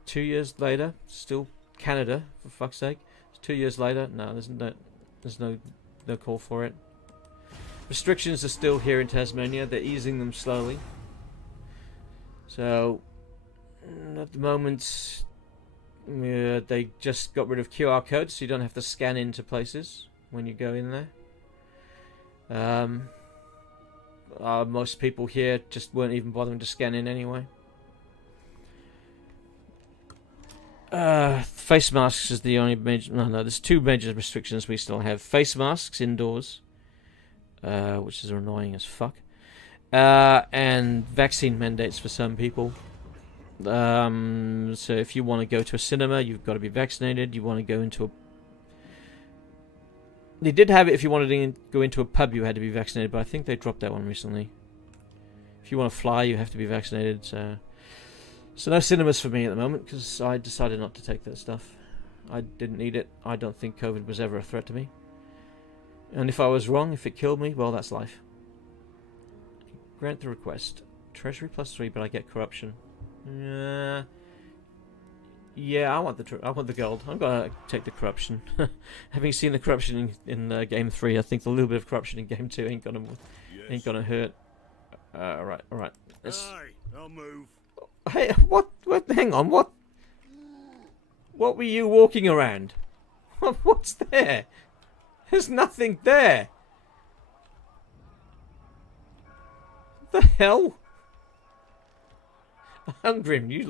2 years later, still Canada, for fuck's sake. 2 years later, no, there's no call for it. Restrictions are still here in Tasmania. They're easing them slowly. So, at the moment, they just got rid of QR codes, so you don't have to scan into places when you go in there. Most people here just weren't even bothering to scan in anyway. Face masks is the only major... No, there's 2 major restrictions we still have. Face masks indoors, which is annoying as fuck. And vaccine mandates for some people. So if you want to go to a cinema, you've got to be vaccinated. You want to go into a... They did have it if you wanted to go into a pub, you had to be vaccinated, but I think they dropped that one recently. If you want to fly, you have to be vaccinated, so no cinemas for me at the moment, because I decided not to take that stuff. I didn't need it. I don't think COVID was ever a threat to me. And if I was wrong, if it killed me, well, that's life. Grant the request. Treasury +3, but I get corruption. Yeah, I want the gold. I'm gonna take the corruption. Having seen the corruption in Game 3, I think the little bit of corruption in Game 2 ain't gonna hurt. Alright. I'll move. Hey, what? Hang on, what? What were you walking around? What's there? There's nothing there. The hell? Ungrim, you